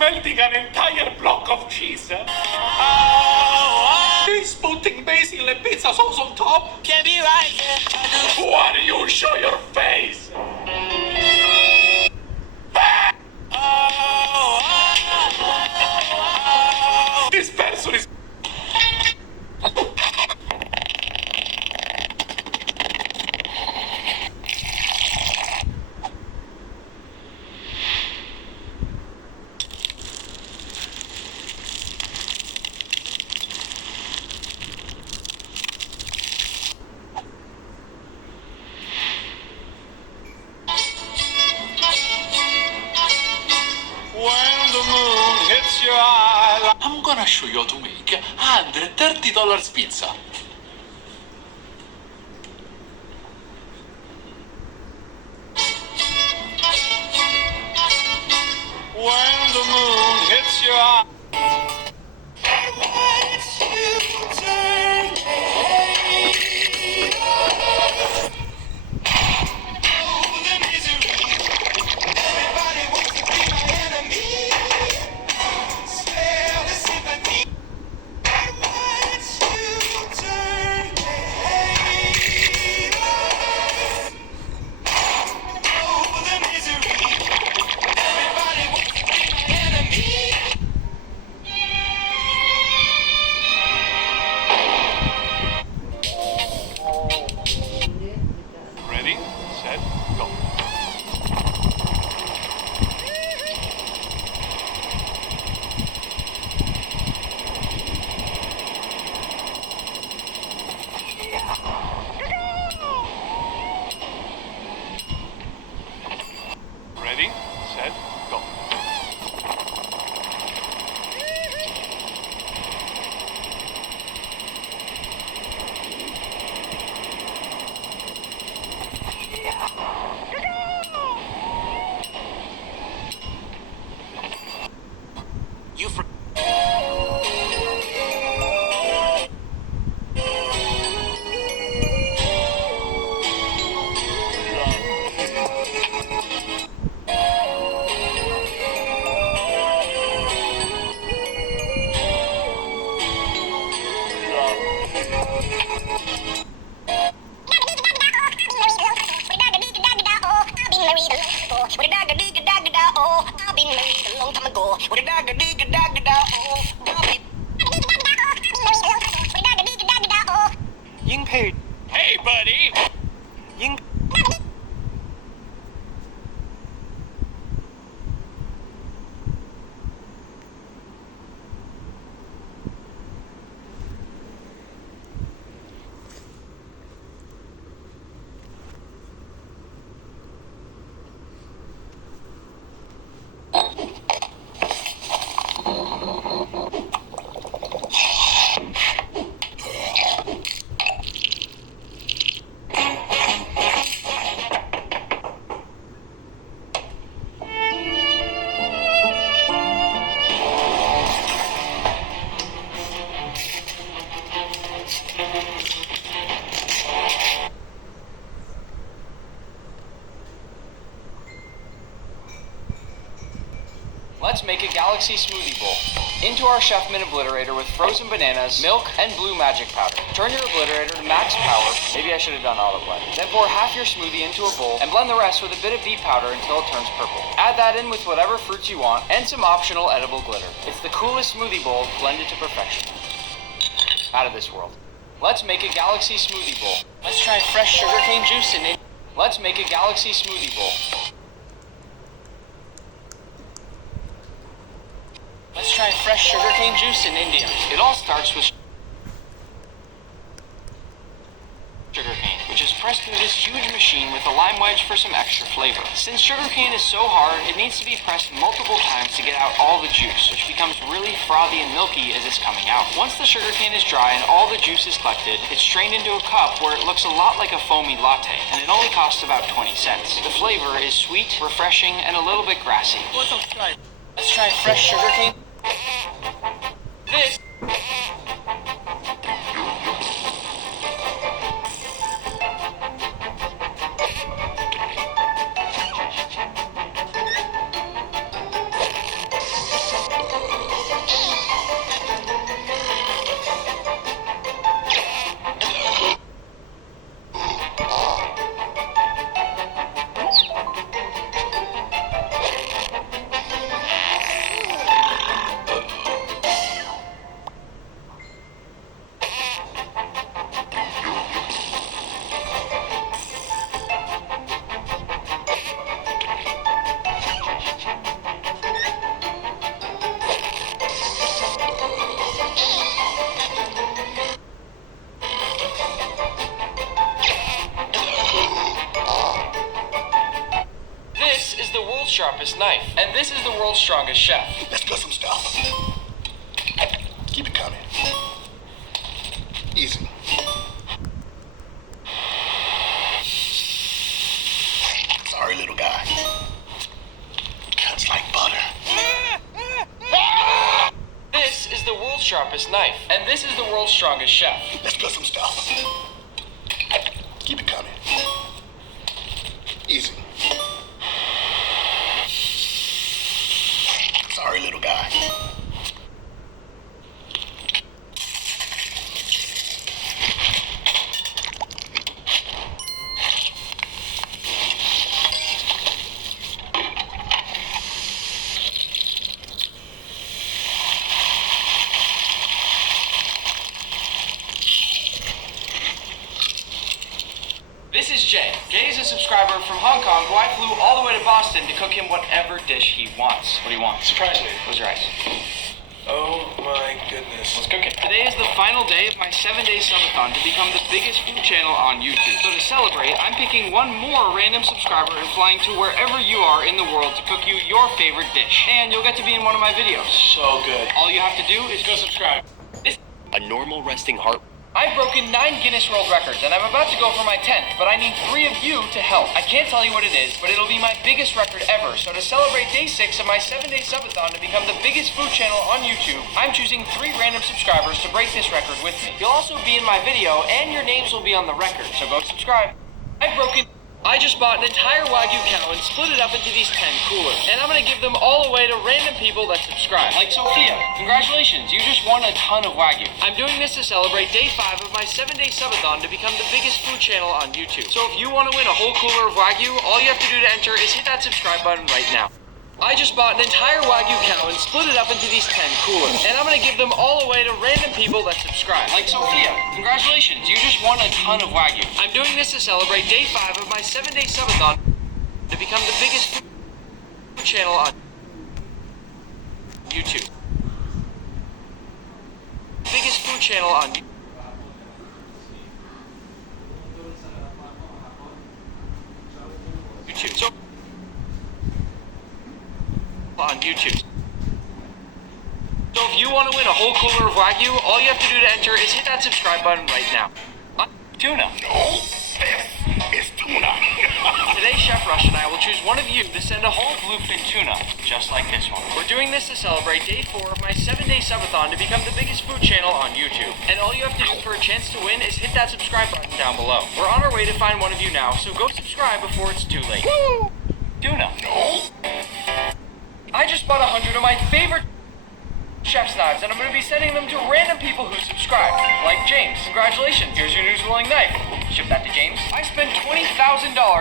melting an entire block of cheese. He's putting basil and pizza sauce on top. Can't be right, yeah. Why do you show your face? This person is... When the moon hits your eye, I'm gonna show you how to make $130 pizza. the moon hits your eye. Ready, set, go. Ready, set, go. You for Ying paid. Hey, buddy! Ying. Let's make a galaxy smoothie bowl. Into our Chef Mint Obliterator with frozen bananas, milk, and blue magic powder. Turn your obliterator to max power. Maybe I should have done auto blend. Then pour half your smoothie into a bowl and blend the rest with a bit of beet powder until it turns purple. Add that in with whatever fruits you want and some optional edible glitter. It's the coolest smoothie bowl blended to perfection. Out of this world. Let's make a galaxy smoothie bowl. Let's try fresh sugarcane juice in it. Let's make a galaxy smoothie bowl. Let's try fresh sugarcane juice in India. It all starts with sugarcane, which is pressed through this huge machine with a lime wedge for some extra flavor. Since sugarcane is so hard, it needs to be pressed multiple times to get out all the juice, which becomes really frothy and milky as it's coming out. Once the sugarcane is dry and all the juice is collected, it's strained into a cup where it looks a lot like a foamy latte, and it only costs about 20 cents. The flavor is sweet, refreshing, and a little bit grassy. Let's try fresh sugarcane. This. Sharpest knife, and this is the world's strongest chef. Let's get some stuff. Keep it coming. Easy. Sorry, little guy. Cuts like butter. sharpest knife. And this is the world's strongest chef. Let's put some stuff. Keep it coming. Easy. Sorry, little guy. This is Jay. Jay is a subscriber from Hong Kong who I flew all the way to Boston to cook him whatever dish he wants. What do you want? Surprise me. Close your eyes. Oh my goodness. Let's cook it. Today is the final day of my 7-day subathon to become the biggest food channel on YouTube. So to celebrate, I'm picking one more random subscriber and flying to wherever you are in the world to cook you your favorite dish. And you'll get to be in one of my videos. So good. All you have to do is Go subscribe. A normal resting heart. I've broken 9 Guinness World Records, and I'm about to go for my 10th, but I need 3 of you to help. I can't tell you what it is, but it'll be my biggest record ever. So to celebrate day 6 of my 7-day subathon to become the biggest food channel on YouTube, I'm choosing 3 random subscribers to break this record with me. You'll also be in my video, and your names will be on the record, so go subscribe. I just bought an entire Wagyu cow and split it up into these 10 coolers. And I'm gonna give them all away to random people that subscribe. Like Sophia. Congratulations, you just won a ton of Wagyu. I'm doing this to celebrate day 5 of my 7-day subathon to become the biggest food channel on YouTube. So if you want to win a whole cooler of Wagyu, all you have to do to enter is hit that subscribe button right now. I just bought an entire Wagyu cow and split it up into these 10 coolers. And I'm gonna give them all away to random people that subscribe. Like Sophia. Congratulations, you just won a ton of Wagyu. I'm doing this to celebrate day 5 of my 7-day subathon to become the biggest food channel on YouTube. Biggest food channel on YouTube. So on YouTube. So if you want to win a whole cooler of Wagyu, all you have to do to enter is hit that subscribe button right now. Tuna. No, it's tuna. Today, Chef Rush and I will choose one of you to send a whole bluefin tuna, just like this one. We're doing this to celebrate day 4 of my 7-day subathon to become the biggest food channel on YouTube. And all you have to do for a chance to win is hit that subscribe button down below. We're on our way to find one of you now, so go subscribe before it's too late. Woo! Tuna. No. I just bought 100 of my favorite chef's knives, and I'm going to be sending them to random people who subscribe, like James. Congratulations, here's your new rolling knife. Ship that to James. I spent $20,000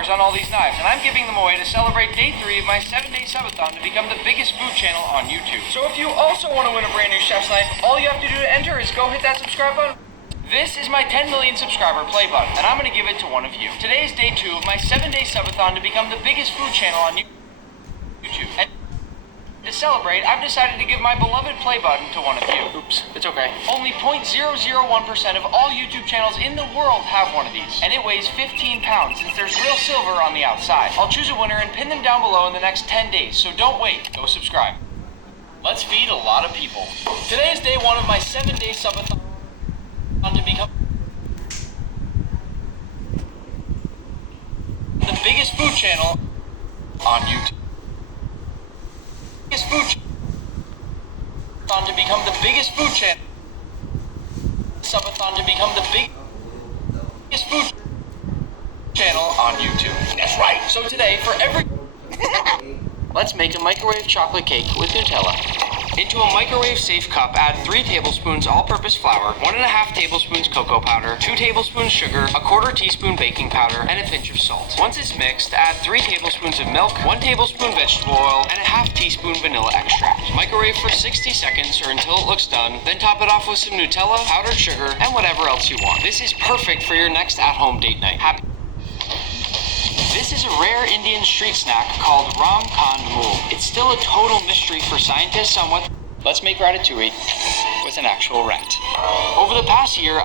on all these knives, and I'm giving them away to celebrate day 3 of my 7-day subathon to become the biggest food channel on YouTube. So if you also want to win a brand new chef's knife, all you have to do to enter is go hit that subscribe button. This is my 10 million subscriber play button, and I'm going to give it to one of you. Today is day 2 of my 7-day subathon to become the biggest food channel on YouTube. And to celebrate, I've decided to give my beloved play button to one of you. Oops, it's okay. Only 0.001% of all YouTube channels in the world have one of these, and it weighs 15 pounds since there's real silver on the outside. I'll choose a winner and pin them down below in the next 10 days, so don't wait. Go subscribe. Let's feed a lot of people. Today is day 1 of my 7-day subathon to become the biggest food channel on YouTube. Subathon to become the biggest food channel. Subathon to become the biggest food channel on YouTube. That's right. So today, for every let's make a microwave chocolate cake with Nutella. Into a microwave-safe cup, add 3 tablespoons all-purpose flour, 1.5 tablespoons cocoa powder, 2 tablespoons sugar, a 1/4 teaspoon baking powder, and a pinch of salt. Once it's mixed, add 3 tablespoons of milk, 1 tablespoon vegetable oil, and a 1/2 teaspoon vanilla extract. Microwave for 60 seconds or until it looks done, then top it off with some Nutella, powdered sugar, and whatever else you want. This is perfect for your next at-home date night. This is a rare Indian street snack called Ram Kand Mool. It's still a total mystery for scientists on what... Let's make ratatouille with an actual rat. Over the past year...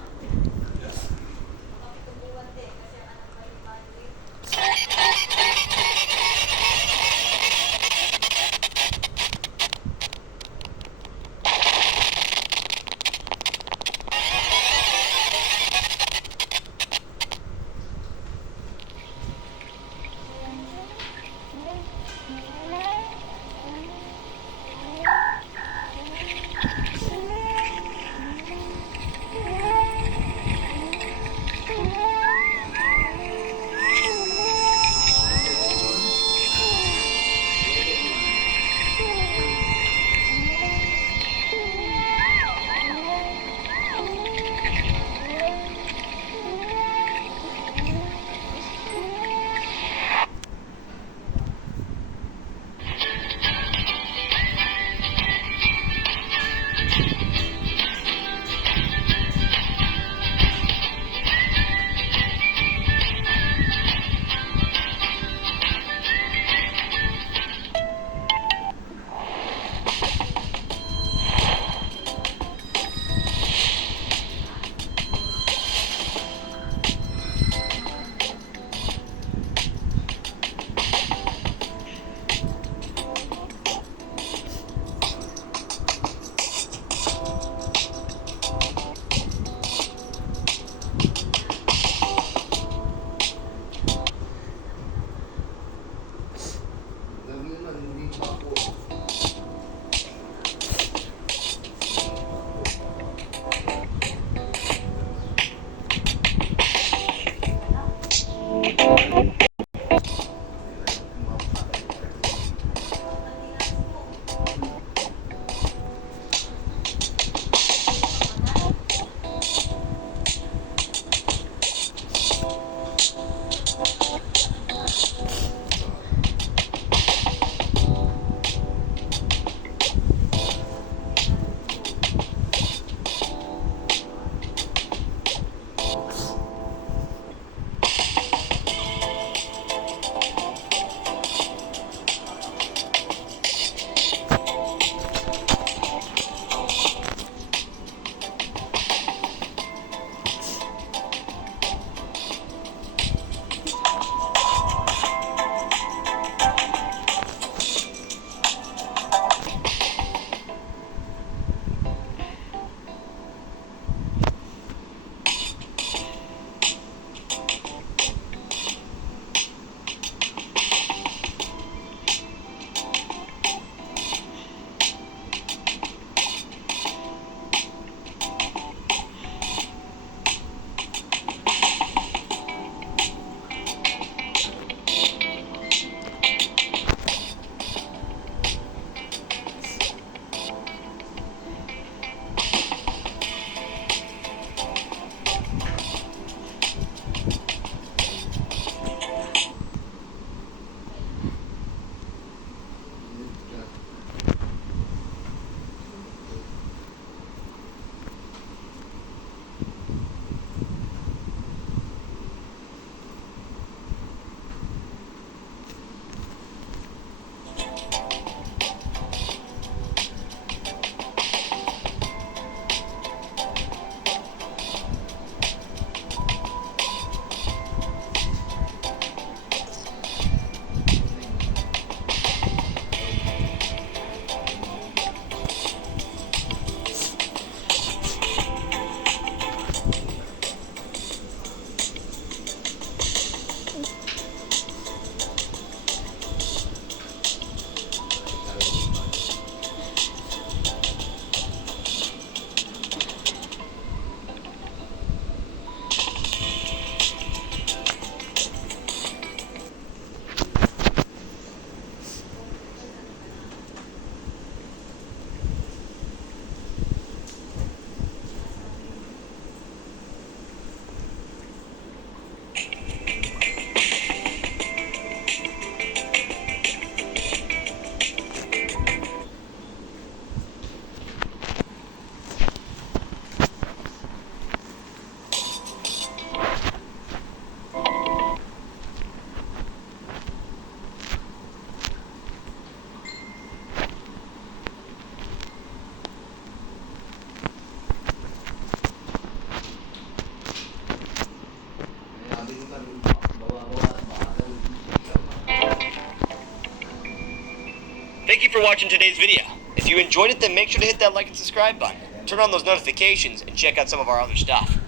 for watching today's video. If you enjoyed it, then make sure to hit that like and subscribe button. Turn on those notifications and check out some of our other stuff.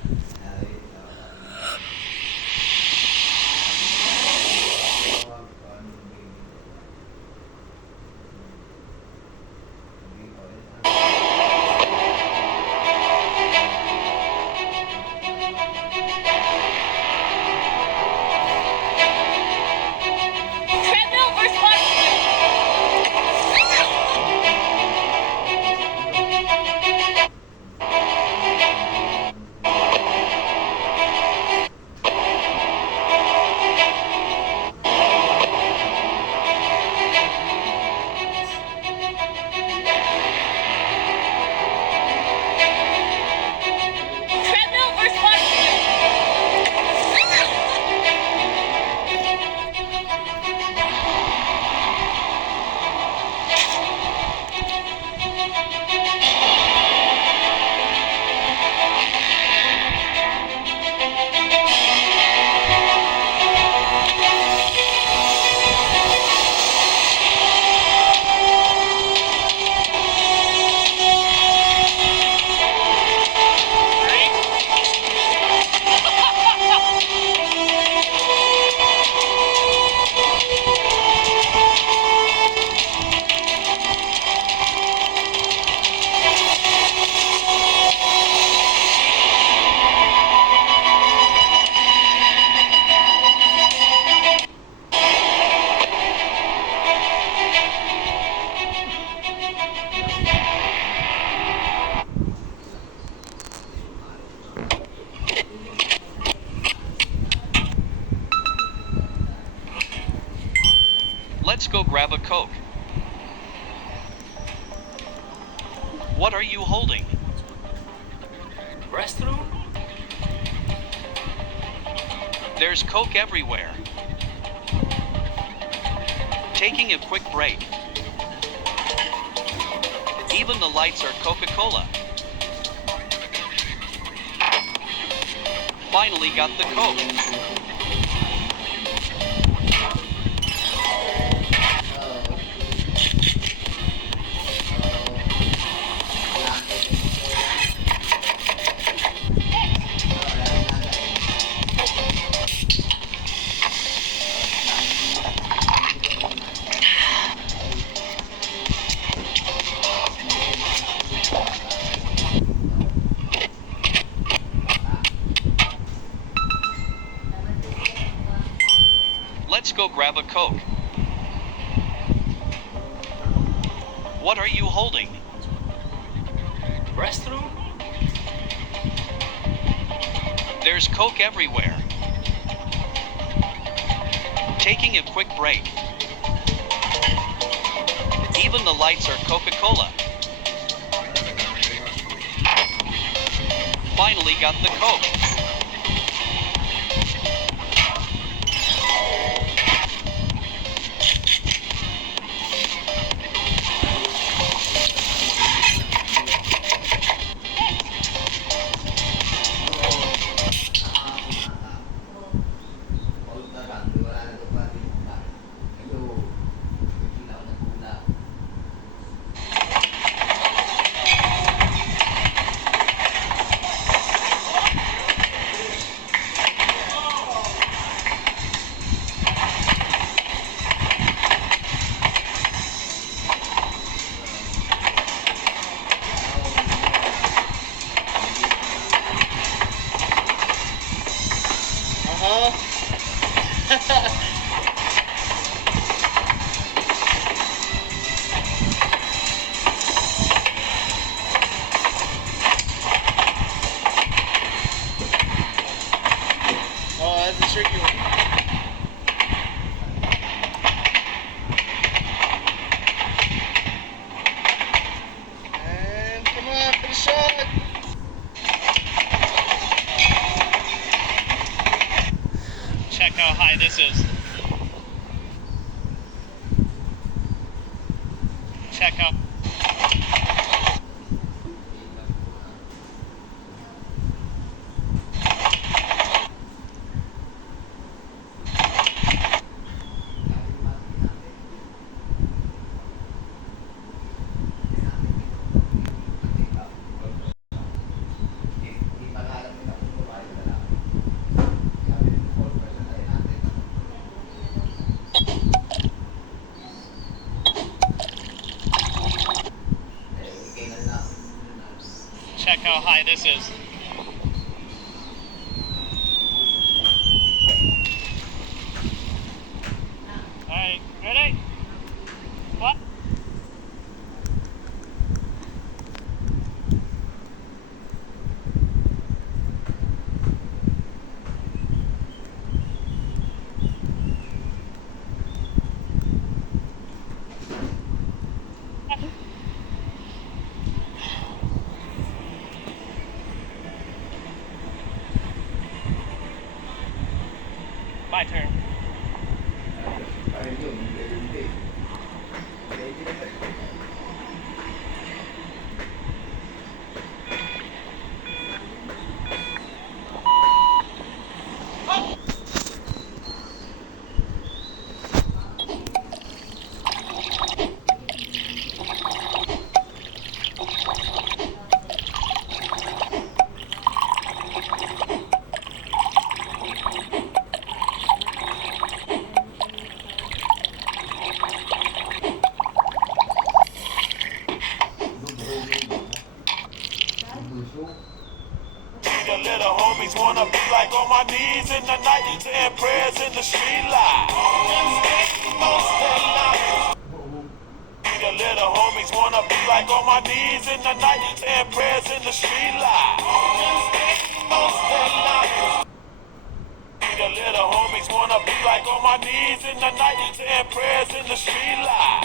Treadmill versus bicycle. Treadmill versus bicycle. Let's go grab a Coke. What are you holding? Restroom? There's Coke everywhere. Taking a quick break. Even the lights are Coca-Cola. Finally got the Coke. Let's go grab a Coke. What are you holding? Restroom? There's Coke everywhere. Taking a quick break. Even the lights are Coca-Cola. Finally got the Coke. Oh, that's a tricky one. And come on, for the shot. Check how high this is. Check how... how high this is. Alright, ready? What? My turn. The little homies wanna be like on my knees in the night, saying prayers in the street light. The little homies wanna be like on my knees in the night, saying prayers in the street light. The little homies wanna be like on my knees in the night, saying prayers in the street light.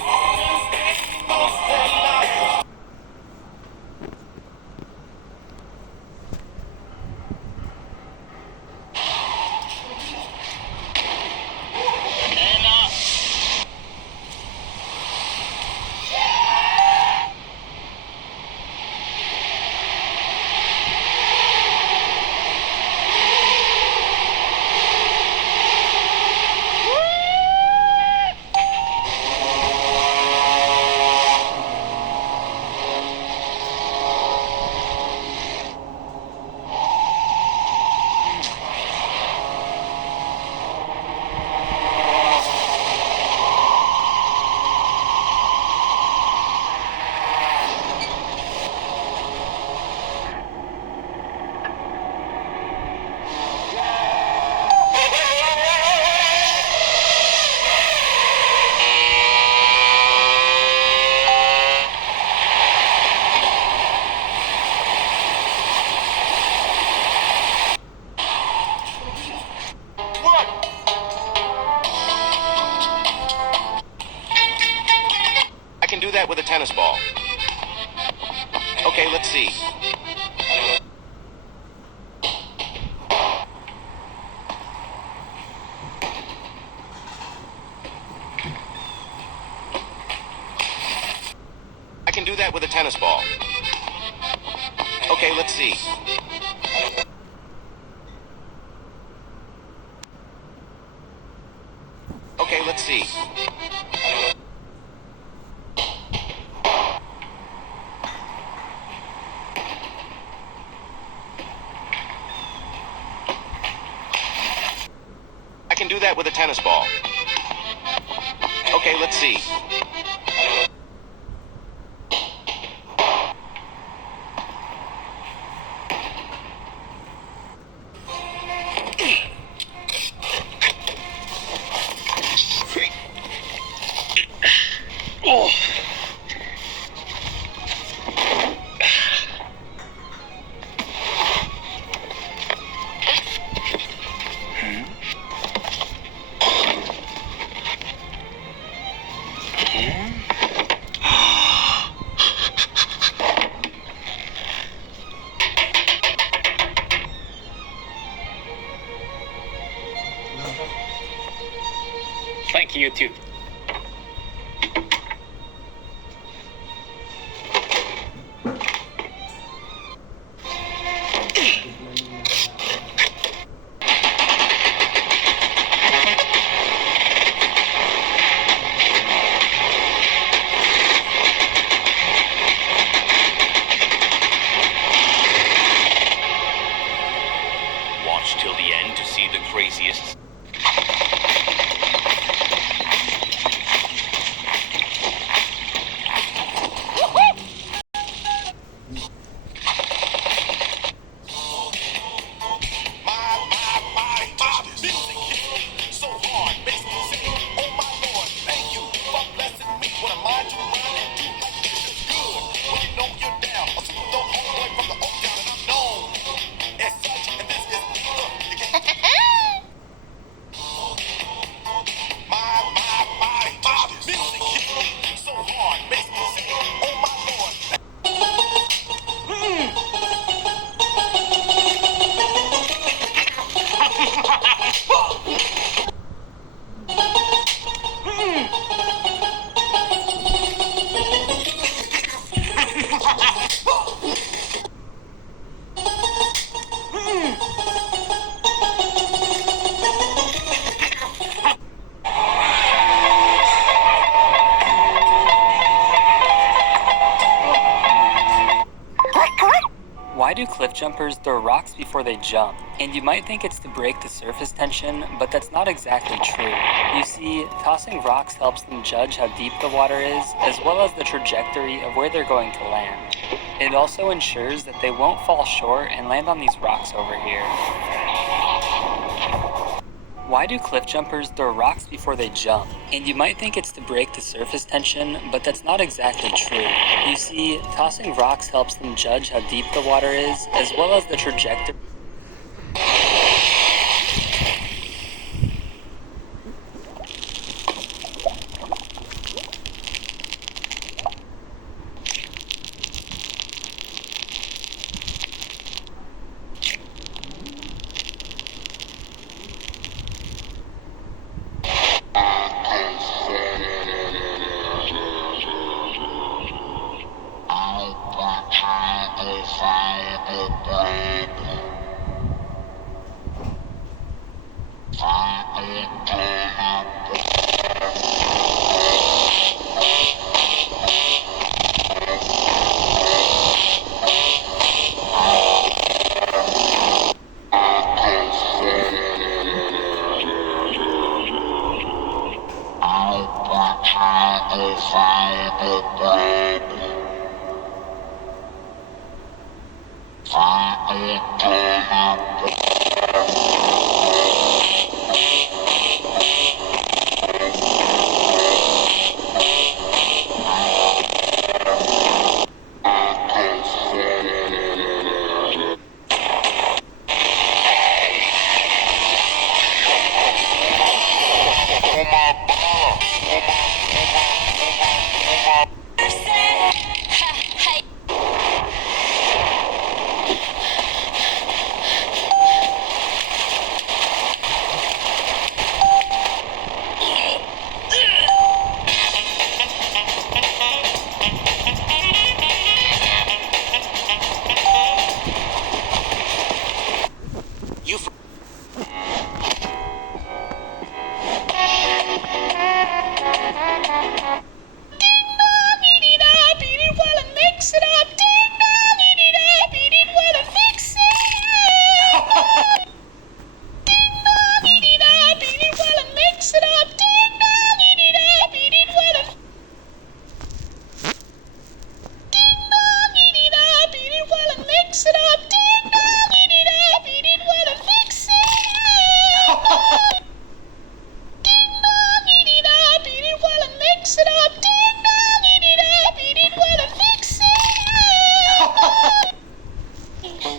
I can do that with a tennis ball. Okay, let's see. I can do that with a tennis ball. Okay, let's see. Okay, let's see. I can do that with a tennis ball. Okay, let's see. Thank you, YouTube. Watch till the end to see the craziest. Why do cliff jumpers throw rocks before they jump? And you might think it's to break the surface tension, but that's not exactly true. You see, tossing rocks helps them judge how deep the water is, as well as the trajectory of where they're going to land. It also ensures that they won't fall short and land on these rocks over here. Why do cliff jumpers throw rocks before they jump? And you might think it's to break the surface tension, but that's not exactly true. You see, tossing rocks helps them judge how deep the water is, as well as the trajectory.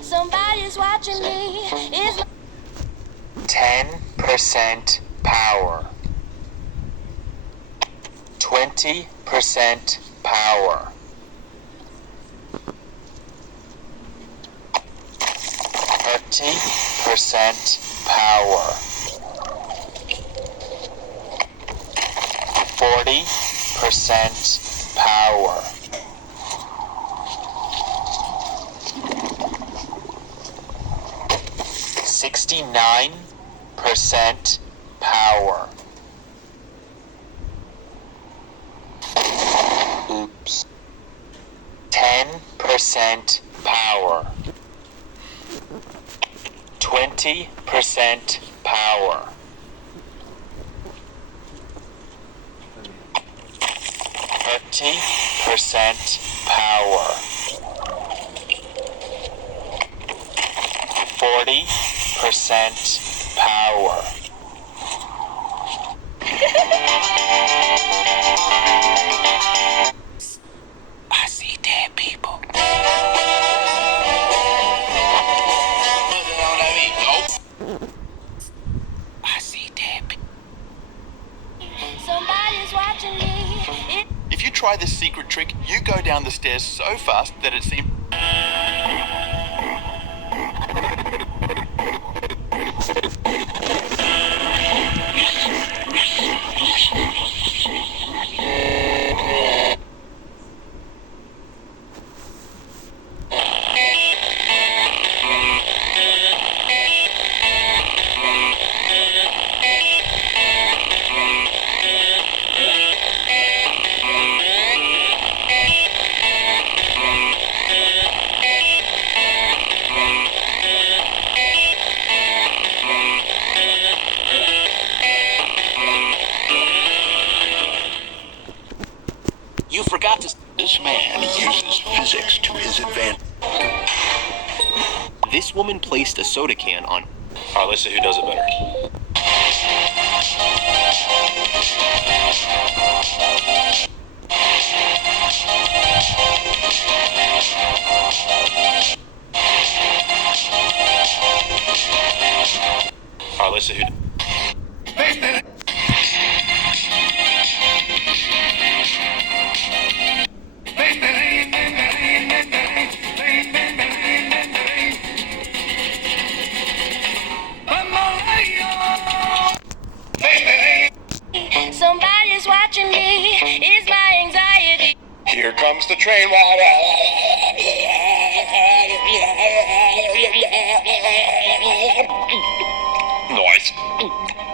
Somebody's watching me. 10% power. 20% power. 30% power. 40% power. 69% power. Oops. 10% power. 20% power. 30% power. 40% power. I see dead people. I see dead people. Somebody's watching me. If you try this secret trick, you go down the stairs so fast that it seems... his advantage. This woman placed a soda can on. Alright, let's see who does it better. Alright, let's see who. Somebody's watching me. Is my anxiety. Here comes the train. Nice.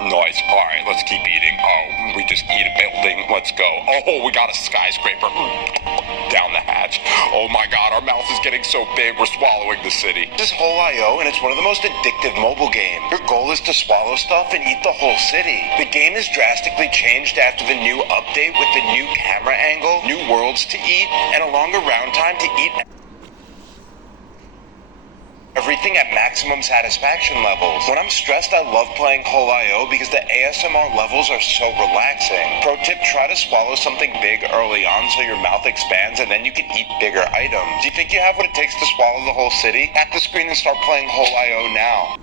Nice. All right, let's keep eating. Oh, we just eat a building. Let's go. Oh, we got a skyscraper. Down the hatch. Oh my god, our mouth is getting so big, we're swallowing the city. This is Whole.io, and it's one of the most addictive mobile games. Your goal is to swallow stuff and eat the whole city. The game is drastically changed after the new update with the new camera angle, new worlds to eat, and a longer round time to eat everything at maximum satisfaction levels. When I'm stressed, I love playing Whole.io because the ASMR levels are so relaxing. Pro tip, try to swallow something big early on so your mouth expands and then you can eat bigger items. Do you think you have what it takes to swallow the whole city? Tap the screen and start playing Whole.io now.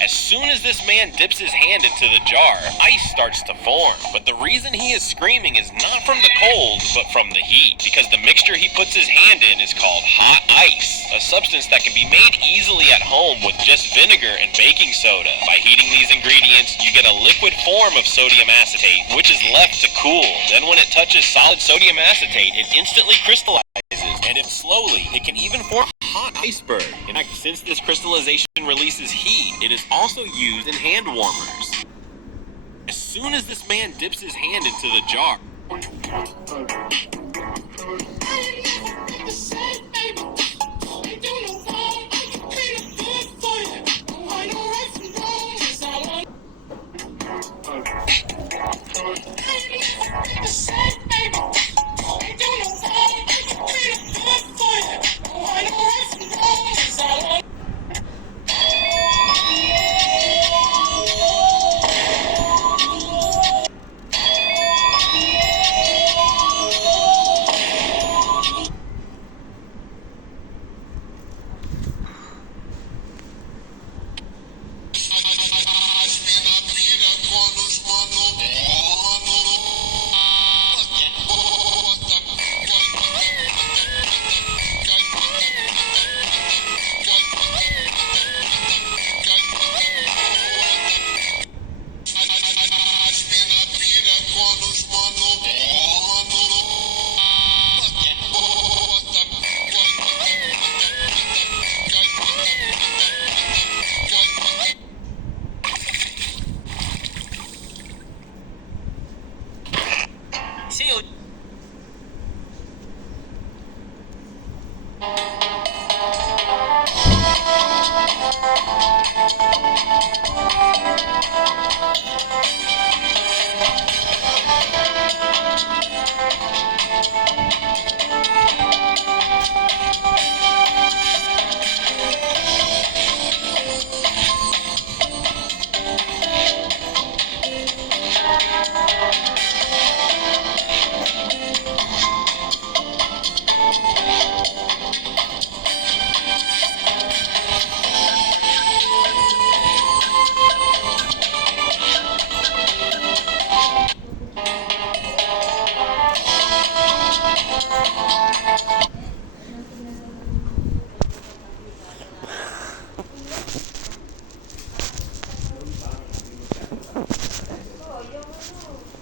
As soon as this man dips his hand into the jar, ice starts to form. But the reason he is screaming is not from the cold, but from the heat. Because the mixture he puts his hand in is called hot ice, a substance that can be made easily at home with just vinegar and baking soda. By heating these ingredients, you get a liquid form of sodium acetate, which is left to cool. Then when it touches solid sodium acetate, it instantly crystallizes. And if slowly, it can even form a hot iceberg. In fact, since this crystallization releases heat, it is also used in hand warmers. As soon as this man dips his hand into the jar,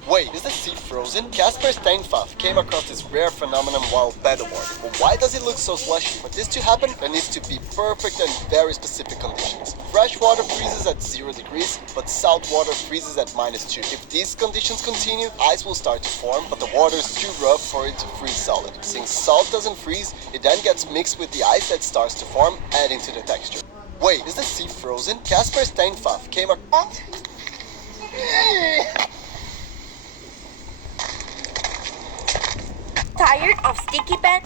Wait, is the sea frozen? Casper Steinfath came across this rare phenomenon while paddleboarding. But why does it look so slushy? For this to happen, there needs to be perfect and very specific conditions. Fresh water freezes at 0 degrees, but salt water freezes at -2. If these conditions continue, ice will start to form, but the water is too rough for it to freeze solid. Since salt doesn't freeze, it then gets mixed with the ice that starts to form, adding to the texture. Wait, is the sea frozen? Casper Steinfath came across... Tired of sticky pen?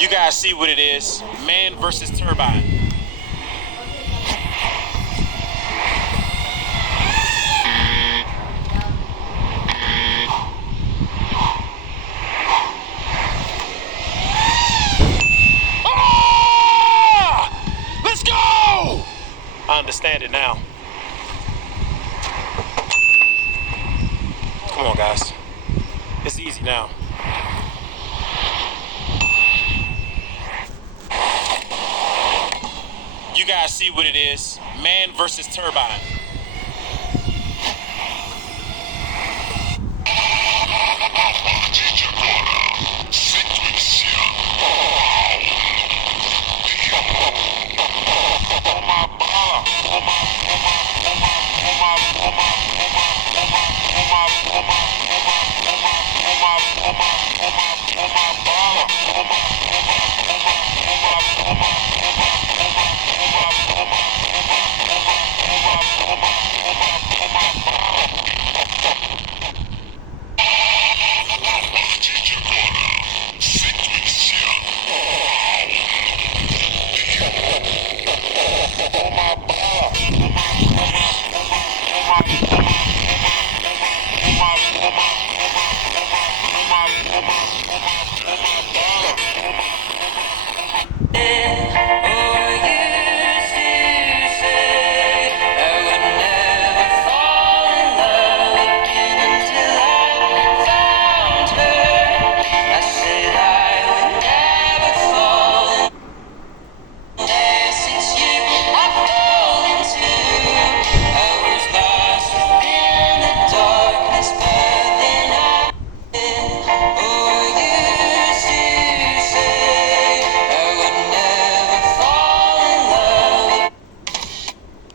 You guys see what it is. Man versus turbine. Ah! Let's go! I understand it now. Come on, guys. It's easy now. You guys see what it is. Man versus turbine.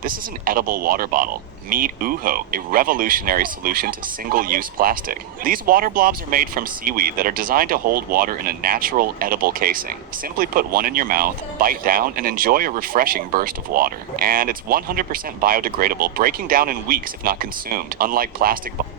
This is an edible water bottle. Meet Uho, a revolutionary solution to single-use plastic. These water blobs are made from seaweed that are designed to hold water in a natural, edible casing. Simply put one in your mouth, bite down, and enjoy a refreshing burst of water. And it's 100% biodegradable, breaking down in weeks if not consumed, unlike plastic bottles.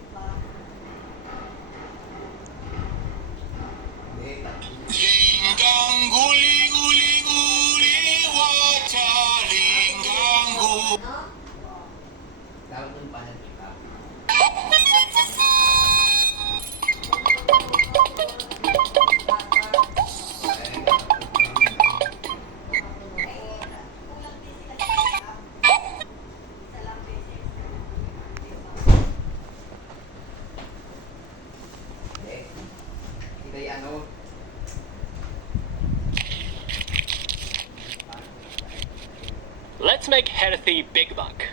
Let's make healthy Big Mac.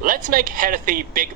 Let's make healthy Big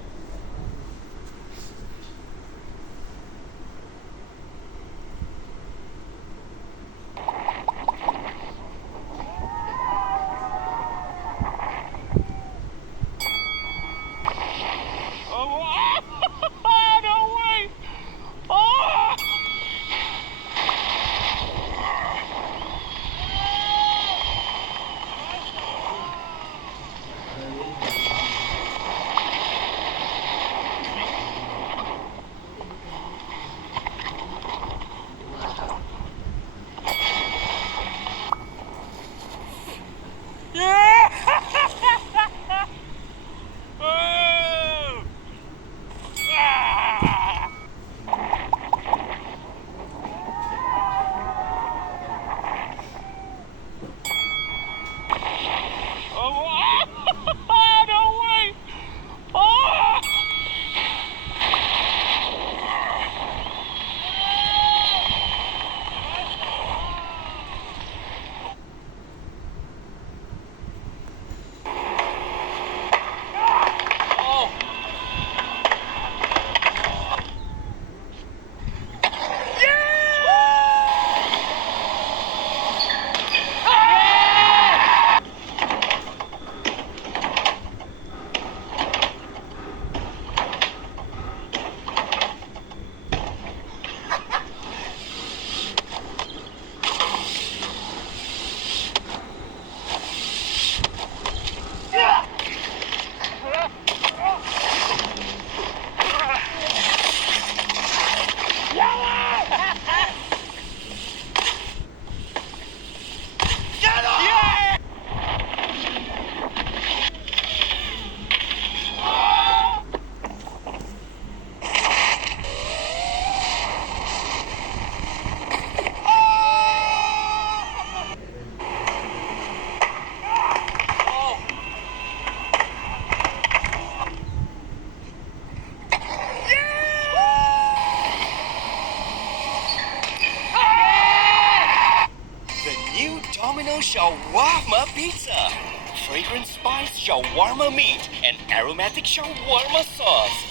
shawarma meat and aromatic shawarma sauce.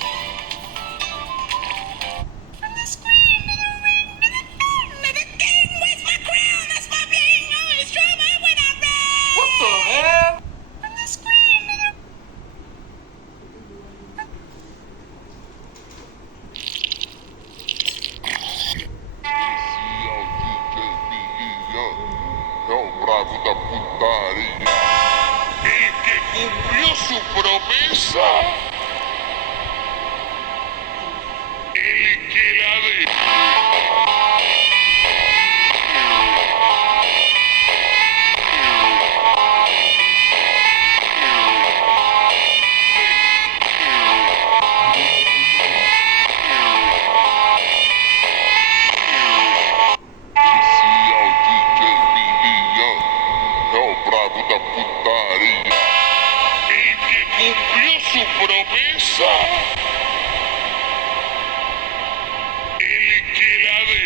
What the hell? Bravo da putaria. El que cumplió su promesa. El que la de. Bravo da putaria. El que cumplió su promesa. El que la de.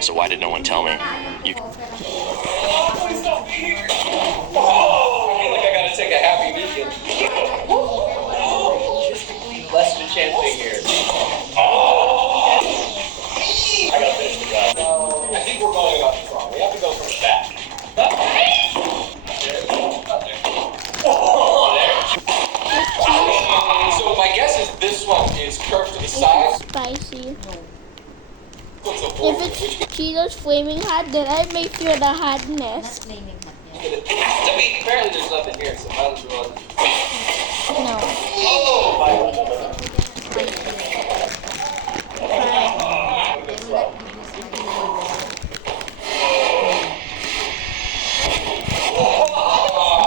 So why did no one tell me? You. Please don't be here. Oh, I feel like I gotta take a happy medium. Logistically less of a chance being here. Oh. I gotta finish the job. I think we're going about this wrong. We have to go from the back. So my guess is this one is curved to the side. Spicy. If it's Cheetos Flaming Hot, then I may feel the hotness. To me, apparently there's nothing here, so might as well. No. Oh my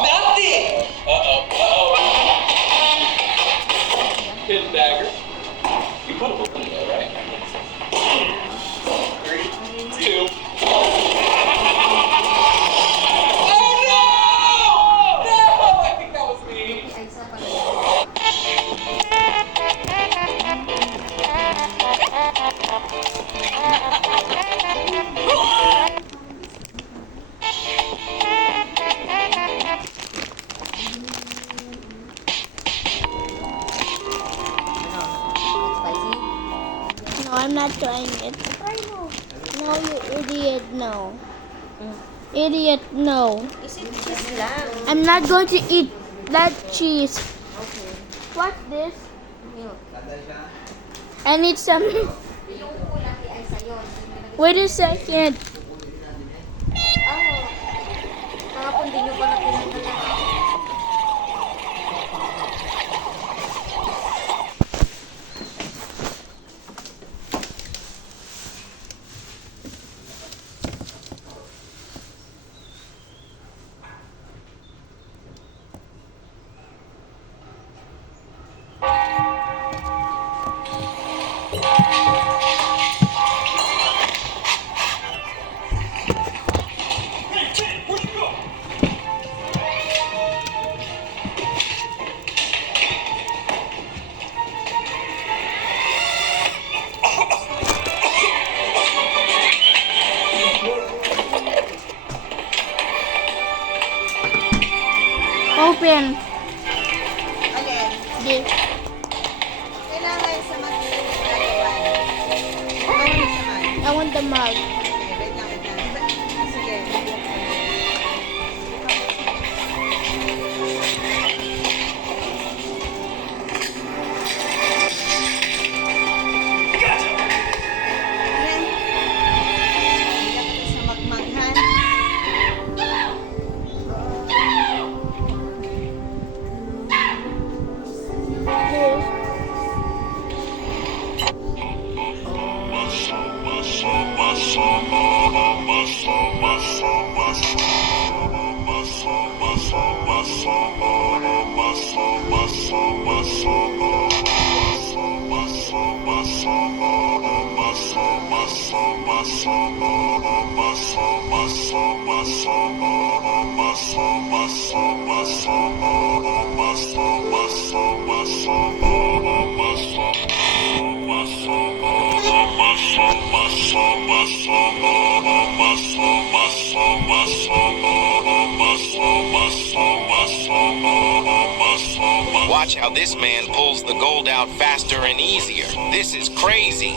Nothing! Hidden dagger. You put a little in there, right? 3, 2. Oh no! No! I think that was me. not trying it. No, you idiot, no. Idiot, no. I'm not going to eat that cheese. What's this? I need some. Wait a second. Open. This. I want the mug. Watch how this man pulls the gold out faster and easier. This is crazy.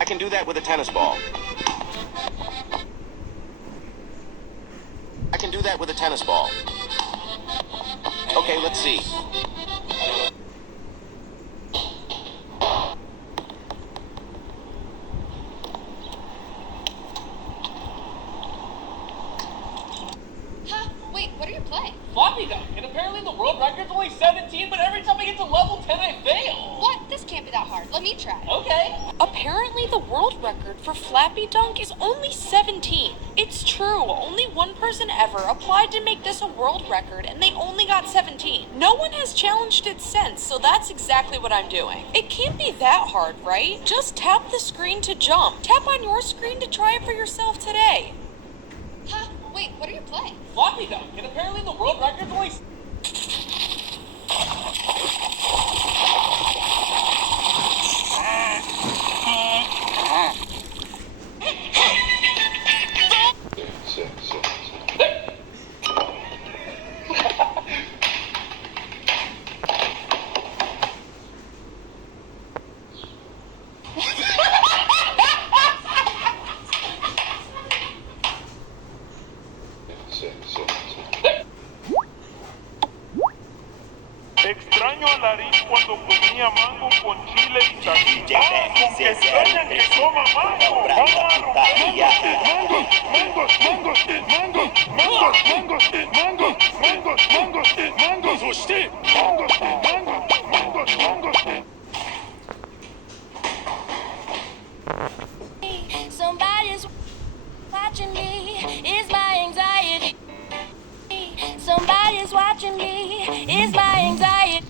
I can do that with a tennis ball. I can do that with a tennis ball. Okay, let's see. Huh? Wait, what are you playing? Floppy dunk, and apparently the world record's only 17, but every time I get to level 10, I fail. What? This can't be that hard. Let me try. Okay. Apparently the world record for Flappy Dunk is only 17. It's true, only one person ever applied to make this a world record and they only got 17. No one has challenged it since, so that's exactly what I'm doing. It can't be that hard, right? Just tap the screen to jump. Tap on your screen to try it for yourself today. Huh? Wait, what are you playing? Floppy dunk, and apparently the world record's only... Extraño a Larín cuando comía mango con chile y salchicha. Con que extrañan que coma mango. Vamos a romper mangos, mangos, mangos, mangos, mangos, mangos, mangos, mangos, mangos, usted, mangos, mangos, mangos, mangos. Somebody's watching me, is my anxiety. Somebody's watching me, is my anxiety.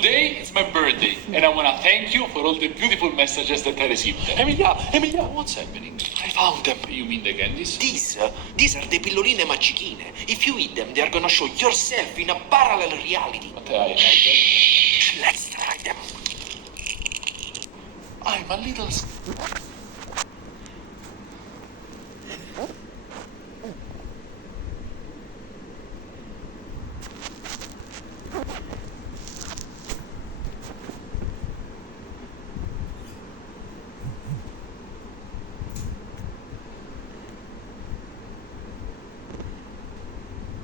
Today is my birthday, and I want to thank you for all the beautiful messages that I received. Emilia, what's happening? I found them. You mean the candies? These are the pilloline magichine. If you eat them, they are gonna show yourself in a parallel reality. But Let's try them. I'm a little...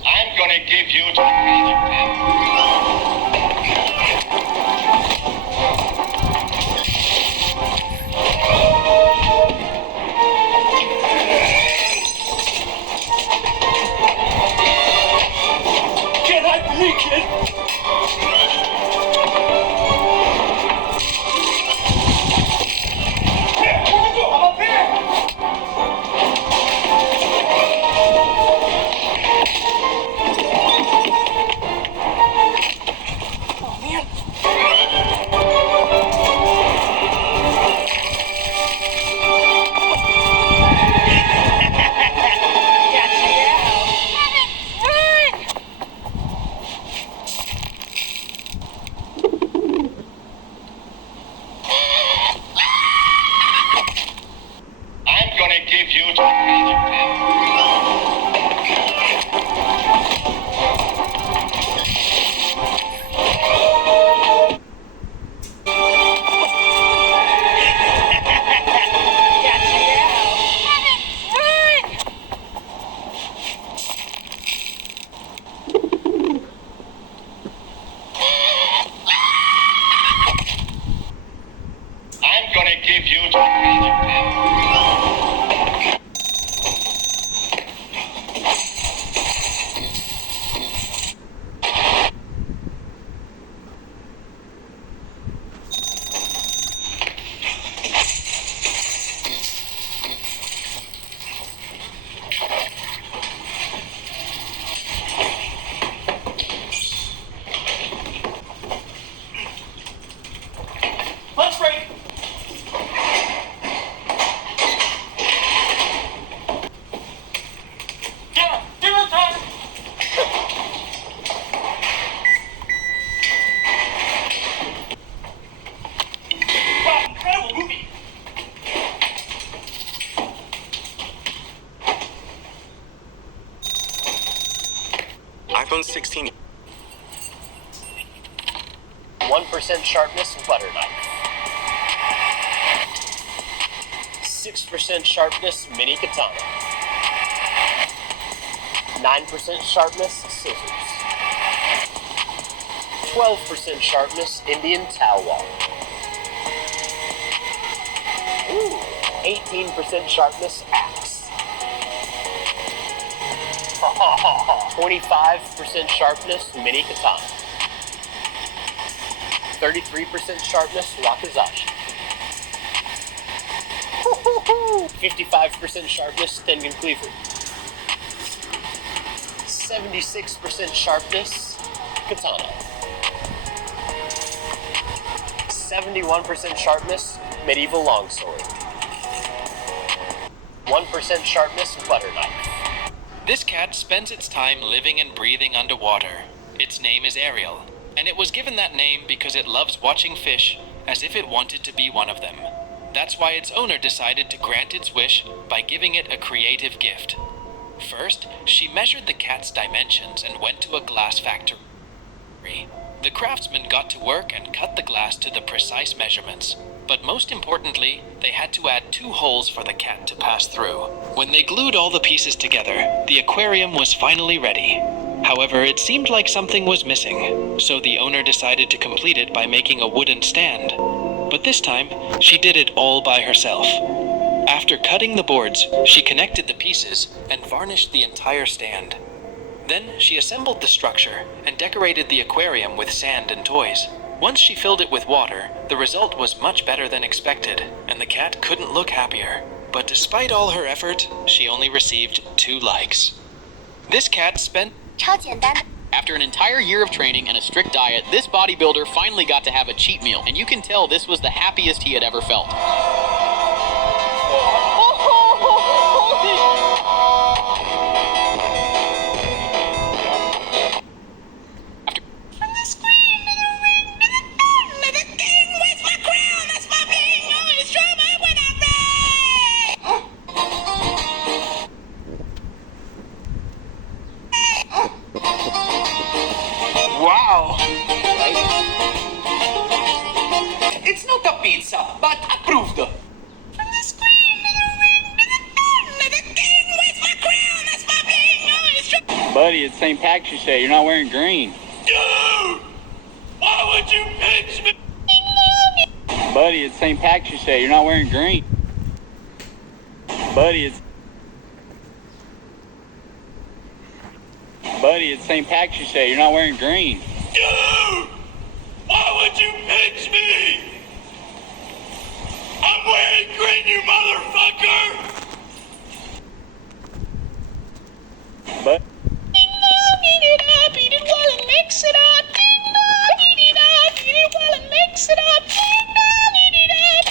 I'm gonna give you the magic pen. Can I break it? I'm gonna give you the magic pen. I'm gonna give you the magic pen. Lunch break! Dinner time! Wow, incredible movie! iPhone 16. 1% sharpness butter knife. 6% sharpness mini katana. 9% sharpness scissors. 12% sharpness Indian towel wall. 18% sharpness axe. 25% sharpness mini katana. 33% sharpness wakizashi. 55% sharpness tengen cleaver. 76% sharpness katana. 71% sharpness medieval longsword. 1% sharpness butter knife. This cat spends its time living and breathing underwater. Its name is Ariel, and it was given that name because it loves watching fish as if it wanted to be one of them. That's why its owner decided to grant its wish by giving it a creative gift. First, she measured the cat's dimensions and went to a glass factory. The craftsmen got to work and cut the glass to the precise measurements. But most importantly, they had to add 2 holes for the cat to pass through. When they glued all the pieces together, the aquarium was finally ready. However, it seemed like something was missing, so the owner decided to complete it by making a wooden stand. But this time, she did it all by herself. After cutting the boards, she connected the pieces and varnished the entire stand. Then she assembled the structure and decorated the aquarium with sand and toys. Once she filled it with water, the result was much better than expected, and the cat couldn't look happier. But despite all her effort, she only received 2 likes. This cat spent... 超简单的 After an entire year of training and a strict diet, this bodybuilder finally got to have a cheat meal, and you can tell this was the happiest he had ever felt. Wow! It's not a pizza, but approved. Buddy, it's St. Patrick's Day. You're not wearing green. Dude! Why would you pinch me? Buddy, it's St. Patrick's Day. You're not wearing green. Buddy, it's St. Patrick's Day. You're not wearing green. Dude! Why would you pinch me? I'm wearing green, you motherfucker! But Eat it up, eat it well and mix it up. Eat it up, eat it well and mix it up. Eat it up.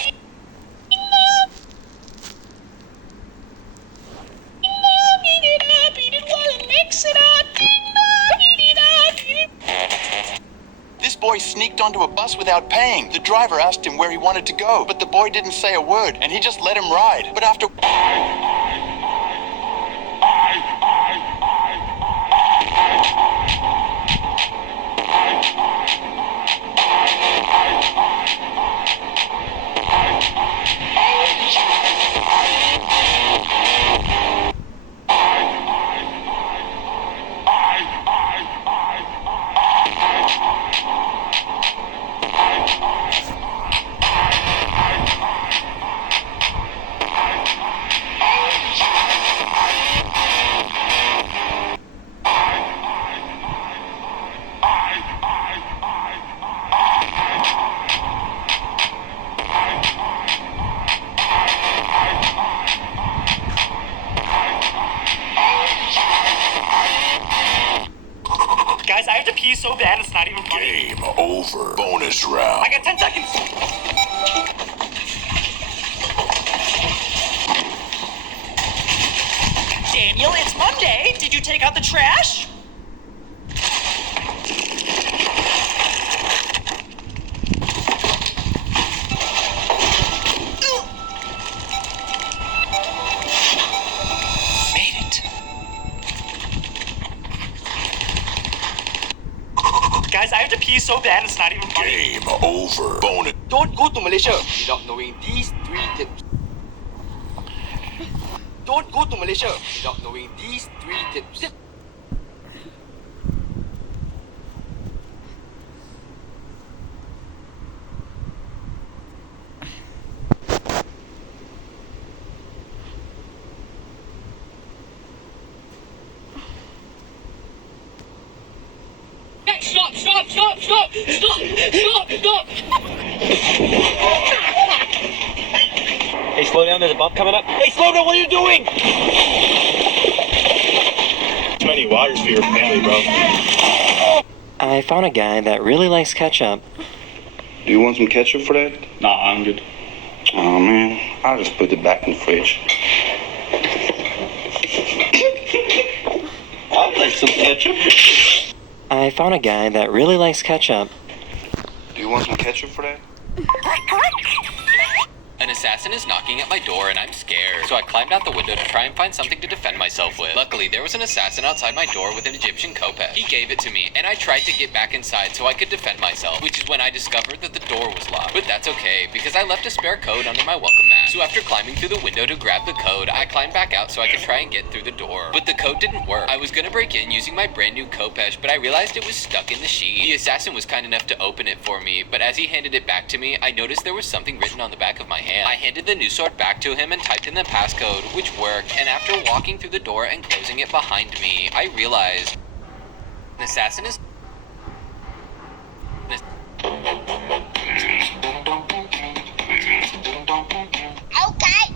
Eat it up, eat it well and mix it up. Eat it up, eat it. This boy sneaked onto a bus without paying. The driver asked him where he wanted to go, but the boy didn't say a word, and he just let him ride. But after... Guys, I have to pee so bad it's not even funny. Game over. Bonus round. I got 10 seconds. Daniel, it's Monday. Did you take out the trash? Made it. Guys, I have to pee so bad it's not even funny. Game over. Bonus. Don't go to Malaysia without knowing these 3 tips. Don't go to Malaysia without knowing these 3 tips. Stop, stop, stop, stop, stop, stop, stop. Hey, slow down. There's a bump coming up. Hey, slow down. What are you doing? Too many waters for your family, bro. I found a guy that really likes ketchup. Do you want some ketchup for that? Nah, I'm good. Oh man, I'll just put it back in the fridge. I'll like some ketchup. I found a guy that really likes ketchup. Do you want some ketchup for that? An assassin is knocking at my door and I'm scared, so I climbed out the window to try and find something to defend myself with. Luckily, there was an assassin outside my door with an Egyptian kopesh. He gave it to me, and I tried to get back inside so I could defend myself, which is when I discovered that the door was locked. But that's okay, because I left a spare code under my welcome mat. So after climbing through the window to grab the code, I climbed back out so I could try and get through the door. But the code didn't work. I was gonna break in using my brand new kopesh, but I realized it was stuck in the sheet. The assassin was kind enough to open it for me, but as he handed it back to me, I noticed there was something written on the back of my hand. I handed the new sword back to him and typed in the passcode, which worked, and after walking through the door and closing it behind me, I realized an assassin is... Okay.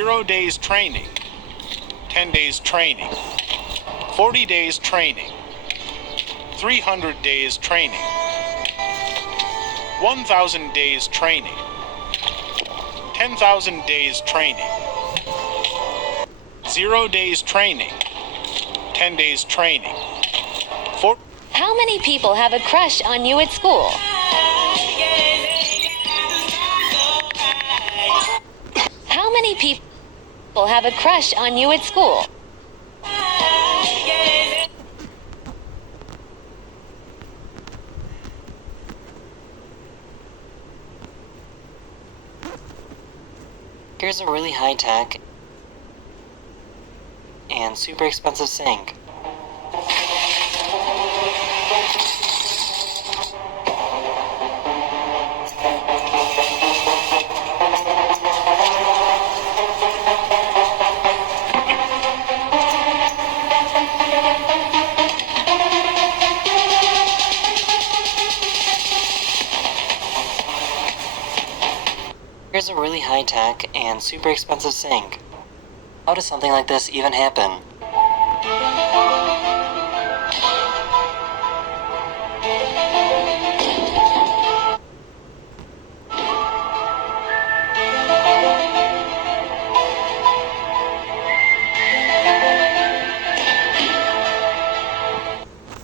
0 days training, 10 days training, 40 days training, 300 days training, 1,000 days training, 10,000 days training, 0 days training, 10 days training. How many people have a crush on you at school? How many people have a crush on you at school? Here's a really high-tech and super expensive sink. Here's a really high-tech and super expensive sink. How does something like this even happen?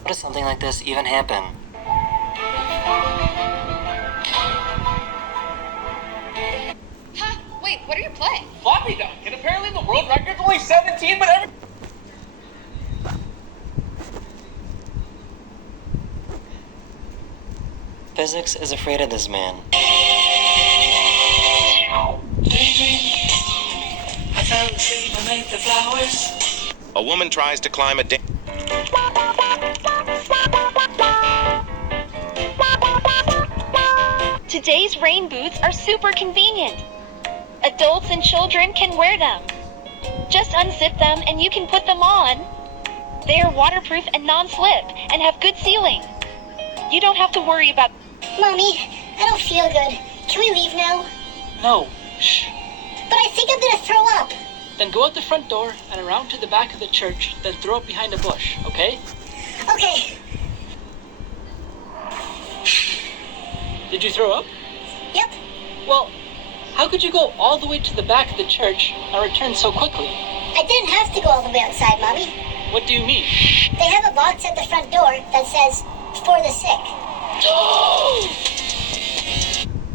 How does something like this even happen? Wait, what are you playing? Floppy dunk, and apparently the world record's only 17, but every... Physics is afraid of this man. I fell asleep amid the flowers. A woman tries to climb a Today's rain boots are super convenient. Adults and children can wear them. Just unzip them and you can put them on. They are waterproof and non-slip and have good sealing. You don't have to worry about... Mommy, I don't feel good. Can we leave now? No. Shh. But I think I'm gonna throw up. Then go out the front door and around to the back of the church, then throw up behind a bush, okay? Okay. Did you throw up? Yep. Well, how could you go all the way to the back of the church and return so quickly? I didn't have to go all the way outside, Mommy. What do you mean? They have a box at the front door that says, "For the sick."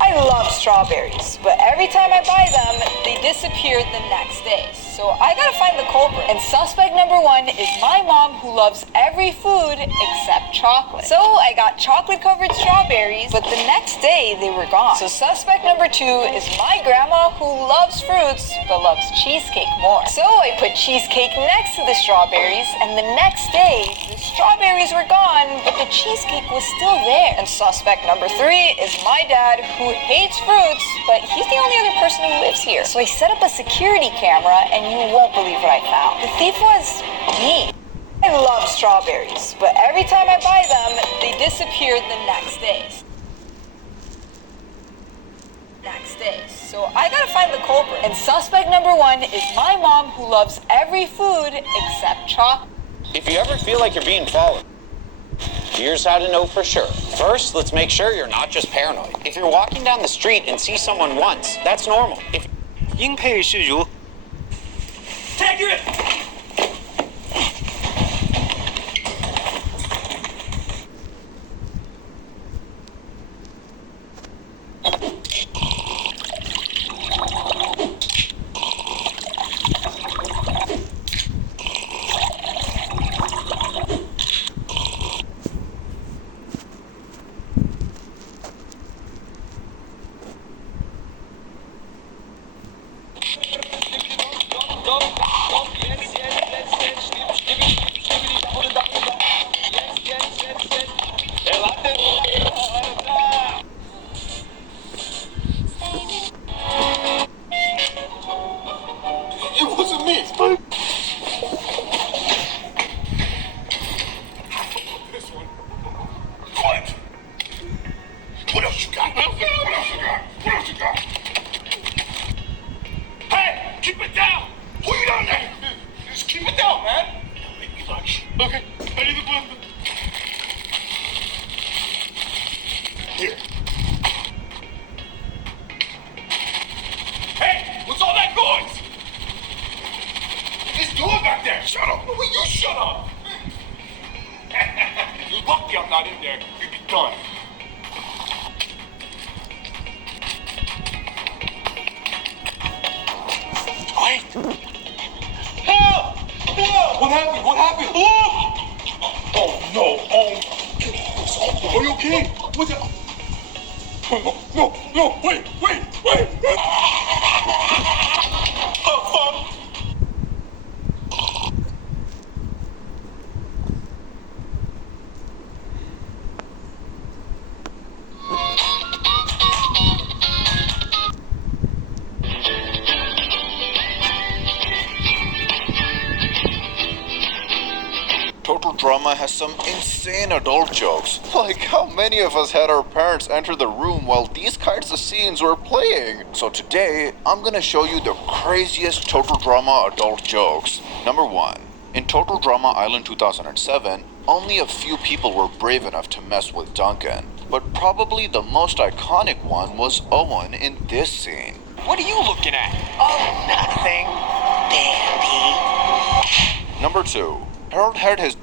I love strawberries, but every time I buy them, they disappear the next day. So I gotta find the culprit. And suspect number 1 is my mom, who loves every food except chocolate. So I got chocolate-covered strawberries, but the next day they were gone. So suspect number 2 is my grandma, who loves fruits but loves cheesecake more. So I put cheesecake next to the strawberries, and the next day the strawberries were gone, but the cheesecake was still there. And suspect number 3 is my dad, who hates fruits, but he's the only other person who lives here. So I set up a security camera, and you won't believe what I found. The thief was me. I love strawberries, but every time I buy them, they disappear the next day. So I gotta find the culprit. And suspect number 1 is my mom, who loves every food except chocolate. If you ever feel like you're being followed, here's how to know for sure. First, let's make sure you're not just paranoid. If you're walking down the street and see someone once, that's normal. If 应配是如 Accurate! here. Hey, what's all that noise? What's doing back there? Shut up. Will you shut up? You're lucky I'm not in there. You'd be done. Quiet. Help! Help! What happened? What happened? Oh no! Oh, are you okay? What's up? No! Wait! Total Drama has some insane adult jokes. Like how many of us had our parents enter the room while these kinds of scenes were playing? So today, I'm gonna show you the craziest Total Drama adult jokes. Number 1. In Total Drama Island 2007, only a few people were brave enough to mess with Duncan. But probably the most iconic one was Owen in this scene. What are you looking at? Oh, nothing. Dandy. Number 2. Harold had his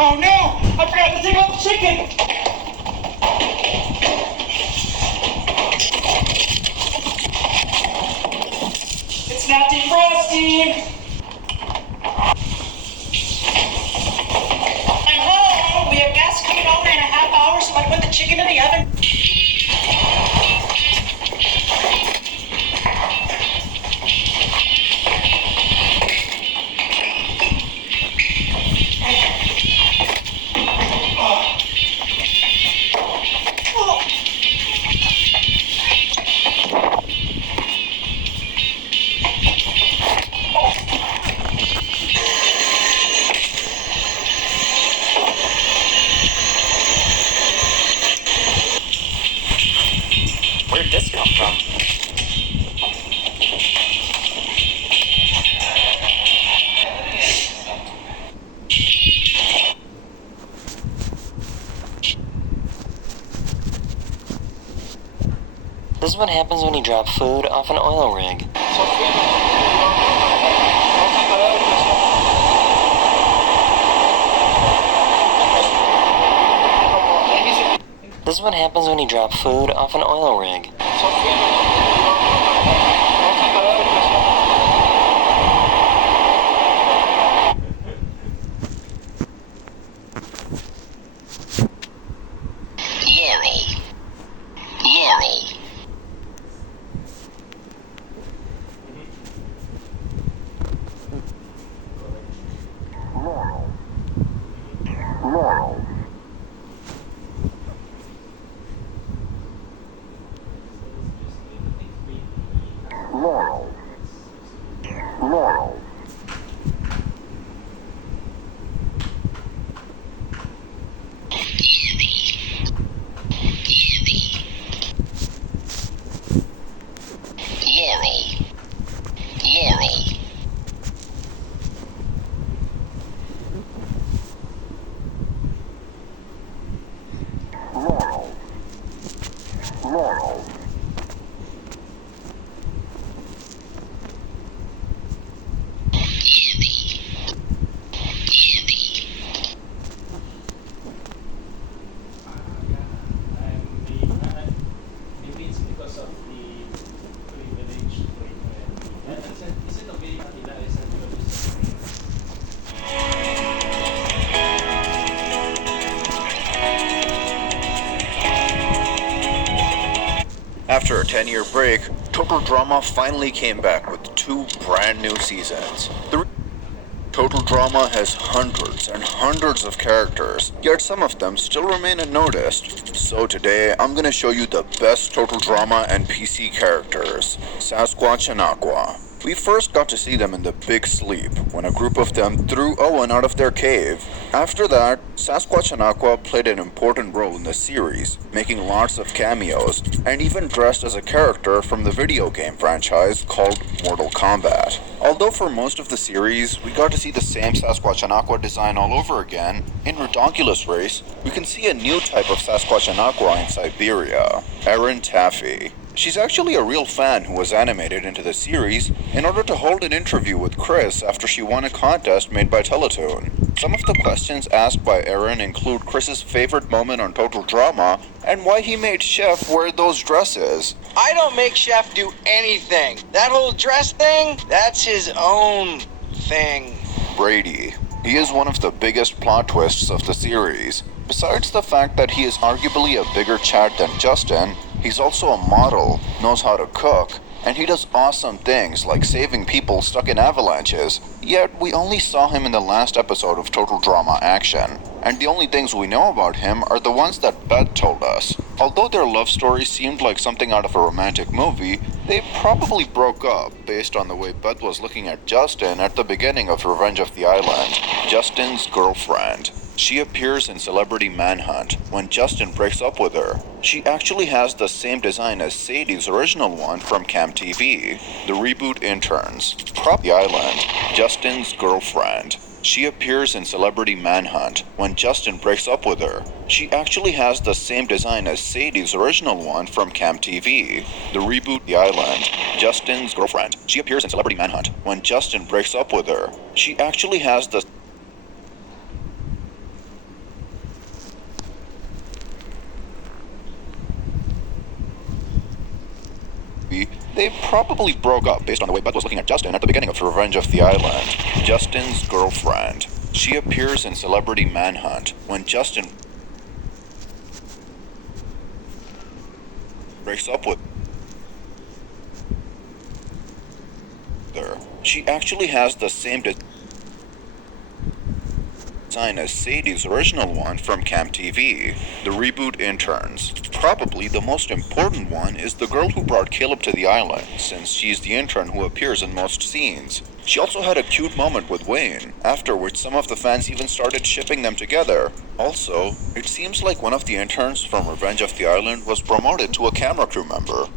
Oh no! I forgot to take out the chicken! It's not defrosting! I'm home! We have gas coming over in a half hour, so I put the chicken in the oven. Where'd this come from? This is what happens when you drop food off an oil rig. This is what happens when you drop food off an oil rig. After a 10-year break, Total Drama finally came back with 2 brand new seasons. Total Drama has hundreds and hundreds of characters, yet some of them still remain unnoticed. So today, I'm gonna show you the best Total Drama and PC characters, Sasquatch and Aqua. We first got to see them in the Big Sleep, when a group of them threw Owen out of their cave. After that, Sasquatch and Aqua played an important role in the series, making lots of cameos, and even dressed as a character from the video game franchise called Mortal Kombat. Although for most of the series, we got to see the same Sasquatch and Aqua design all over again, in Redonkulous Race, we can see a new type of Sasquatch and Aqua in Siberia, Erin Taffy. She's actually a real fan who was animated into the series in order to hold an interview with Chris after she won a contest made by Teletoon. Some of the questions asked by Erin include Chris's favorite moment on Total Drama and why he made Chef wear those dresses. I don't make Chef do anything. That whole dress thing, that's his own thing. Brady. He is one of the biggest plot twists of the series. Besides the fact that he is arguably a bigger Chad than Justin, he's also a model, knows how to cook, and he does awesome things like saving people stuck in avalanches. Yet we only saw him in the last episode of Total Drama Action, and the only things we know about him are the ones that Beth told us. Although their love story seemed like something out of a romantic movie, they probably broke up based on the way Beth was looking at Justin at the beginning of Revenge of the Island, Justin's girlfriend. She appears in Celebrity Manhunt when Justin breaks up with her. She actually has the same design as Sadie's original one from Camp TV. The reboot interns. Prop the Island. Justin's girlfriend. She appears in Celebrity Manhunt when Justin breaks up with her. She actually has the same design as Sadie's original one from Camp TV. The reboot The Island. Justin's girlfriend. She appears in Celebrity Manhunt when Justin breaks up with her. She actually has the They probably broke up based on the way Beth was looking at Justin at the beginning of Revenge of the Island. Justin's girlfriend. She appears in Celebrity Manhunt when Justin breaks up with her. She actually has the same design as Sadie's original one from Camp TV. The reboot interns. Probably the most important one is the girl who brought Caleb to the island, since she's the intern who appears in most scenes. She also had a cute moment with Wayne, after which some of the fans even started shipping them together. Also, it seems like one of the interns from Revenge of the Island was promoted to a camera crew member.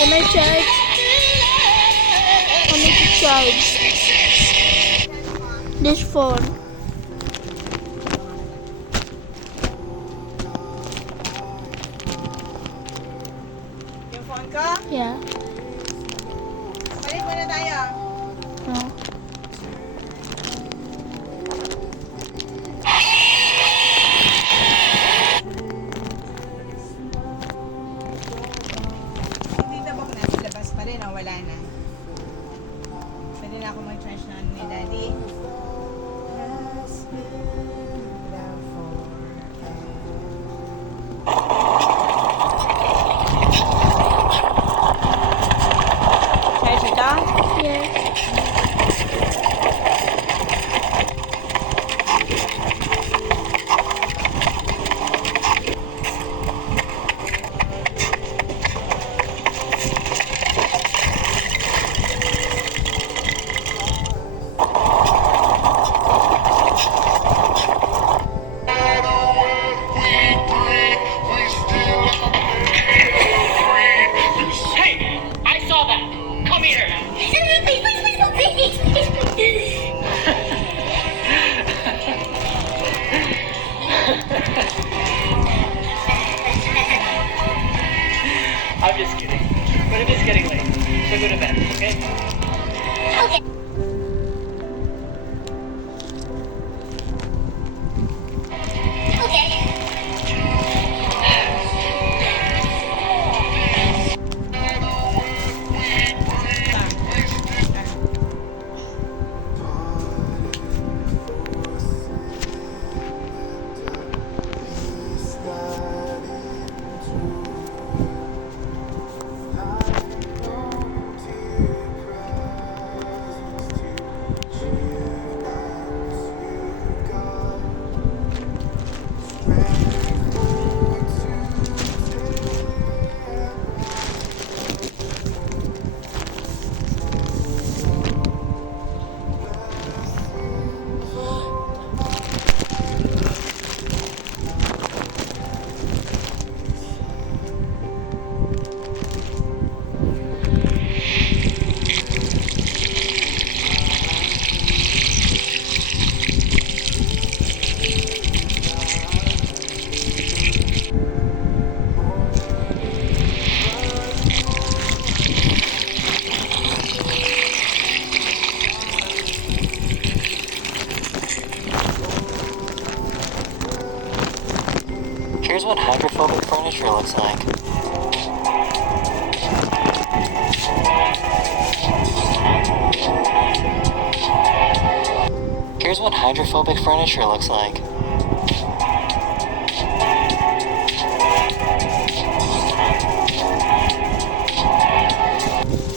Can I charge? I need to charge this phone. Yung phone ko? Yeah. Balik muna tayo. No. Hindi tabak nasa labas pa rin, oh, wala na. Pwede na ako mag-charge na ni Daddy. Charge ito? Yes. Hey, I saw that. Come here. I'm just kidding. But it is getting late. So go to bed, okay? Okay. Here's what hydrophobic furniture looks like. Here's what hydrophobic furniture looks like.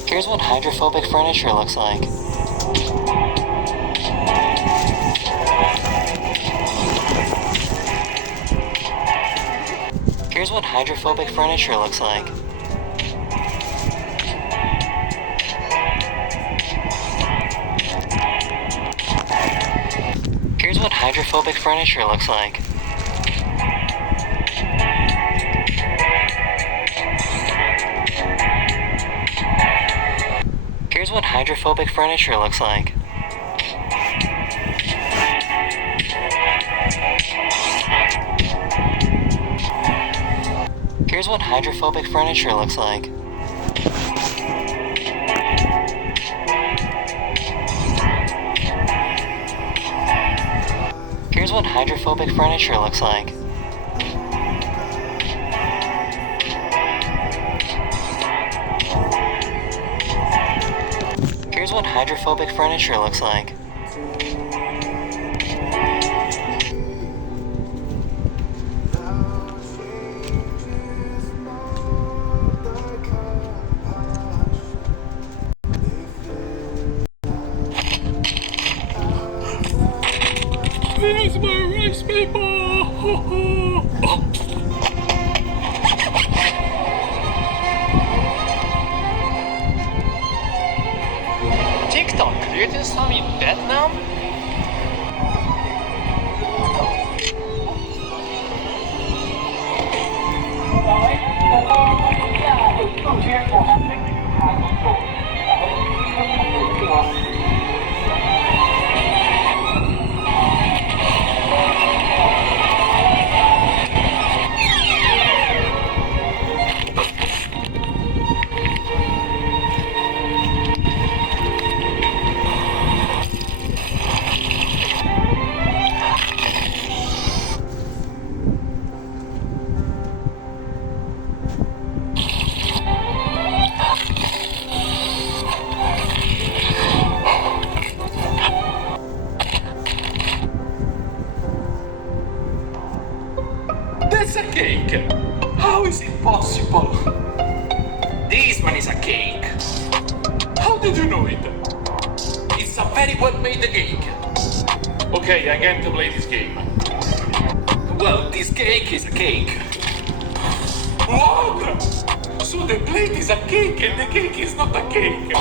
Here's what hydrophobic furniture looks like. Here's what hydrophobic furniture looks like. hydrophobic furniture looks like. Here's what hydrophobic furniture looks like. Here's what hydrophobic furniture looks like. Here's what hydrophobic furniture looks like. Here's what hydrophobic furniture looks like. There's my rice paper! TikTok creators some in Vietnam? That's a cake! How is it possible? This one is a cake. How did you know it? It's a very well made cake. Okay, I can't play this game. Well, this cake is a cake. What? So the plate is a cake and the cake is not a cake.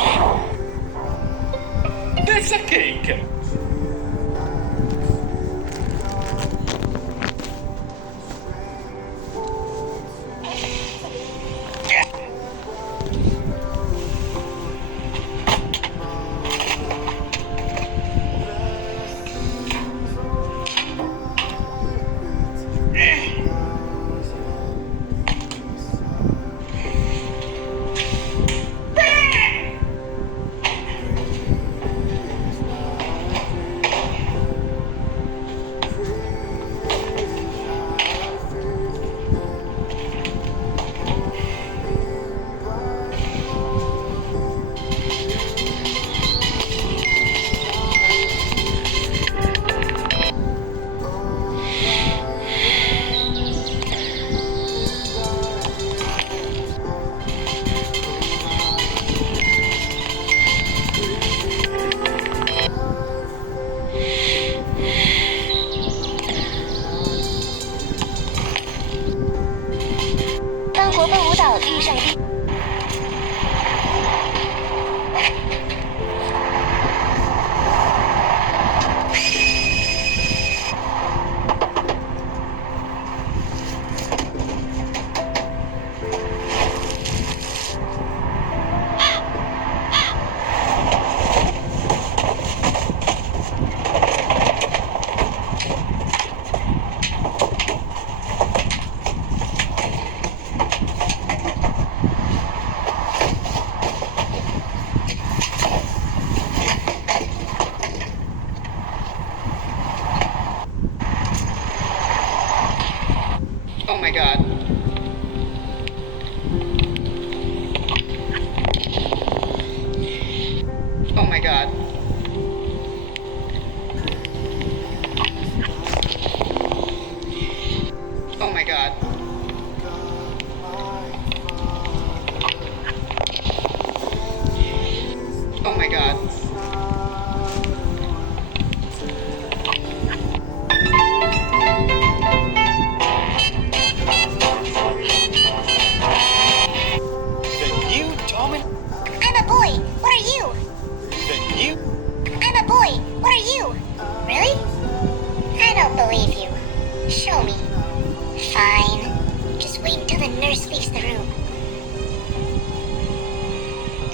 That's a cake.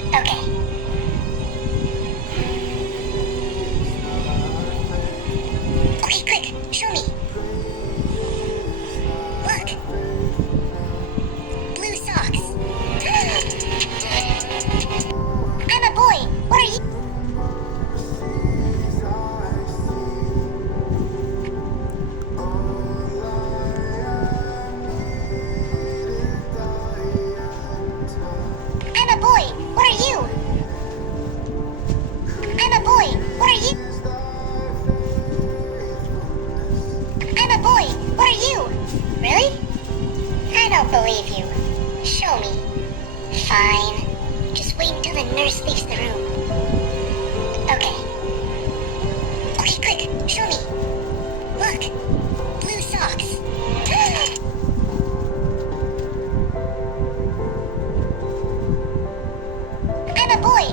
Okay. Okay, quick, show me. Look. Blue socks. I'm a boy. What are you? I'm a boy. What are you? I'm a boy. What are you? I'm a boy. What are you? Really? I don't believe you. Show me. Fine. Just wait until the nurse leaves the room. Okay. Okay, quick. Show me. Look. Blue socks. I'm a boy.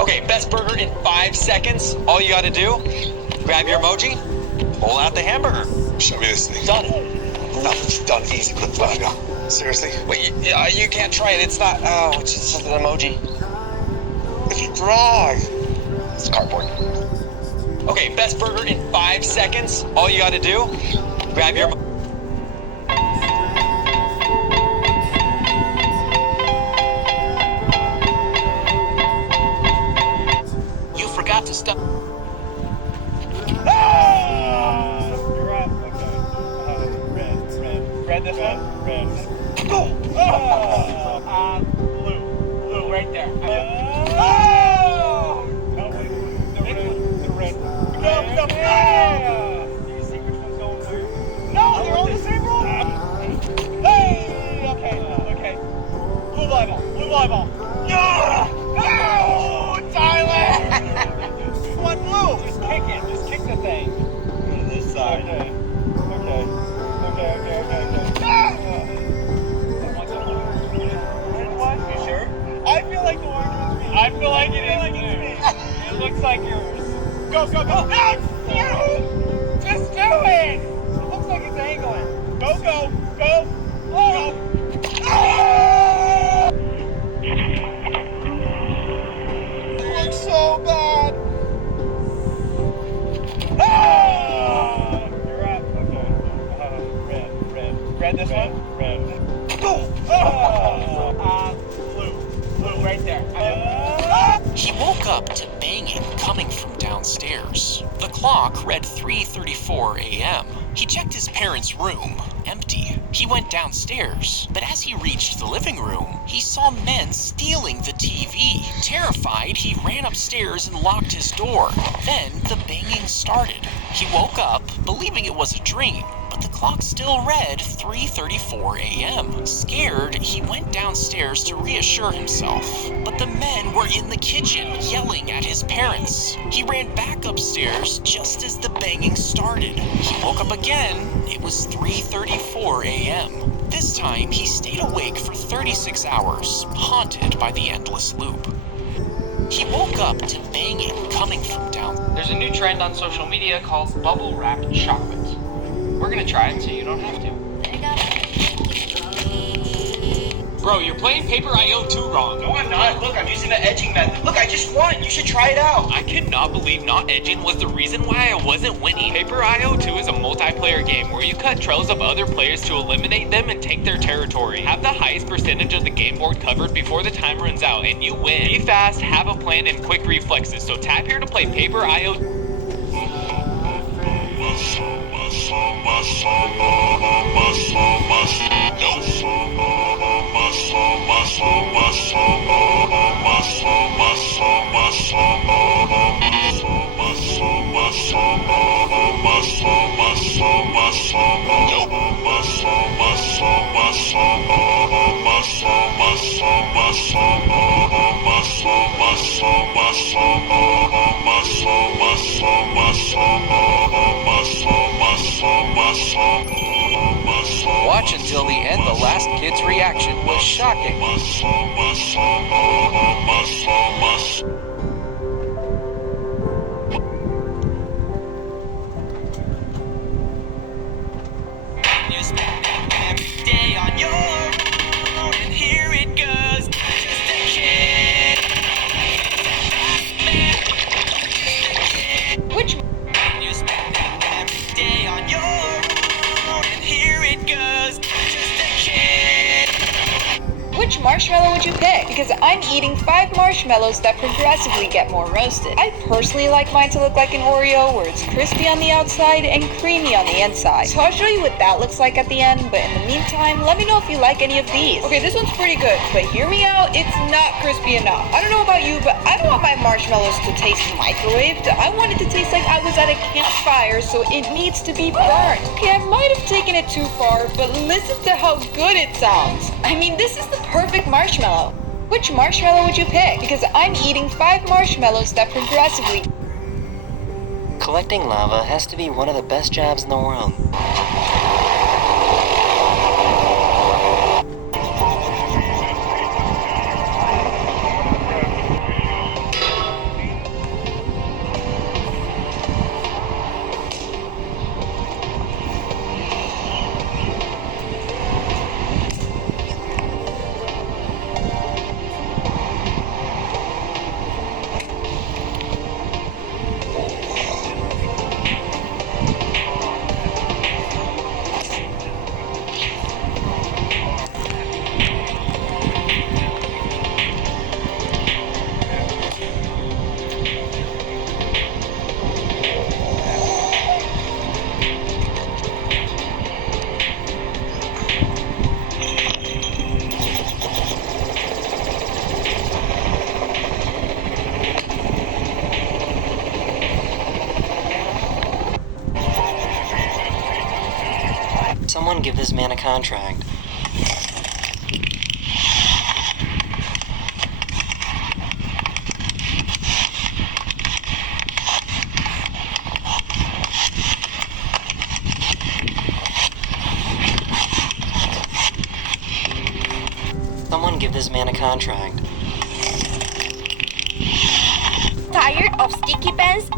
Okay, best burger in 5 seconds. All you gotta do, grab your emoji, pull out the hamburger. Show me this thing. Done. Nothing's done easy with the burger. Seriously? Wait, you can't try it. It's not. Oh, it's just an emoji. It's dry. It's cardboard. Okay, best burger in 5 seconds. All you gotta do, grab your. You forgot to stop. You're up. Okay. Red. Red this one? Red. Blue. Blue right there. Oh! No, wait. The red. No. Do you see which one's going blue? No, they're all the same roll. Hey! Okay. Blue volleyball. Yeah! No! Tyler! One blue! Just kick it. Just kick the thing. Go to this side. Okay. You sure? I feel like the orange one's me. I feel like it's me. It looks like yours. Go. No, you! Just do it! It looks like it's angling. Go. Oh! Ah! It looks so bad. Ah! You're up. Okay. Red this one? Red. Go! Blue right there. He woke up to banging coming from downstairs. The clock read 3:34 a.m. He checked his parents' room. Empty. He went downstairs, but as he reached the living room, he saw men stealing the TV. Terrified, he ran upstairs and locked his door. Then the banging started. He woke up, believing it was a dream, but the clock still read 3:34 a.m. Scared, he went downstairs to reassure himself, but the men were in the kitchen yelling at his parents. He ran back upstairs just as the banging started. He woke up again. It was 3:34 a.m. This time, he stayed awake for 36 hours, haunted by the endless loop. He woke up to banging coming from down. There's a new trend on social media called bubble wrapped chocolate. We're gonna try it so you don't have to. Bro, you're playing Paper IO 2 wrong. No, I'm not. Look, I'm using the edging method. Look, I just won. You should try it out. I cannot believe not edging was the reason why I wasn't winning. Paper IO 2 is a multiplayer game where you cut trails of other players to eliminate them and take their territory. Have the highest percentage of the game board covered before the time runs out, and you win. Be fast, have a plan, and quick reflexes. So tap here to play Paper IO. Watch until the end. The last kid's reaction was shocking. You spend every day on your own, and here it goes. Just a kid. I'm eating 5 marshmallows that progressively get more roasted. I personally like mine to look like an Oreo, where it's crispy on the outside and creamy on the inside. So I'll show you what that looks like at the end, but in the meantime, let me know if you like any of these. Okay, this one's pretty good, but hear me out, it's not crispy enough. I don't know about you, but I don't want my marshmallows to taste microwaved. I want it to taste like I was at a campfire, so it needs to be burnt. Okay, I might have taken it too far, but listen to how good it sounds. I mean, this is the perfect marshmallow. Which marshmallow would you pick? Because I'm eating 5 marshmallows that progressively... Collecting lava has to be one of the best jobs in the world. Someone give this man a contract. Someone give this man a contract. Tired of sticky pens?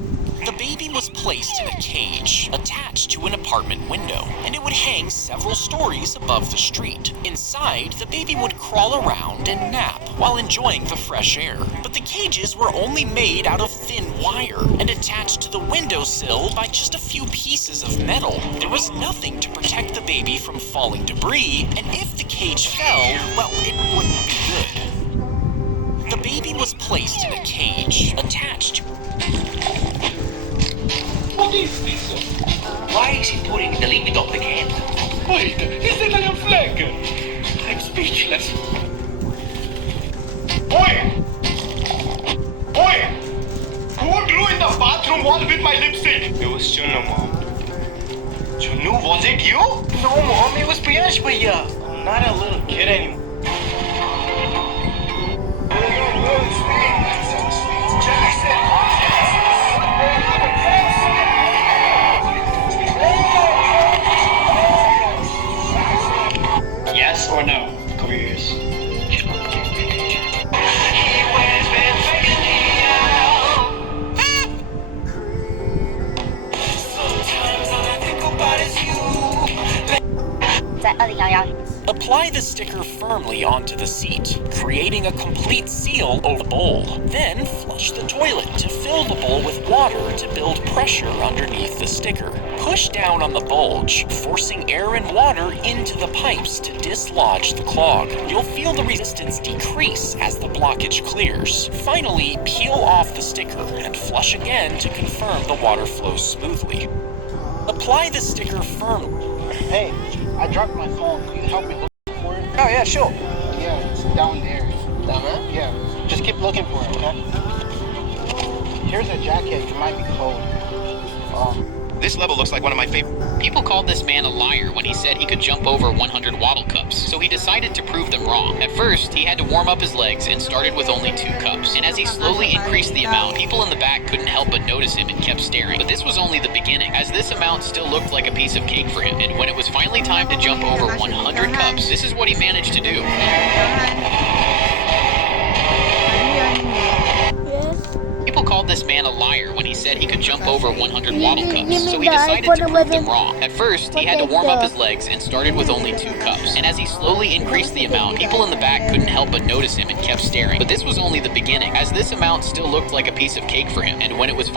The baby was placed in a cage attached to an apartment window, and it would hang several stories above the street. Inside, the baby would crawl around and nap while enjoying the fresh air. But the cages were only made out of thin wire and attached to the windowsill by just a few pieces of metal. There was nothing to protect the baby from falling debris, and if the cage fell, well, it wouldn't be good. The baby was placed in a cage attached to... What is this? Why is he putting the liquid on the can? Wait, is that a flag? I'm speechless. Oi! Oi! Who glue in the bathroom wall with my lipstick? It was Chunu, Mom. Chunu, was it you? No, Mom, it was Priyansh Bhaiya. I'm not a little kid anymore. Yes or no? Cover your ears. Apply the sticker firmly onto the seat, creating a complete seal over the bowl. Then flush the toilet to fill the bowl with water to build pressure underneath the sticker. Push down on the bulge, forcing air and water into the pipes to dislodge the clog. You'll feel the resistance decrease as the blockage clears. Finally, peel off the sticker and flush again to confirm the water flows smoothly. Apply the sticker firmly. Hey, I dropped my phone. Can you help me look for it? Oh, yeah, sure. Yeah, it's down there. Down there? Yeah, just keep looking for it, okay? Here's a jacket. You might be cold. This level looks like one of my favorite. People called this man a liar when he said he could jump over 100 waddle cups, so he decided to prove them wrong. At first, he had to warm up his legs and started with only 2 cups. And as he slowly increased the amount, people in the back couldn't help but notice him and kept staring. But this was only the beginning, as this amount still looked like a piece of cake for him. And when it was finally time to jump over 100 cups, this is what he managed to do. People called this man a liar when he said he could jump over 100 waddle cups, so he decided to prove them wrong. At first, he had to warm up his legs and started with only 2 cups. And as he slowly increased the amount, people in the back couldn't help but notice him and kept staring. But this was only the beginning, as this amount still looked like a piece of cake for him. And when it was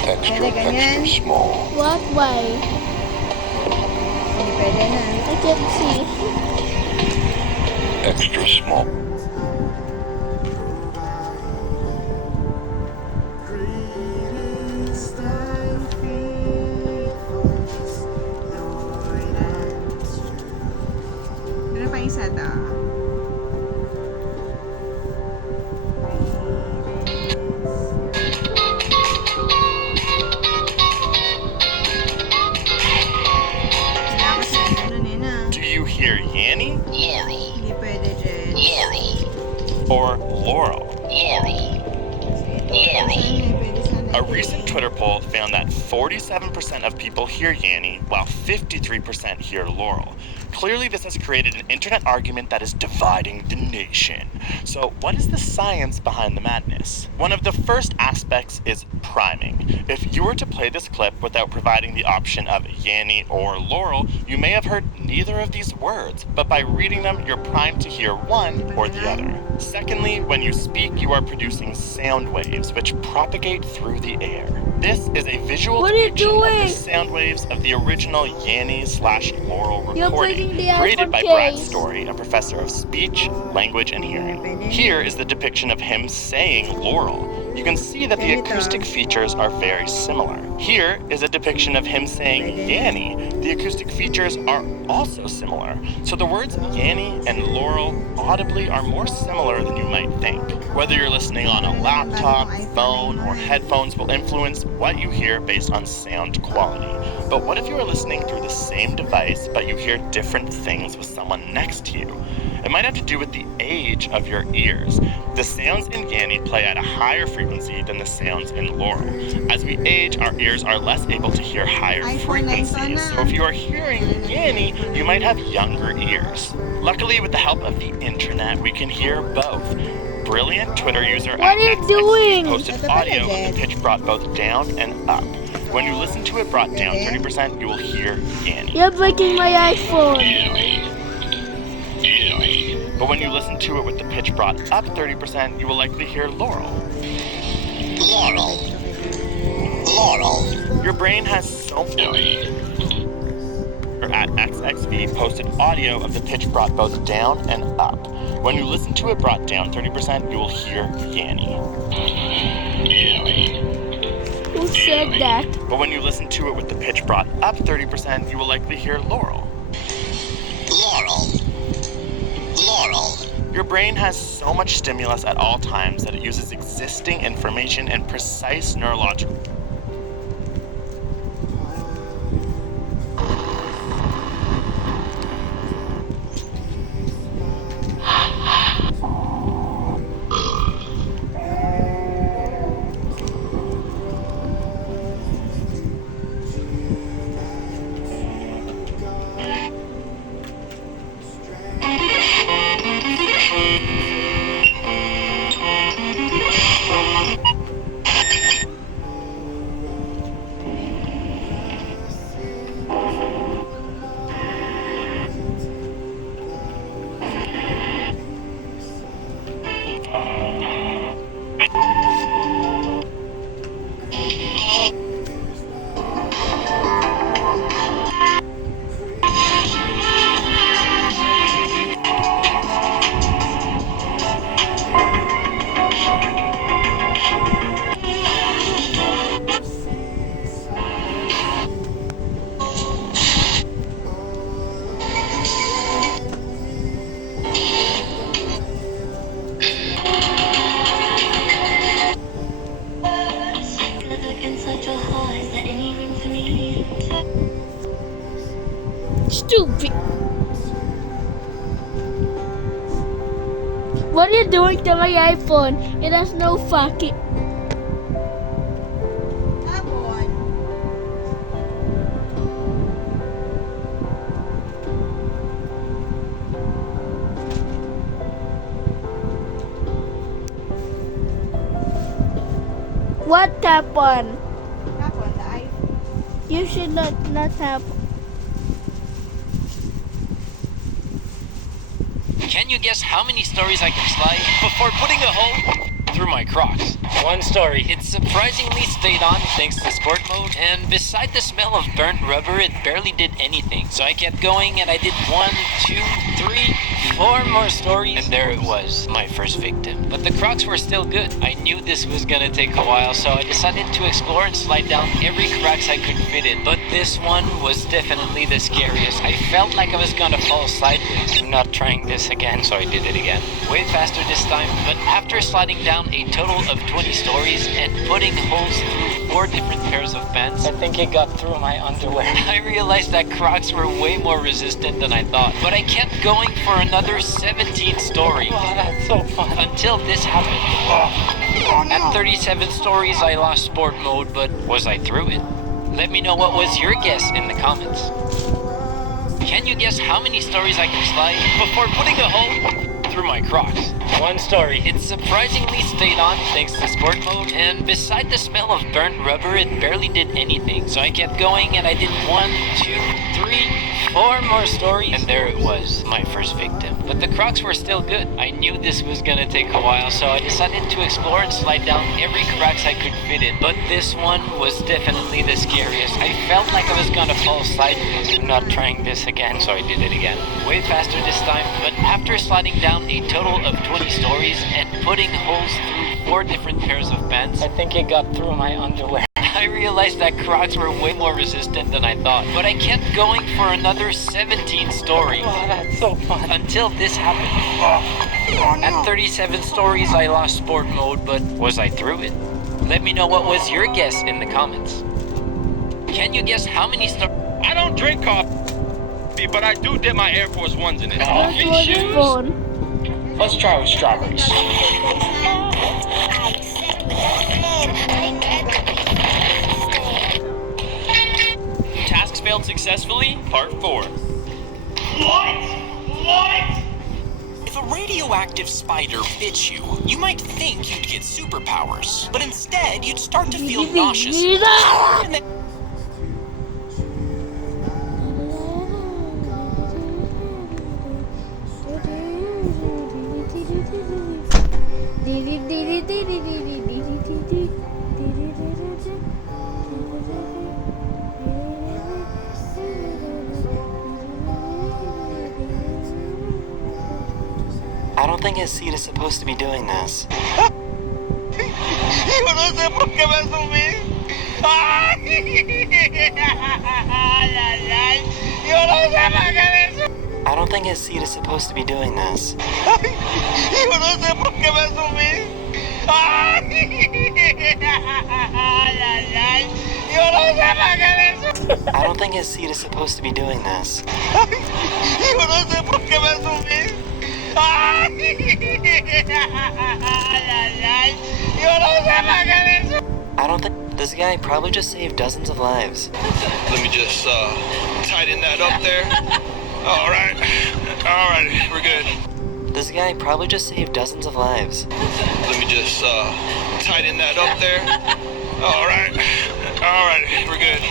extra small. What way? I can see. Extra small. or Laurel? A recent Twitter poll found that 47% of people hear Yanny, while 53% hear Laurel. Clearly, this has created an internet argument that is dividing the nation. So, what is the science behind the madness? One of the first aspects is priming. If you were to play this clip without providing the option of Yanny or Laurel, you may have heard neither of these words, but by reading them, you're primed to hear one or the other. Secondly, when you speak, you are producing sound waves, which propagate through the air. This is a visual depiction of the sound waves of the original Yanny/Laurel recording, created by Brad Story, a professor of speech, language, and hearing. Here is the depiction of him saying Laurel. You can see that the acoustic features are very similar. Here is a depiction of him saying Yanny. The acoustic features are also similar. So the words Yanny and Laurel audibly are more similar than you might think. Whether you're listening on a laptop, phone, or headphones will influence what you hear based on sound quality. But what if you are listening through the same device, but you hear different things with someone next to you? It might have to do with the age of your ears. The sounds in Yanny play at a higher frequency than the sounds in Laurel. As we age, our ears are less able to hear higher frequencies, so if you are hearing Yanny, you might have younger ears. Luckily, with the help of the internet, we can hear both. Brilliant Twitter user @XXV posted audio of the pitch brought both down and up. When you listen to it brought down 30%, you will hear Yanny. You're breaking my iPhone. But when you listen to it with the pitch brought up 30%, you will likely hear Laurel. Your brain has so @XXV posted audio of the pitch brought both down and up. When you listen to it brought down 30%, you will hear Yanny. Who said that? But when you listen to it with the pitch brought up 30%, you will likely hear Laurel. Your brain has so much stimulus at all times that it uses existing information and precise neurological. Stupid. What are you doing to my iPhone? It has no fucking... What happened? You should not have. Can you guess how many stories I can slide before putting a hole through my Crocs? One story. It surprisingly stayed on thanks to sport mode, and beside the smell of burnt rubber, it barely did anything. So I kept going, and I did 1, 2, 3, 4 more stories, and there it was, my first victim. But the Crocs were still good. I knew this was gonna take a while, so I decided to explore and slide down every Crocs I could fit in. But this one was definitely the scariest. I felt like I was gonna fall sideways. I'm not trying this again, so I did it again. Way faster this time, but after sliding down a total of 20 stories and putting holes through 4 different pairs of pants, I think it got through my underwear. I realized that Crocs were way more resistant than I thought, but I kept going for another another 17 stories. Oh, that's so fun. Until this happened. At 37 stories, I lost sport mode, but was I through it? Let me know what was your guess in the comments. Can you guess how many stories I can slide before putting a hole through my Crocs? 1 story. It surprisingly stayed on thanks to sport mode, and beside the smell of burnt rubber, it barely did anything. So I kept going, and I did 1, 2, 3, 4 more stories, and there it was, my first victim. But the Crocs were still good. I knew this was gonna take a while, so I decided to explore and slide down every Crocs I could fit in. But this one was definitely the scariest. I felt like I was gonna fall sideways. I'm not trying this again, so I did it again. Way faster this time, but after sliding down a total of 20 stories and putting holes through 4 different pairs of pants, I think it got through my underwear. I realized that Crocs were way more resistant than I thought, but I kept going for another 17 stories. Oh, that's so fun. Until this happened. At 37 stories, I lost sport mode, but was I through it? Let me know what was your guess in the comments. Can you guess how many stories? I don't drink coffee, but I do dip my Air Force Ones in it. Coffee shoes? Let's try with strawberries. Tasks failed successfully, part 4. What? If a radioactive spider bit you, you might think you'd get superpowers, but instead you'd start to feel nauseous. And then I don't think his seat is supposed to be doing this. Yo no sé por qué me subí. Yo no sé por qué me subí. I don't think his seat is supposed to be doing this. Yo no sé por qué me subí. Yo no sé por qué me subí. I don't think his seat is supposed to be doing this. Yo no sé por qué me subí. Yo no sé por qué me subí. I don't think this guy probably just saved dozens of lives. Let me just tighten that up there. All right, we're good. This guy probably just saved dozens of lives. Let me just tighten that up there. All right, we're good.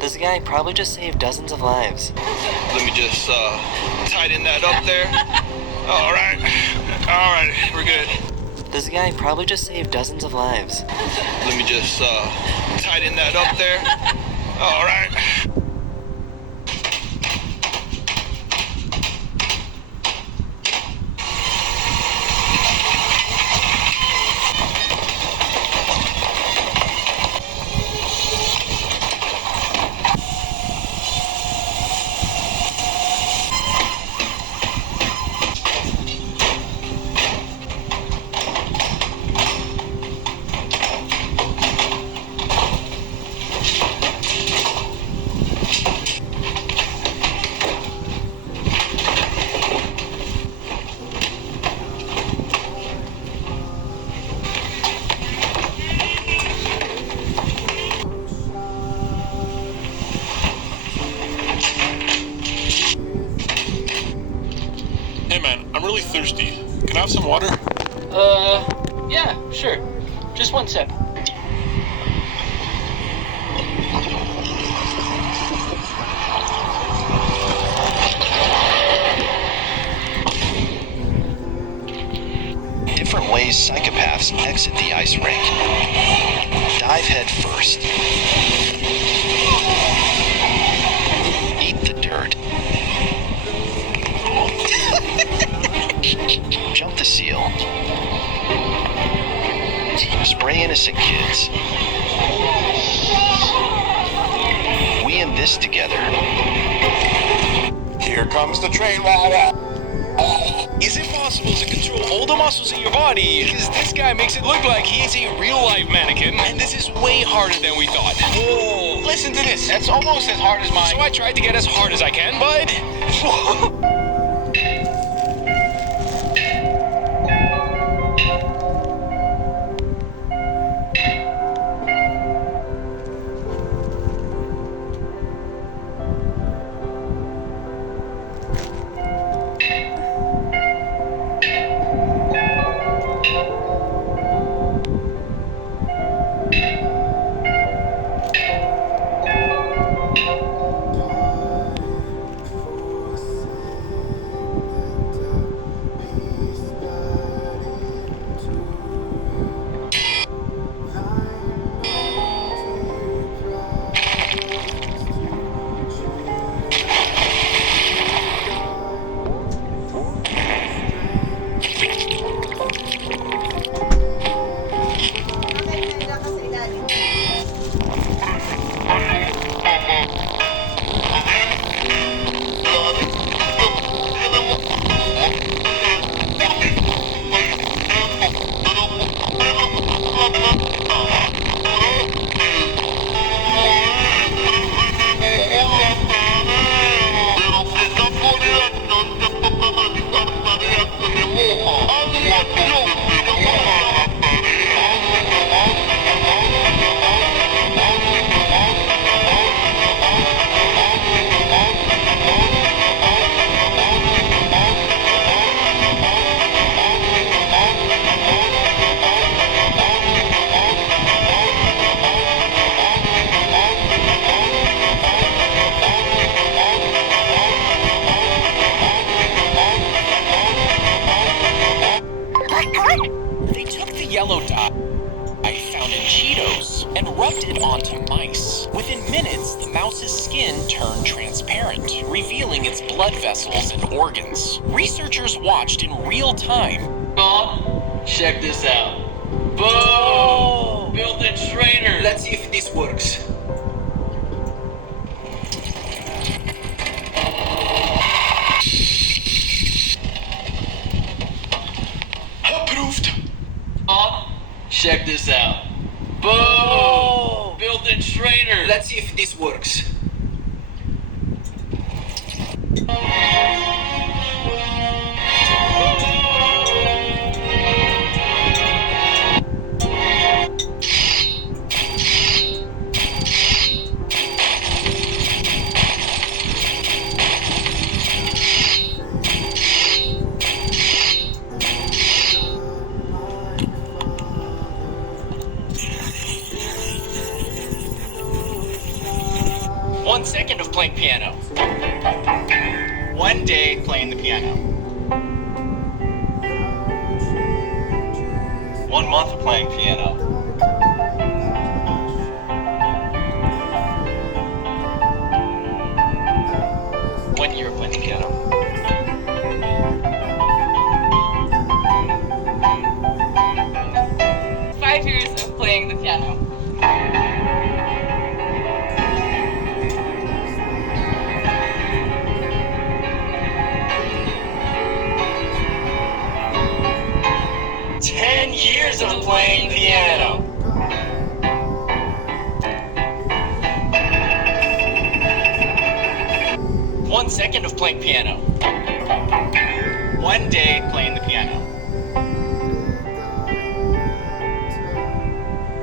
This guy probably just saved dozens of lives. Let me just tighten that up there. All right, we're good. This guy probably just saved dozens of lives. Let me just tighten that up there. All right. Hey man, I'm really thirsty. Can I have some water? Yeah, sure. Just 1 sip. Different ways psychopaths exit the ice rink. Dive head first. Eat the dirt. Jump the seal. Spray innocent kids. We in this together. Here comes the train rider. Is it possible to control all the muscles in your body? Because this guy makes it look like he is a real-life mannequin, and this is way harder than we thought. Whoa. Listen to this. That's almost as hard as mine. So I tried to get as hard as I can, but... They took the yellow dye I found in Cheetos and rubbed it onto mice. Within minutes, the mouse's skin turned transparent, revealing its blood vessels and organs. Researchers watched in real time. Mom, check this out. Boom! Built-in trainer. Let's see if this works. Approved. Mom, check this out. Boom! Built-in trainer. Let's see if this works. One second of playing piano. 1 day playing the piano. 1 month of playing piano. 1 year of playing the piano. Five years of playing the piano. Years of playing piano. One second of playing piano. 1 day playing the piano.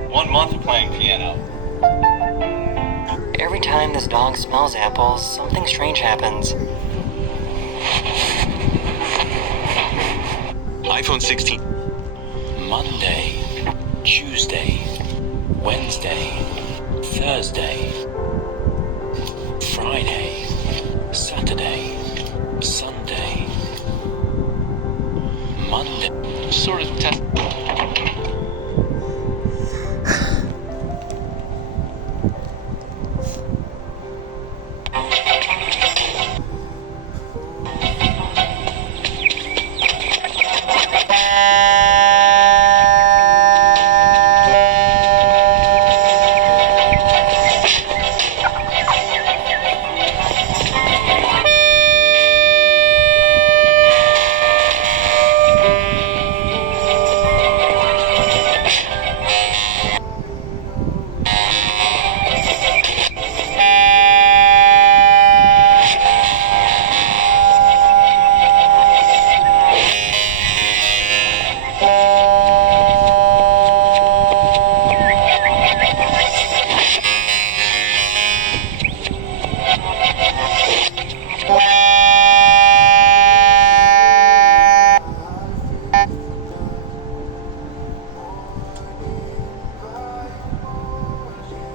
1 month of playing piano. Every time this dog smells apples, something strange happens. iPhone 16. Monday, Tuesday, Wednesday, Thursday, Friday, Saturday, Sunday, Monday. Sort of test.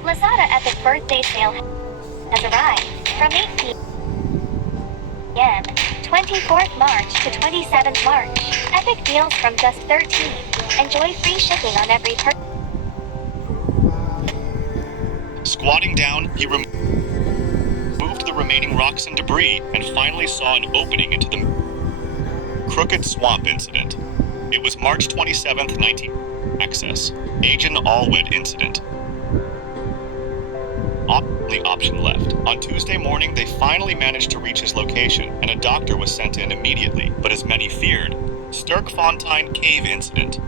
Lazada Epic Birthday Sale has arrived from 8 p.m. 24th March to 27th March. Epic deals from just $13. Enjoy free shipping on every purchase. Squatting down, he removed the remaining rocks and debris and finally saw an opening into the Crooked Swamp incident. It was March 27th, 19... Agent Allwed incident. The option left. On Tuesday morning, they finally managed to reach his location, and a doctor was sent in immediately, but as many feared, Sturkfontein Cave incident.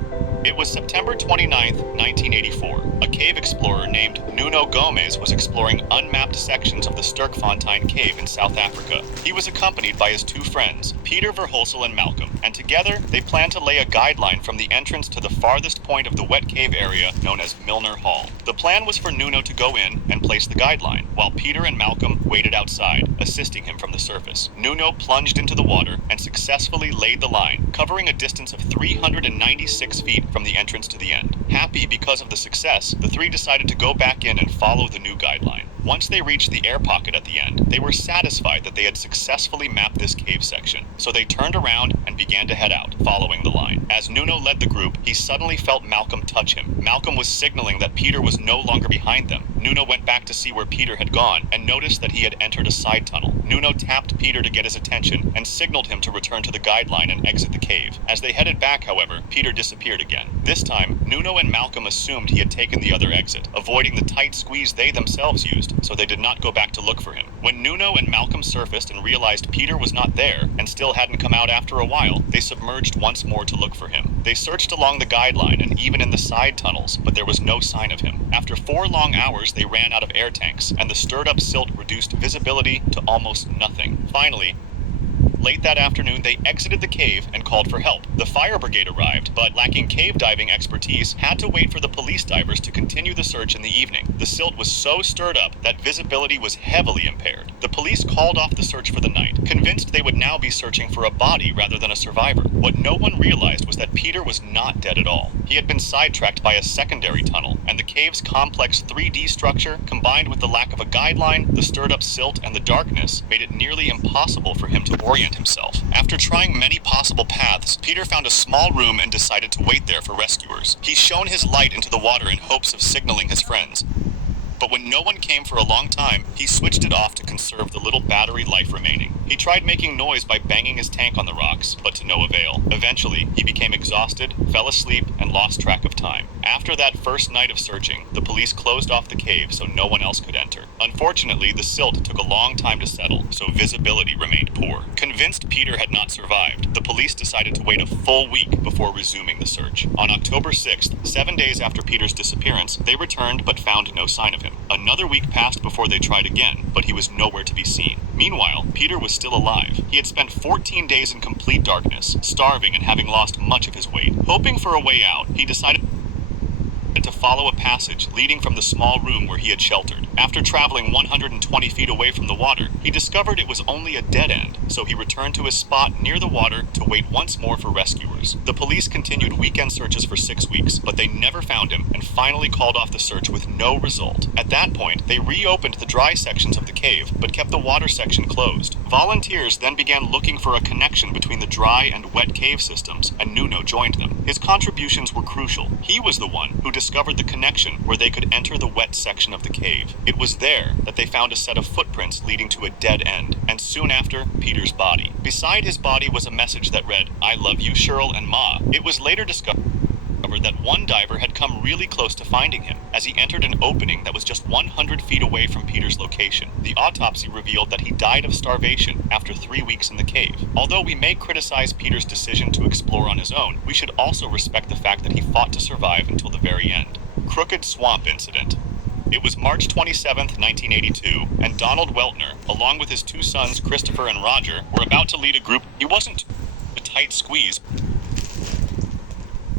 It was September 29th, 1984. A cave explorer named Nuno Gomes was exploring unmapped sections of the Sturkfontein Cave in South Africa. He was accompanied by his two friends, Peter Verhulsel and Malcolm, and together they planned to lay a guideline from the entrance to the farthest point of the wet cave area known as Milner Hall. The plan was for Nuno to go in and place the guideline, while Peter and Malcolm waited outside, assisting him from the surface. Nuno plunged into the water and successfully laid the line, covering a distance of 396 feet from the entrance to the end. Happy because of the success, the three decided to go back in and follow the new guideline. Once they reached the air pocket at the end, they were satisfied that they had successfully mapped this cave section, so they turned around and began to head out, following the line. As Nuno led the group, he suddenly felt Malcolm touch him. Malcolm was signaling that Peter was no longer behind them. Nuno went back to see where Peter had gone and noticed that he had entered a side tunnel. Nuno tapped Peter to get his attention and signaled him to return to the guideline and exit the cave. As they headed back, however, Peter disappeared again. This time, Nuno and Malcolm assumed he had taken the other exit, avoiding the tight squeeze they themselves used, so they did not go back to look for him. When Nuno and Malcolm surfaced and realized Peter was not there and still hadn't come out after a while, they submerged once more to look for him. They searched along the guideline and even in the side tunnels, but there was no sign of him. After 4 long hours, they ran out of air tanks, and the stirred-up silt reduced visibility to almost nothing. Finally, late that afternoon, they exited the cave and called for help. The fire brigade arrived, but lacking cave diving expertise, had to wait for the police divers to continue the search in the evening. The silt was so stirred up that visibility was heavily impaired. The police called off the search for the night, convinced they would now be searching for a body rather than a survivor. What no one realized was that Peter was not dead at all. He had been sidetracked by a secondary tunnel, and the cave's complex 3D structure, combined with the lack of a guideline, the stirred up silt, and the darkness, made it nearly impossible for him to orient himself. After trying many possible paths, Peter found a small room and decided to wait there for rescuers. He shone his light into the water in hopes of signaling his friends. But when no one came for a long time, he switched it off to conserve the little battery life remaining. He tried making noise by banging his tank on the rocks, but to no avail. Eventually, he became exhausted, fell asleep, and lost track of time. After that first night of searching, the police closed off the cave so no one else could enter. Unfortunately, the silt took a long time to settle, so visibility remained poor. Convinced Peter had not survived, the police decided to wait a full week before resuming the search. On October 6th, 7 days after Peter's disappearance, they returned but found no sign of him. Another week passed before they tried again, but he was nowhere to be seen. Meanwhile, Peter was still alive. He had spent 14 days in complete darkness, starving and having lost much of his weight. Hoping for a way out, he decided to follow a passage leading from the small room where he had sheltered. After traveling 120 feet away from the water, he discovered it was only a dead end, so he returned to his spot near the water to wait once more for rescuers. The police continued weekend searches for 6 weeks, but they never found him and finally called off the search with no result. At that point, they reopened the dry sections of the cave, but kept the water section closed. Volunteers then began looking for a connection between the dry and wet cave systems, and Nuno joined them. His contributions were crucial. He was the one who discovered the connection where they could enter the wet section of the cave. It was there that they found a set of footprints leading to a dead end, and soon after, Peter's body. Beside his body was a message that read, "I love you, Cheryl and Ma." It was later discovered that one diver had come really close to finding him as he entered an opening that was just 100 feet away from Peter's location. The autopsy revealed that he died of starvation after 3 weeks in the cave. Although we may criticize Peter's decision to explore on his own, we should also respect the fact that he fought to survive until the very end. Crooked Swamp Incident. It was March 27th, 1982, and Donald Weltner, along with his 2 sons, Christopher and Roger, were about to lead a group. He wasn't a tight squeeze,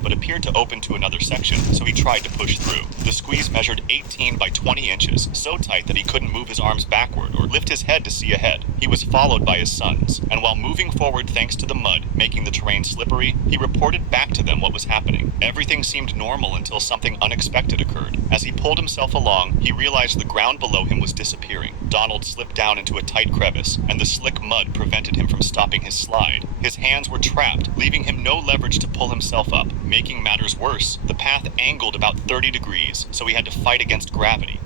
but appeared to open to another section, so he tried to push through. The squeeze measured 18 by 20 inches, so tight that he couldn't move his arms backward or lift his head to see ahead. He was followed by his sons, and while moving forward thanks to the mud, making the terrain slippery, he reported back to them what was happening. Everything seemed normal until something unexpected occurred. As he pulled himself along, he realized the ground below him was disappearing. Donald slipped down into a tight crevice, and the slick mud prevented him from stopping his slide. His hands were trapped, leaving him no leverage to pull himself up. Making matters worse, the path angled about 30 degrees, so he had to fight against gravity.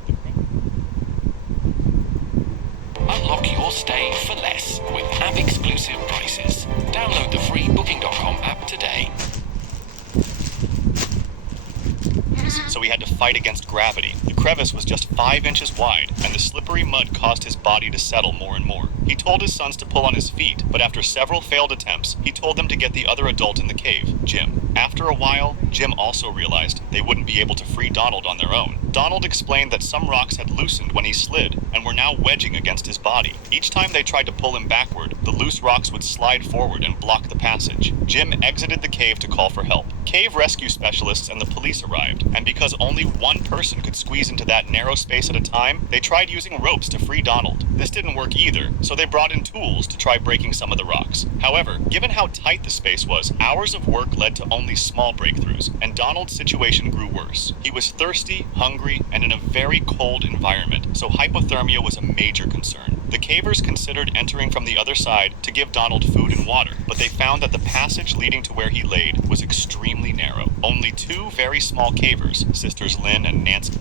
Unlock your stay for less with app-exclusive prices. Download the free Booking.com app today. So he had to fight against gravity. The crevice was just 5 inches wide, and the slippery mud caused his body to settle more and more. He told his sons to pull on his feet, but after several failed attempts, he told them to get the other adult in the cave, Jim. After a while, Jim also realized they wouldn't be able to free Donald on their own. Donald explained that some rocks had loosened when he slid, and were now wedging against his body. Each time they tried to pull him backward, the loose rocks would slide forward and block the passage. Jim exited the cave to call for help. Cave rescue specialists and the police arrived, and because only one person could squeeze into that narrow space at a time, they tried using ropes to free Donald. This didn't work either, so they brought in tools to try breaking some of the rocks. However, given how tight the space was, hours of work led to only small breakthroughs, and Donald's situation grew worse. He was thirsty, hungry, hungry and in a very cold environment, so hypothermia was a major concern. The cavers considered entering from the other side to give Donald food and water, but they found that the passage leading to where he laid was extremely narrow. Only two very small cavers, sisters Lynn and Nancy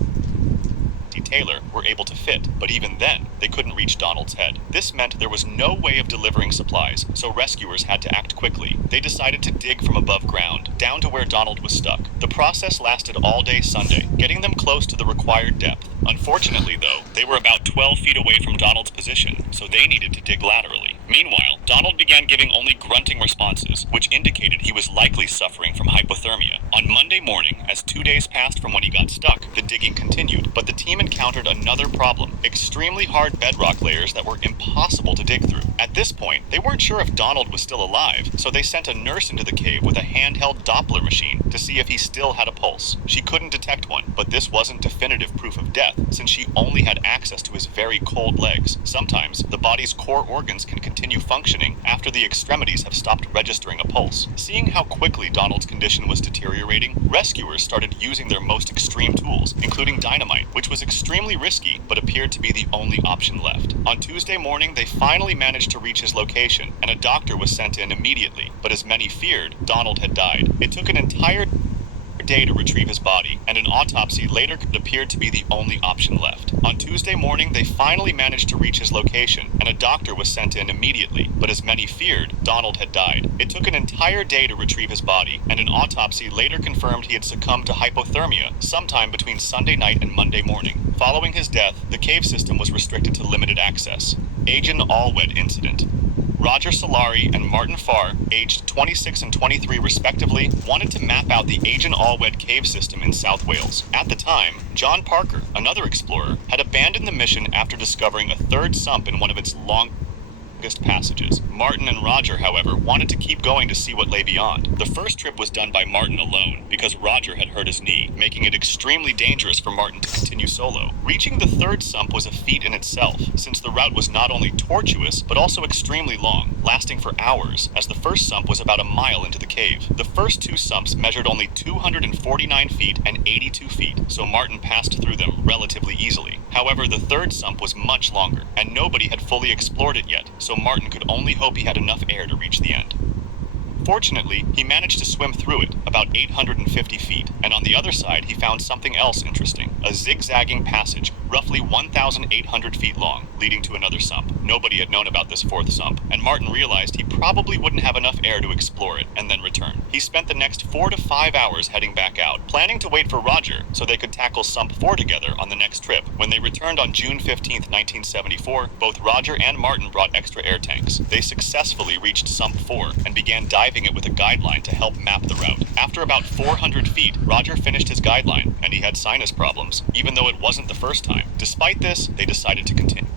Taylor, were able to fit, but even then, they couldn't reach Donald's head. This meant there was no way of delivering supplies, so rescuers had to act quickly. They decided to dig from above ground, down to where Donald was stuck. The process lasted all day Sunday, getting them close to the required depth. Unfortunately, though, they were about 12 feet away from Donald's position, so they needed to dig laterally. Meanwhile, Donald began giving only grunting responses, which indicated he was likely suffering from hypothermia. On Monday morning, as 2 days passed from when he got stuck, the digging continued, but the team encountered another problem: extremely hard bedrock layers that were impossible to dig through. At this point, they weren't sure if Donald was still alive, so they sent a nurse into the cave with a handheld Doppler machine to see if he still had a pulse. She couldn't detect one, but this wasn't definitive proof of death, since she only had access to his very cold legs. Sometimes, the body's core organs can continue functioning after the extremities have stopped registering a pulse. Seeing how quickly Donald's condition was deteriorating, rescuers started using their most extreme tools, including dynamite, which was extremely risky but appeared to be the only option left. On Tuesday morning, they finally managed to reach his location, and a doctor was sent in immediately, but as many feared, Donald had died. It took an entire day to retrieve his body, and an autopsy later appeared to be the only option left. On Tuesday morning, they finally managed to reach his location, and a doctor was sent in immediately, but as many feared, Donald had died. It took an entire day to retrieve his body, and an autopsy later confirmed he had succumbed to hypothermia sometime between Sunday night and Monday morning. Following his death, the cave system was restricted to limited access. Agent Allwed incident. Roger Solari and Martin Farr, aged 26 and 23 respectively, wanted to map out the Agent Allwed cave system in South Wales. At the time, John Parker, another explorer, had abandoned the mission after discovering a third sump in one of its longest passages. Martin and Roger, however, wanted to keep going to see what lay beyond. The first trip was done by Martin alone, because Roger had hurt his knee, making it extremely dangerous for Martin to continue solo. Reaching the third sump was a feat in itself, since the route was not only tortuous, but also extremely long, lasting for hours, as the first sump was about a mile into the cave. The first two sumps measured only 249 feet and 82 feet, so Martin passed through them relatively easily. However, the third sump was much longer, and nobody had fully explored it yet, so Martin could only hope he had enough air to reach the end. Fortunately, he managed to swim through it, about 850 feet, and on the other side he found something else interesting, a zigzagging passage, roughly 1,800 feet long, leading to another sump. Nobody had known about this fourth sump, and Martin realized he probably wouldn't have enough air to explore it, and then return. He spent the next 4 to 5 hours heading back out, planning to wait for Roger so they could tackle sump 4 together on the next trip. When they returned on June 15, 1974, both Roger and Martin brought extra air tanks. They successfully reached sump 4 and began diving it with a guideline to help map the route. After about 400 feet, Roger finished his guideline, and he had sinus problems, even though it wasn't the first time. Despite this, they decided to continue.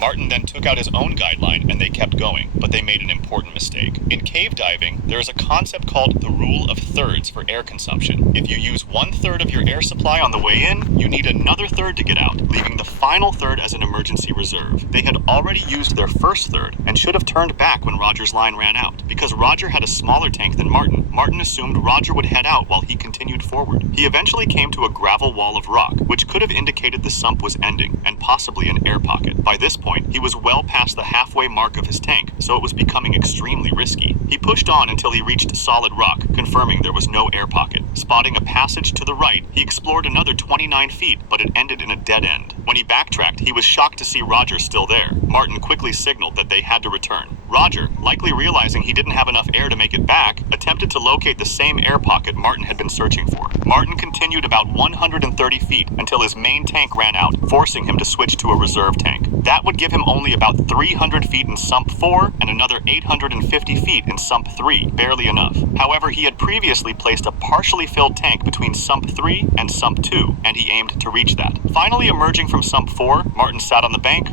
Martin then took out his own guideline and they kept going, but they made an important mistake. In cave diving, there is a concept called the rule of thirds for air consumption. If you use 1/3 of your air supply on the way in, you need another third to get out, leaving the final third as an emergency reserve. They had already used their first third and should have turned back when Roger's line ran out. Because Roger had a smaller tank than Martin, Martin assumed Roger would head out while he continued forward. He eventually came to a gravel wall of rock, which could have indicated the sump was ending, and possibly an air pocket. By this point, he was well past the halfway mark of his tank, so it was becoming extremely risky. He pushed on until he reached solid rock, confirming there was no air pocket. Spotting a passage to the right, he explored another 29 feet, but it ended in a dead end. When he backtracked, he was shocked to see Roger still there. Martin quickly signaled that they had to return. Roger, likely realizing he didn't have enough air to make it back, attempted to locate the same air pocket Martin had been searching for. Martin continued about 130 feet until his main tank ran out, forcing him to switch to a reserve tank. That would give him only about 300 feet in sump 4 and another 850 feet in sump 3, barely enough. However, he had previously placed a partially filled tank between sump 3 and sump 2, and he aimed to reach that. Finally emerging from sump 4, Martin sat on the bank,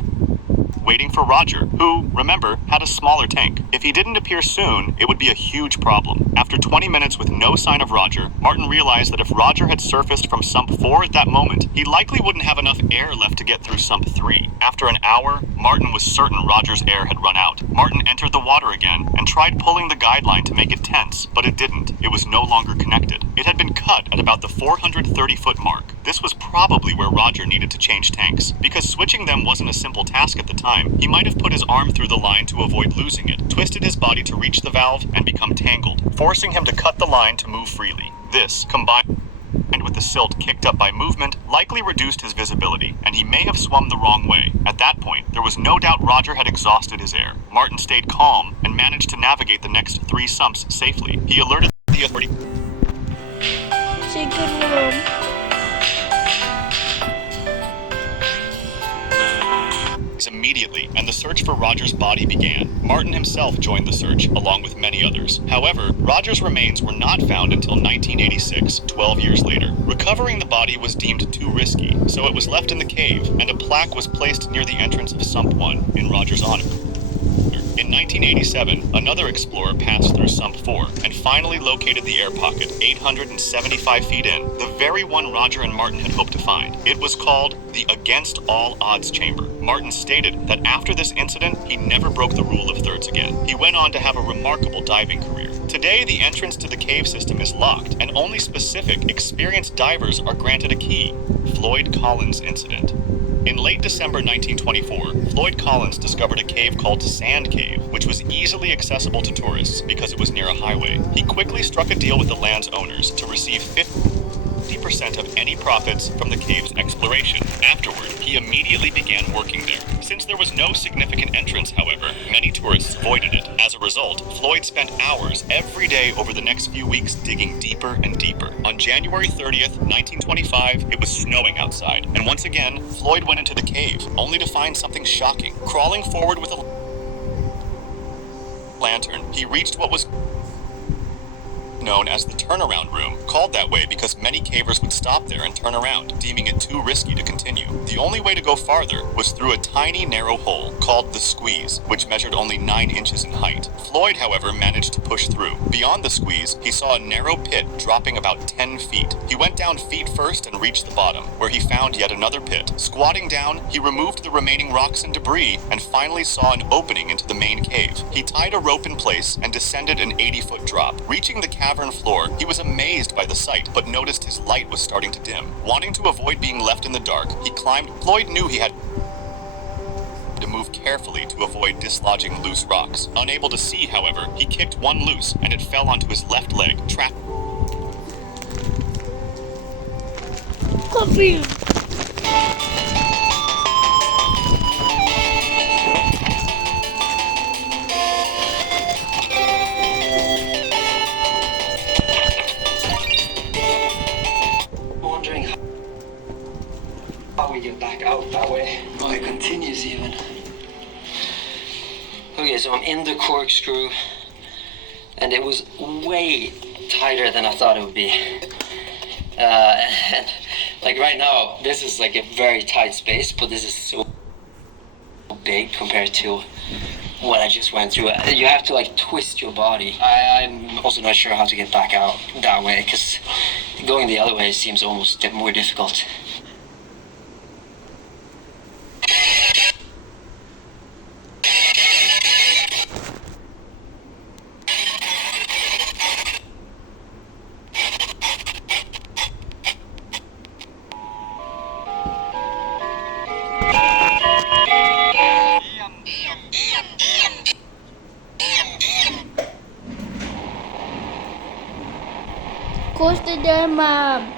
waiting for Roger, who, remember, had a smaller tank. If he didn't appear soon, it would be a huge problem. After 20 minutes with no sign of Roger, Martin realized that if Roger had surfaced from sump 4 at that moment, he likely wouldn't have enough air left to get through sump 3. After an hour, Martin was certain Roger's air had run out. Martin entered the water again and tried pulling the guideline to make it tense, but it didn't. It was no longer connected. It had been cut at about the 430-foot mark. This was probably where Roger needed to change tanks. Because switching them wasn't a simple task at the time, he might have put his arm through the line to avoid losing it, twisted his body to reach the valve, and become tangled, forcing him to cut the line to move freely. This, combined with the silt kicked up by movement, likely reduced his visibility, and he may have swum the wrong way. At that point, there was no doubt Roger had exhausted his air. Martin stayed calm and managed to navigate the next 3 sumps safely. He alerted the authority Chicken room. immediately, and the search for Roger's body began. Martin himself joined the search, along with many others. However, Roger's remains were not found until 1986, 12 years later. Recovering the body was deemed too risky, so it was left in the cave, and a plaque was placed near the entrance of Sump 1 in Roger's honor. In 1987, another explorer passed through Sump 4 and finally located the air pocket 875 feet in, the very one Roger and Martin had hoped to find. It was called the Against All Odds Chamber. Martin stated that after this incident, he never broke the rule of thirds again. He went on to have a remarkable diving career. Today, the entrance to the cave system is locked, and only specific, experienced divers are granted a key. Floyd Collins incident. In late December 1924, Floyd Collins discovered a cave called Sand Cave, which was easily accessible to tourists because it was near a highway. He quickly struck a deal with the land's owners to receive 50% of any profits from the cave's exploration. Afterward, he immediately began working there. Since there was no significant entrance, however, many tourists avoided it. As a result, Floyd spent hours every day over the next few weeks digging deeper and deeper. On January 30th, 1925, it was snowing outside, and once again, Floyd went into the cave, only to find something shocking. Crawling forward with a lantern, he reached what was known as the turnaround room, called that way because many cavers would stop there and turn around, deeming it too risky to continue. The only way to go farther was through a tiny narrow hole called the squeeze, which measured only 9 inches in height. Floyd, however, managed to push through. Beyond the squeeze, he saw a narrow pit dropping about 10 feet. He went down feet first and reached the bottom, where he found yet another pit. Squatting down, he removed the remaining rocks and debris and finally saw an opening into the main cave. He tied a rope in place and descended an 80-foot drop. Reaching the cavern floor, he was amazed by the sight, but noticed his light was starting to dim. Wanting to avoid being left in the dark, he climbed. Floyd knew he had to move carefully to avoid dislodging loose rocks. Unable to see, however, he kicked one loose, and it fell onto his left leg, trapped. Coffee. How we get back out that way. Oh, it continues even. Okay, so I'm in the corkscrew, and it was way tighter than I thought it would be. And like right now, this is like a very tight space, but this is so big compared to what I just went through. You have to like twist your body. I'm also not sure how to get back out that way, because going the other way seems almost more difficult. Koste der Mom.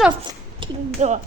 the fucking door.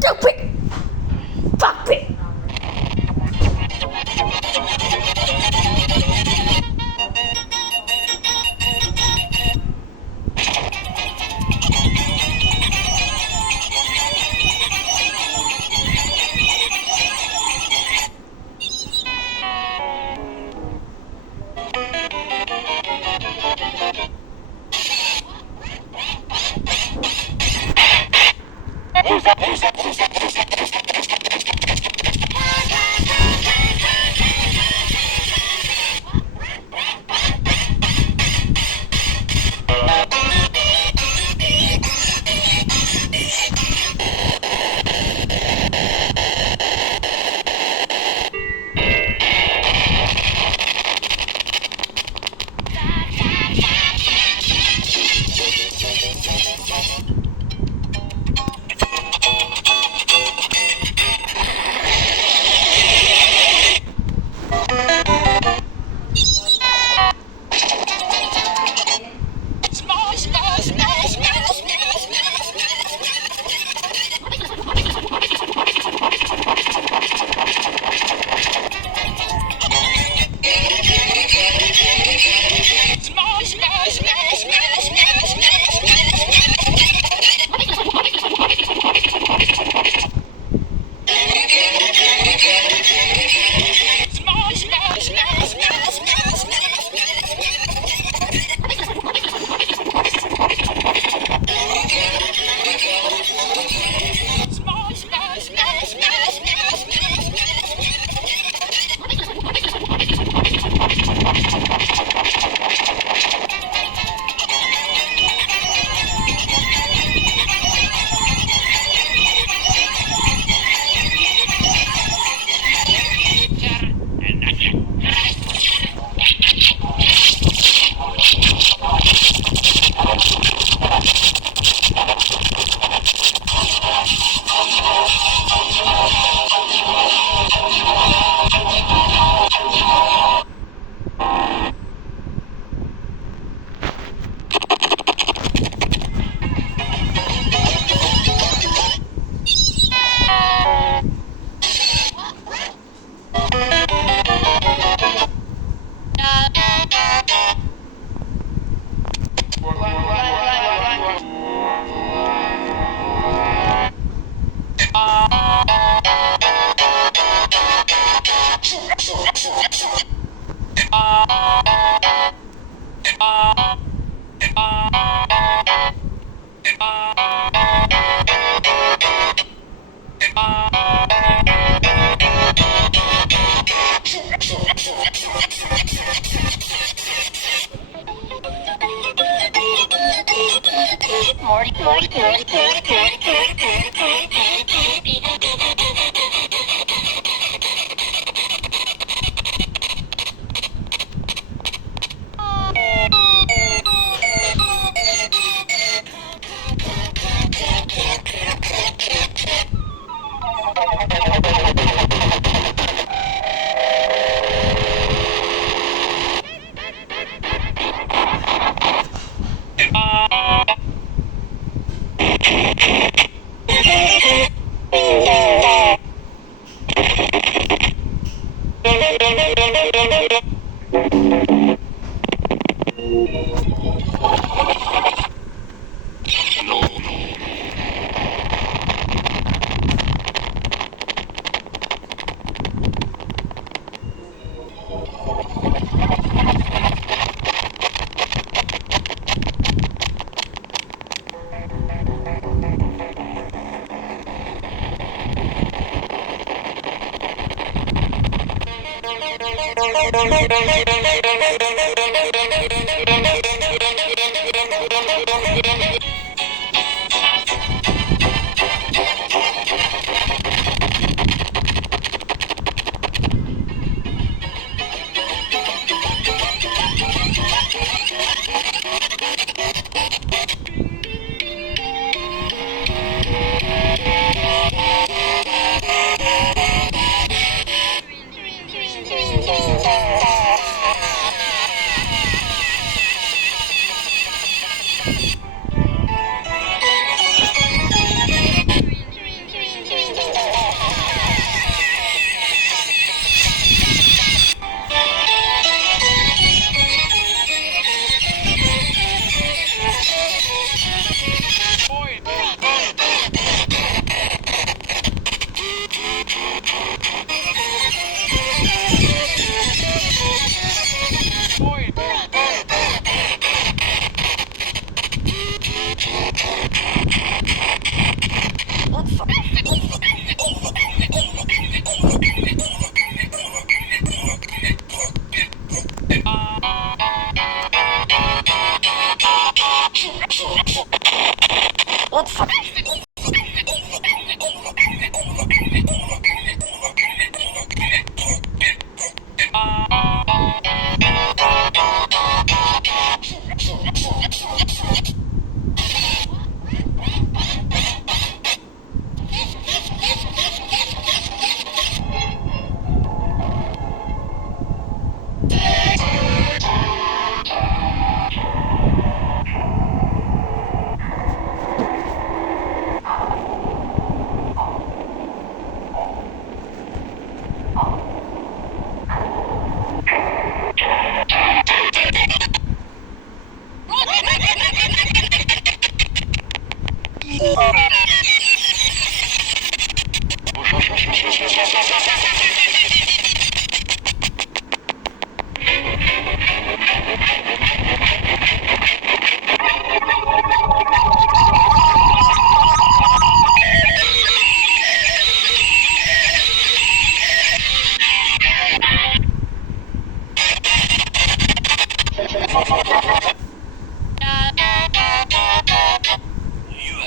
Stupid! Fuck it! Who's up?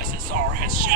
USSR has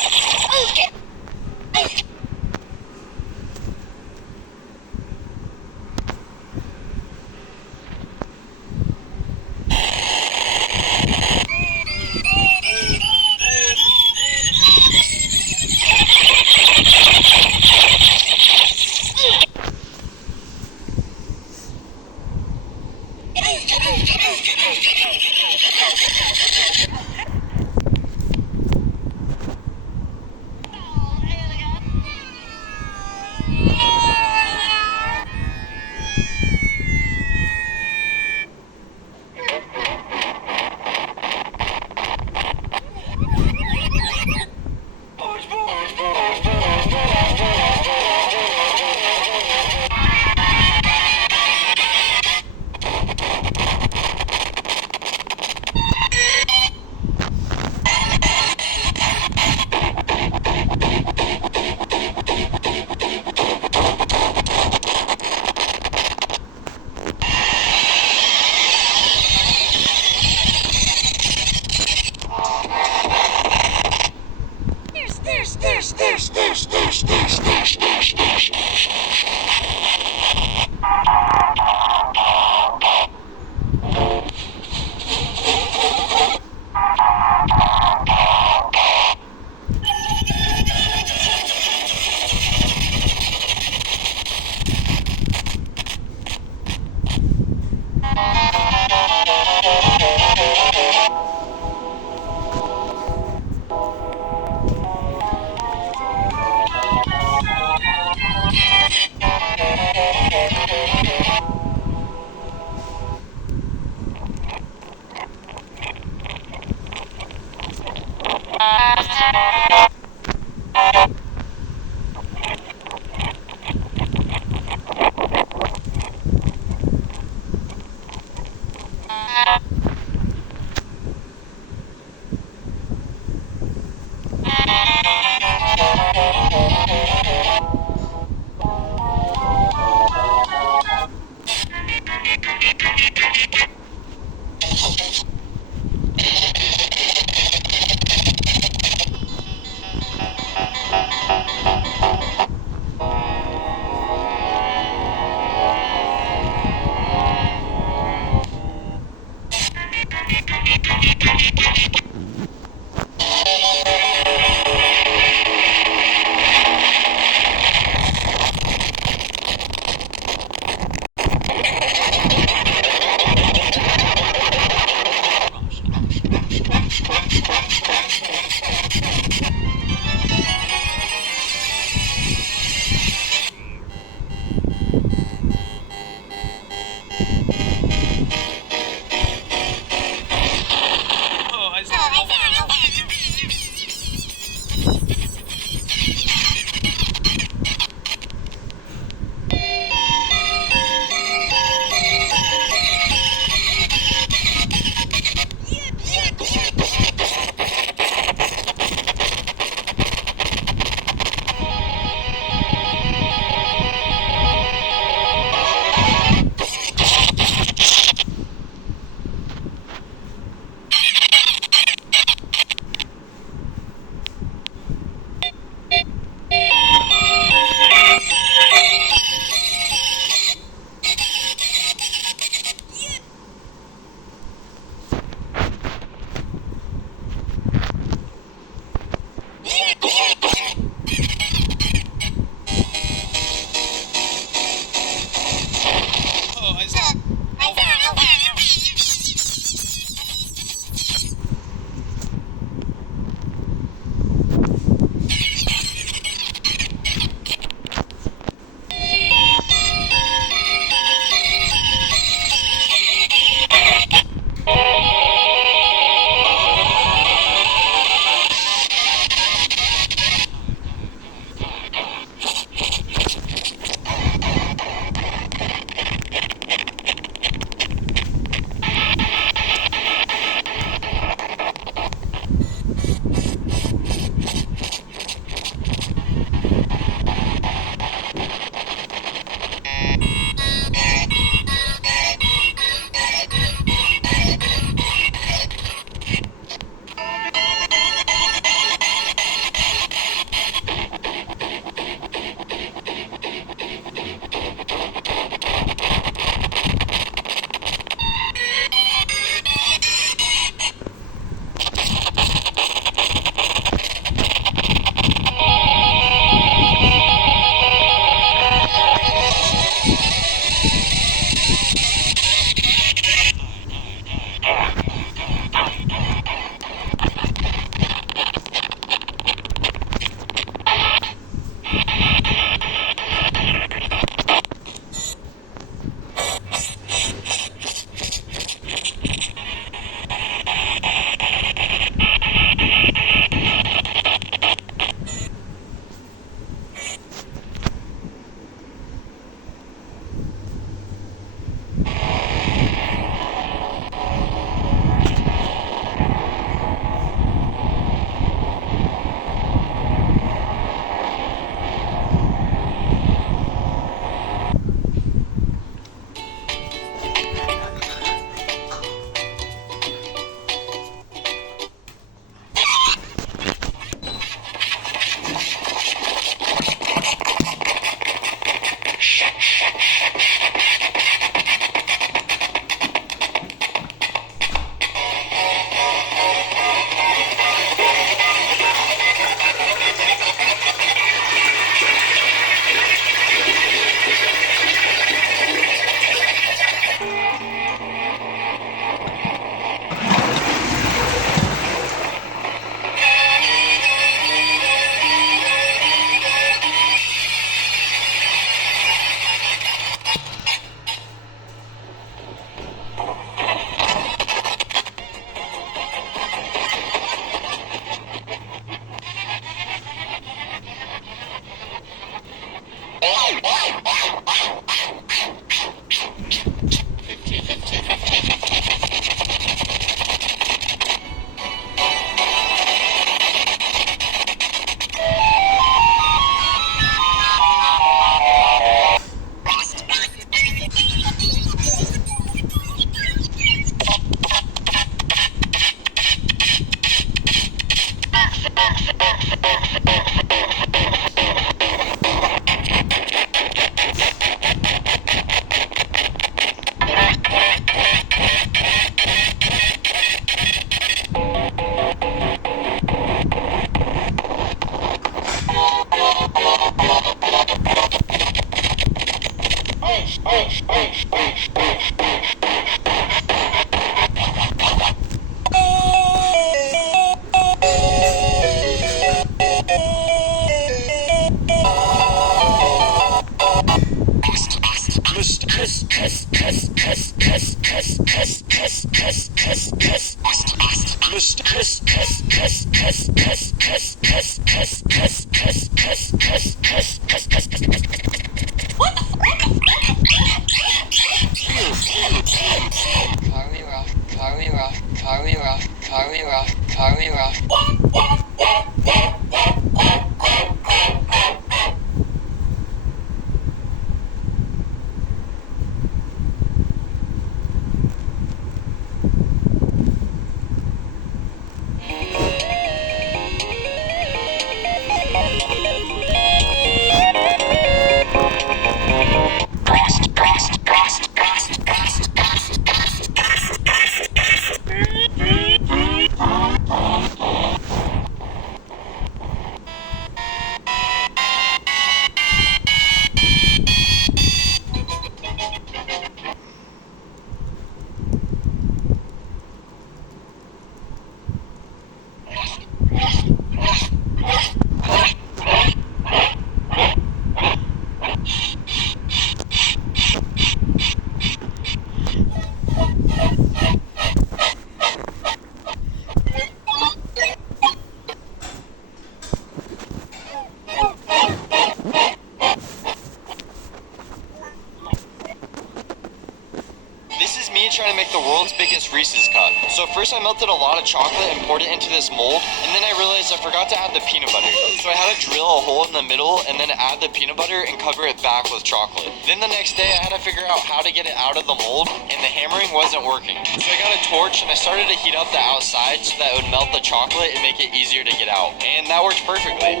Trying to make the world's biggest Reese's cup. So first I melted a lot of chocolate and poured it into this mold, and then I realized I forgot to add the peanut butter. So I had to drill a hole in the middle and then add the peanut butter and cover it back with chocolate. Then the next day I had to figure out how to get it out of the mold, and the hammering wasn't working. So I got a torch and I started to heat up the outside so that it would melt the chocolate and make it easier to get out. And that worked perfectly.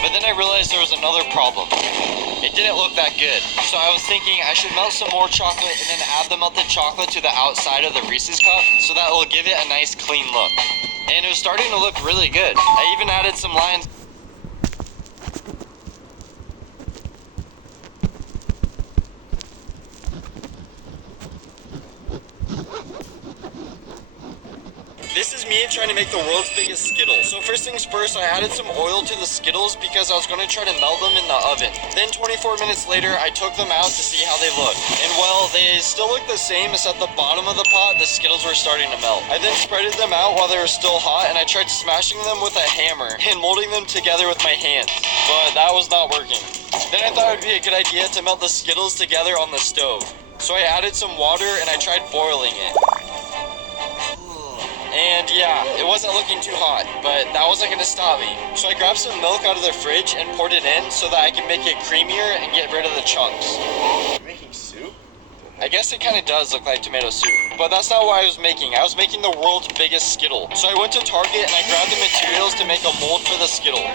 But then I realized there was another problem. It didn't look that good. So I was thinking I should melt some more chocolate and then add the melted chocolate to the outside of the Reese's cup so that it will give it a nice clean look. And it was starting to look really good. I even added some lines. This is me trying to make the world's biggest Skittles. So first things first, I added some oil to the Skittles because I was going to try to melt them in the oven. Then 24 minutes later, I took them out to see how they look. And well, they still look the same, as at the bottom of the pot, the Skittles were starting to melt. I then spreaded them out while they were still hot, and I tried smashing them with a hammer and molding them together with my hands. But that was not working. Then I thought it would be a good idea to melt the Skittles together on the stove. So I added some water and I tried boiling it. And yeah, it wasn't looking too hot, but that wasn't gonna stop me. So I grabbed some milk out of the fridge and poured it in so that I can make it creamier and get rid of the chunks. You're making soup? I guess it kind of does look like tomato soup, but that's not what I was making. I was making the world's biggest Skittle. So I went to Target and I grabbed the materials to make a mold for the Skittle.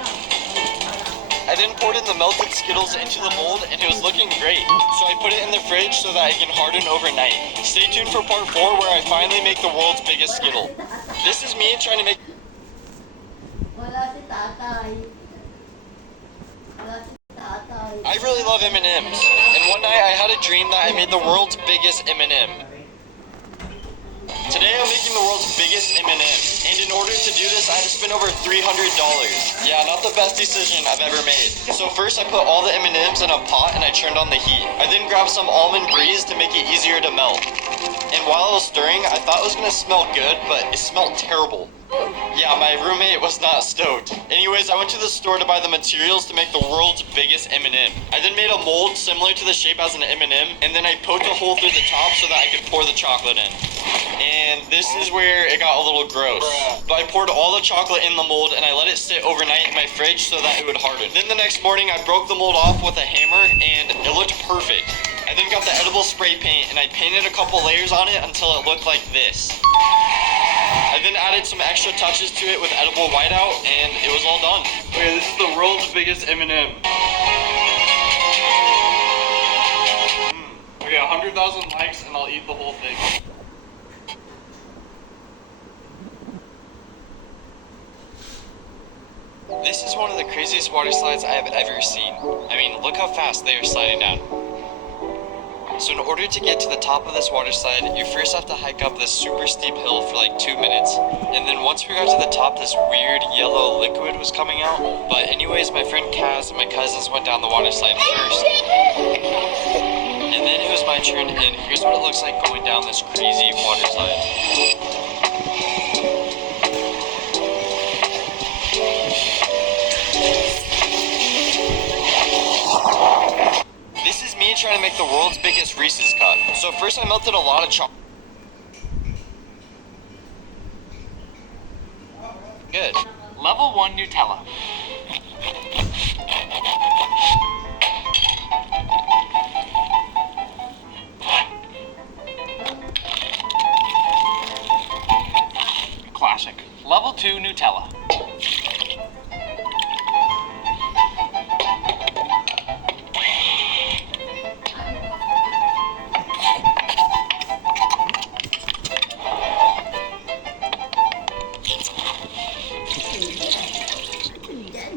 I then poured in the melted Skittles into the mold and it was looking great. So I put it in the fridge so that it can harden overnight. Stay tuned for part 4 where I finally make the world's biggest Skittle. This is me trying to make... I really love M&Ms. And one night I had a dream that I made the world's biggest M&M. Today I'm making the world's biggest M&M, and in order to do this I had to spend over $300. Yeah, not the best decision I've ever made. So first I put all the M&Ms in a pot and I turned on the heat. I then grabbed some almond breeze to make it easier to melt. And while I was stirring, I thought it was gonna smell good, but it smelled terrible. Yeah, my roommate was not stoked. Anyways, I went to the store to buy the materials to make the world's biggest M&M. I then made a mold similar to the shape as an M&M, and then I poked a hole through the top so that I could pour the chocolate in. And this is where it got a little gross. But I poured all the chocolate in the mold and I let it sit overnight in my fridge so that it would harden. Then the next morning I broke the mold off with a hammer and it looked perfect. I then got the edible spray paint and I painted a couple layers on it until it looked like this. I then added some extra touches to it with edible whiteout, and it was all done. Okay, this is the world's biggest M&M. Okay, 100,000 likes, and I'll eat the whole thing. This is one of the craziest water slides I have ever seen. I mean, look how fast they are sliding down. So in order to get to the top of this water slide, you first have to hike up this super steep hill for like 2 minutes. And then once we got to the top, this weird yellow liquid was coming out. But anyways, my friend Kaz and my cousins went down the water slide first. And then it was my turn, and here's what it looks like going down this crazy water slide. This is me trying to make the world's biggest Reese's cup. So first I melted a lot of chocolate. Good. Level 1 Nutella. Classic. Level 2 Nutella.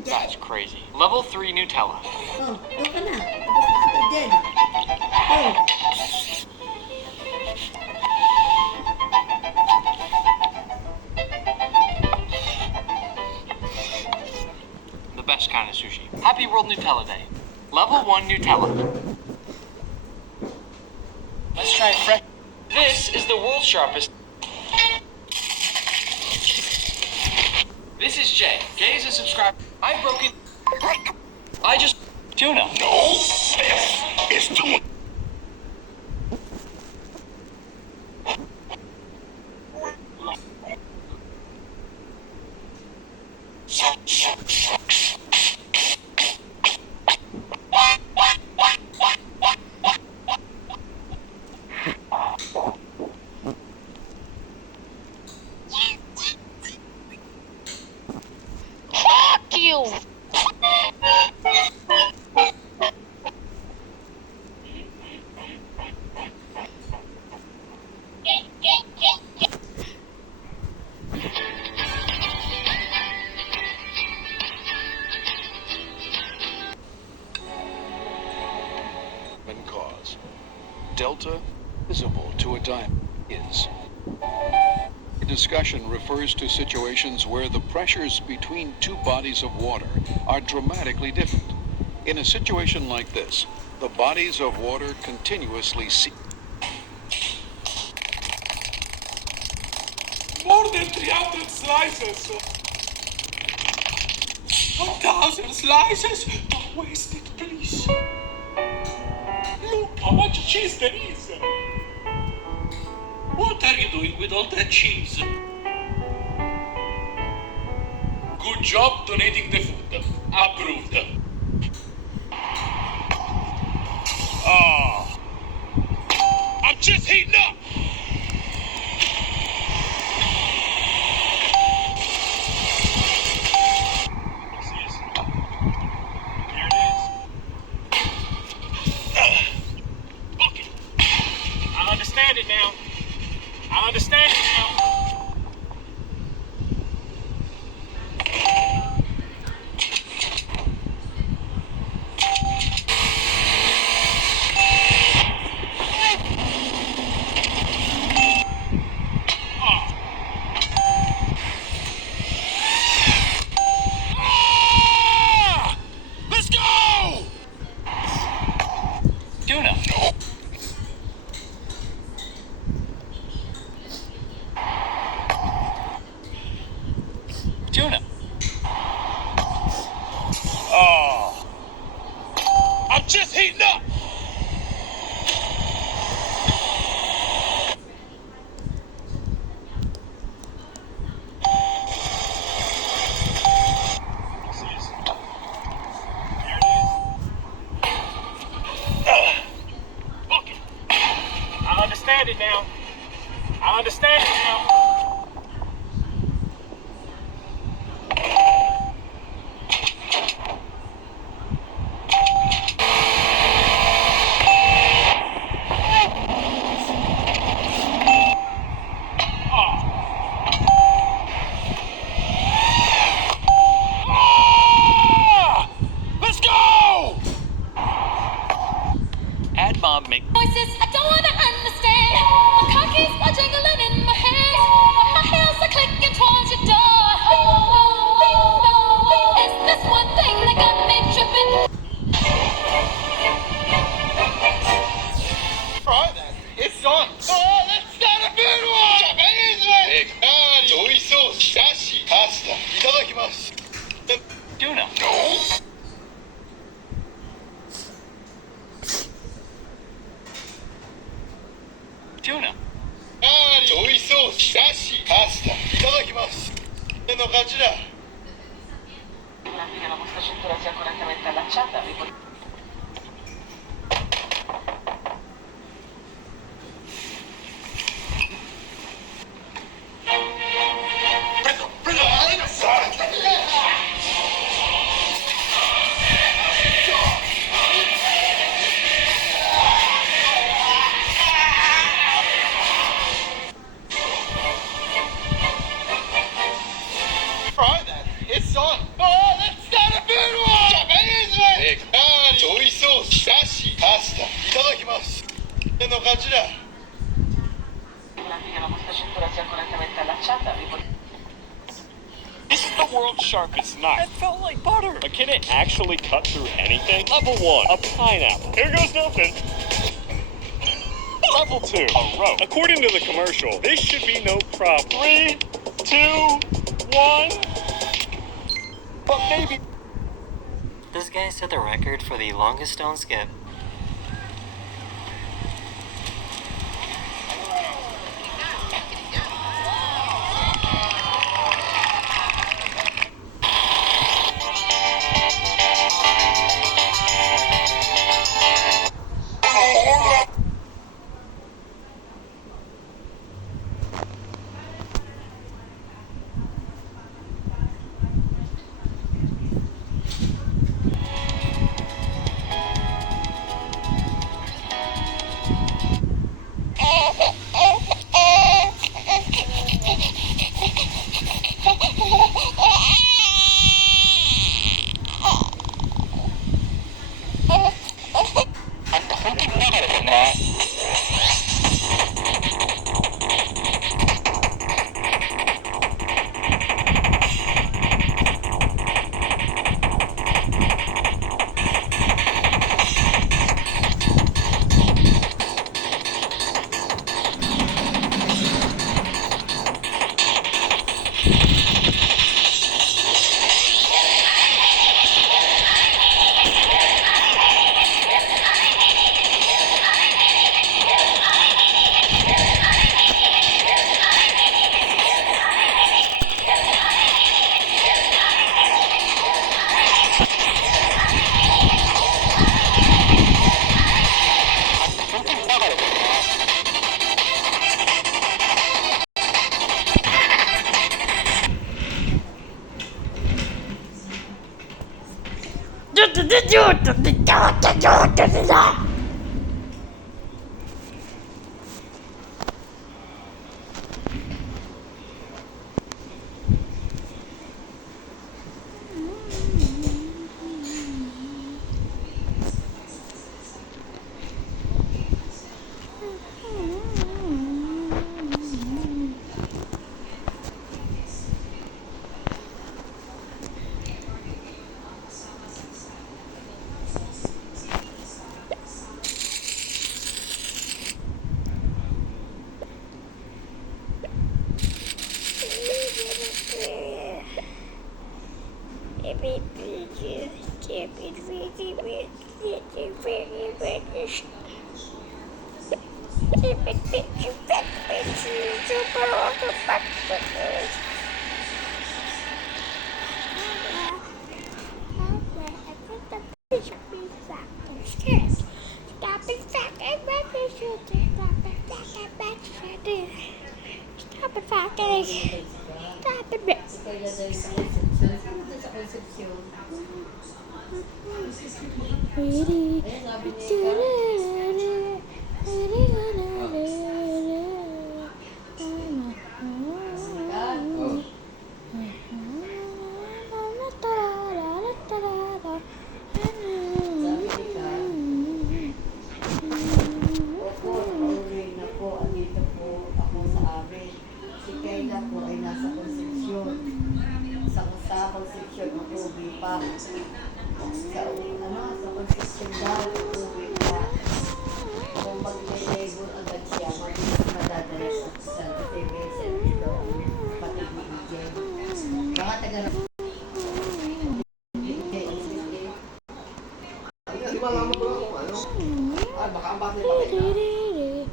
That's crazy. Level 3 Nutella. Oh, doon ka na. Tapos na agad din. Oh. The best kind of sushi. Happy World Nutella Day. Level 1 Nutella. Let's try fresh. This is the world's sharpest. This is Jay. Jay is a subscriber. I've broken. I just. Tuna. No, this is tuna. Fuck you! Cause. Delta visible to a diamond is. The discussion refers to situations where the pressures between two bodies of water are dramatically different. In a situation like this, the bodies of water continuously More than 300 slices. 1,000 slices? Don't waste it, please. Look how much cheese there is. What are you doing with all that cheese? Good job donating the food. Approved. Oh. I'm just heating up. I understand it now. I understand it now. Let's go! Tuna. Tuna. Oh. I'm just heating up. I understand it now. I understand it now. 勝ちだ。La vostra cintura sia correttamente allacciata. Try that. It's on. Oh, that's not a food one. Japanese one. ソイソース、だし、パスタ。いただきます。の勝ちだ。La vostra cintura sia correttamente allacciata. This is the world's sharpest knife. It felt like butter. But can it actually cut through anything? Level 1, a pineapple. Here goes nothing. Level 2, a rope. According to the commercial, this should be no problem. 3, 2, 1. But maybe. This guy set the record for the longest stone skip.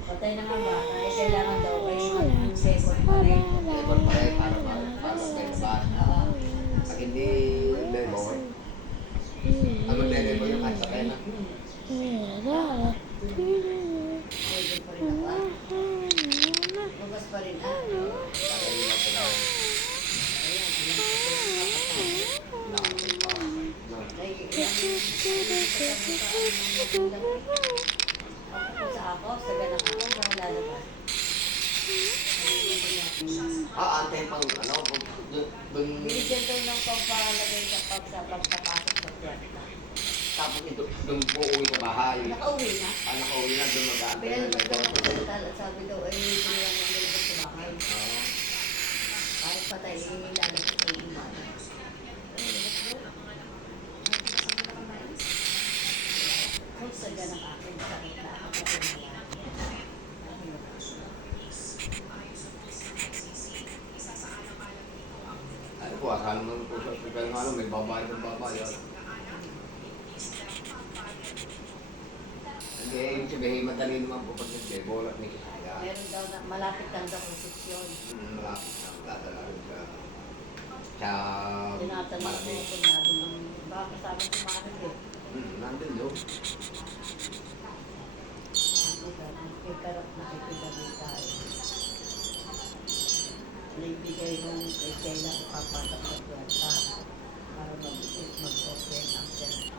Patay na nga ba? Kailangan daw ay second pa rin. Second pa rin para makapasok kayo sa bahay. Bukas pa rin ah. Ako, sa ganang ako, lalabas. Antayin pang dun. Binigyan daw ng pampalagay sa pagpapasok sa kwarta. Tapos ito, dun po uwi sa bahay. Nakauwi na? Nakauwi na, dun mag-aantay. Pinalabas ka ng hospital at sabi daw ay binilang ng nilabas sa bahay. Kahit patay, lalabas sa iman. Kung sa ganang akin, sakit na ako sa pinala. Ano po, akala naman po sa hospital nga may babayad ng babayad. Hindi, ibig sabihin, madali naman po pag nag-bolat may kisaya. Meron daw na malapit lang daw konsesyon. Malapit na, dadala rin sa Tinatanong ko kung nandun, baka kasama si Mario eh. Nandun yun. Kikarap na kikibalita eh. Naibigay nung kay Kayla papatak sa kwarta para mag-open ang service.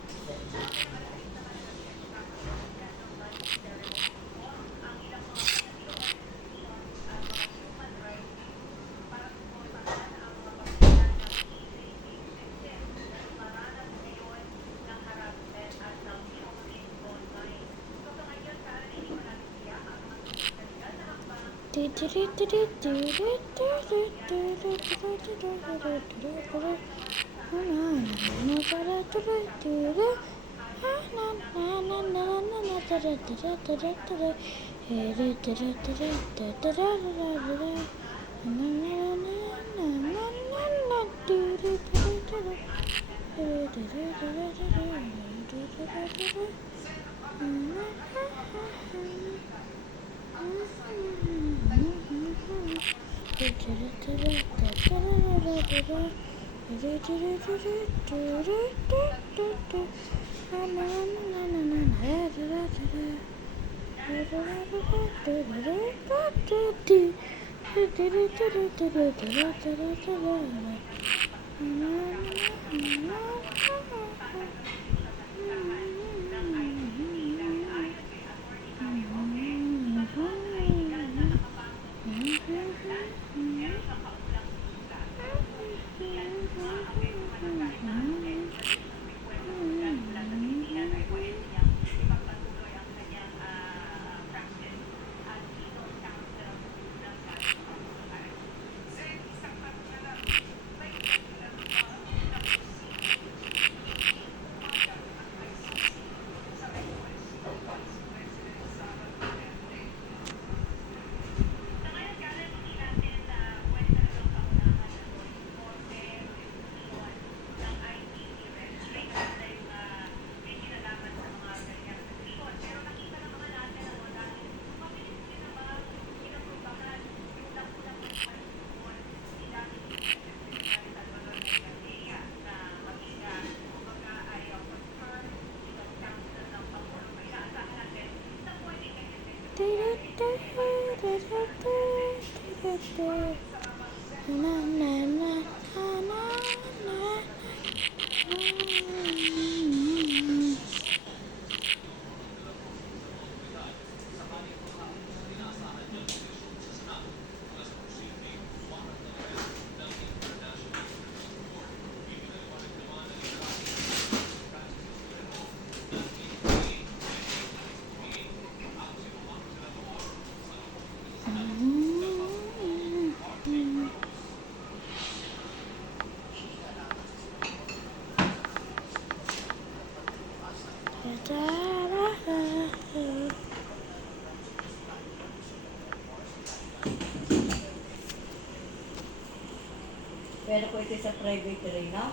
Pero kung ito sa private rin, no?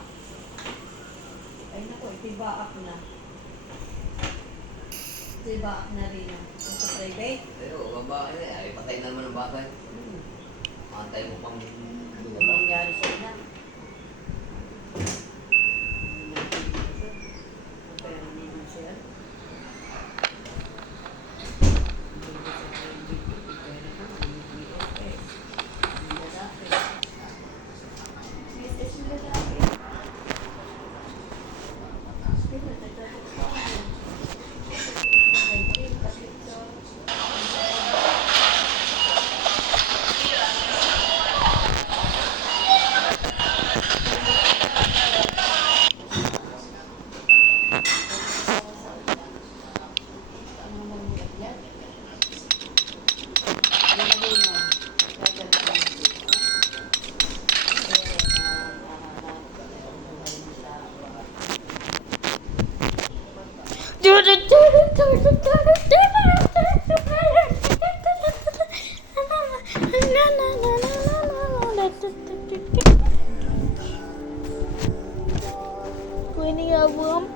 Ay naku, ito baak na. Ito baak na rin, no? Kung sa private. Pero, babae na, ay patay na naman ang bakay. Antay mo pang Ano nangyari sa ina? Pero hindi naman siya. worm.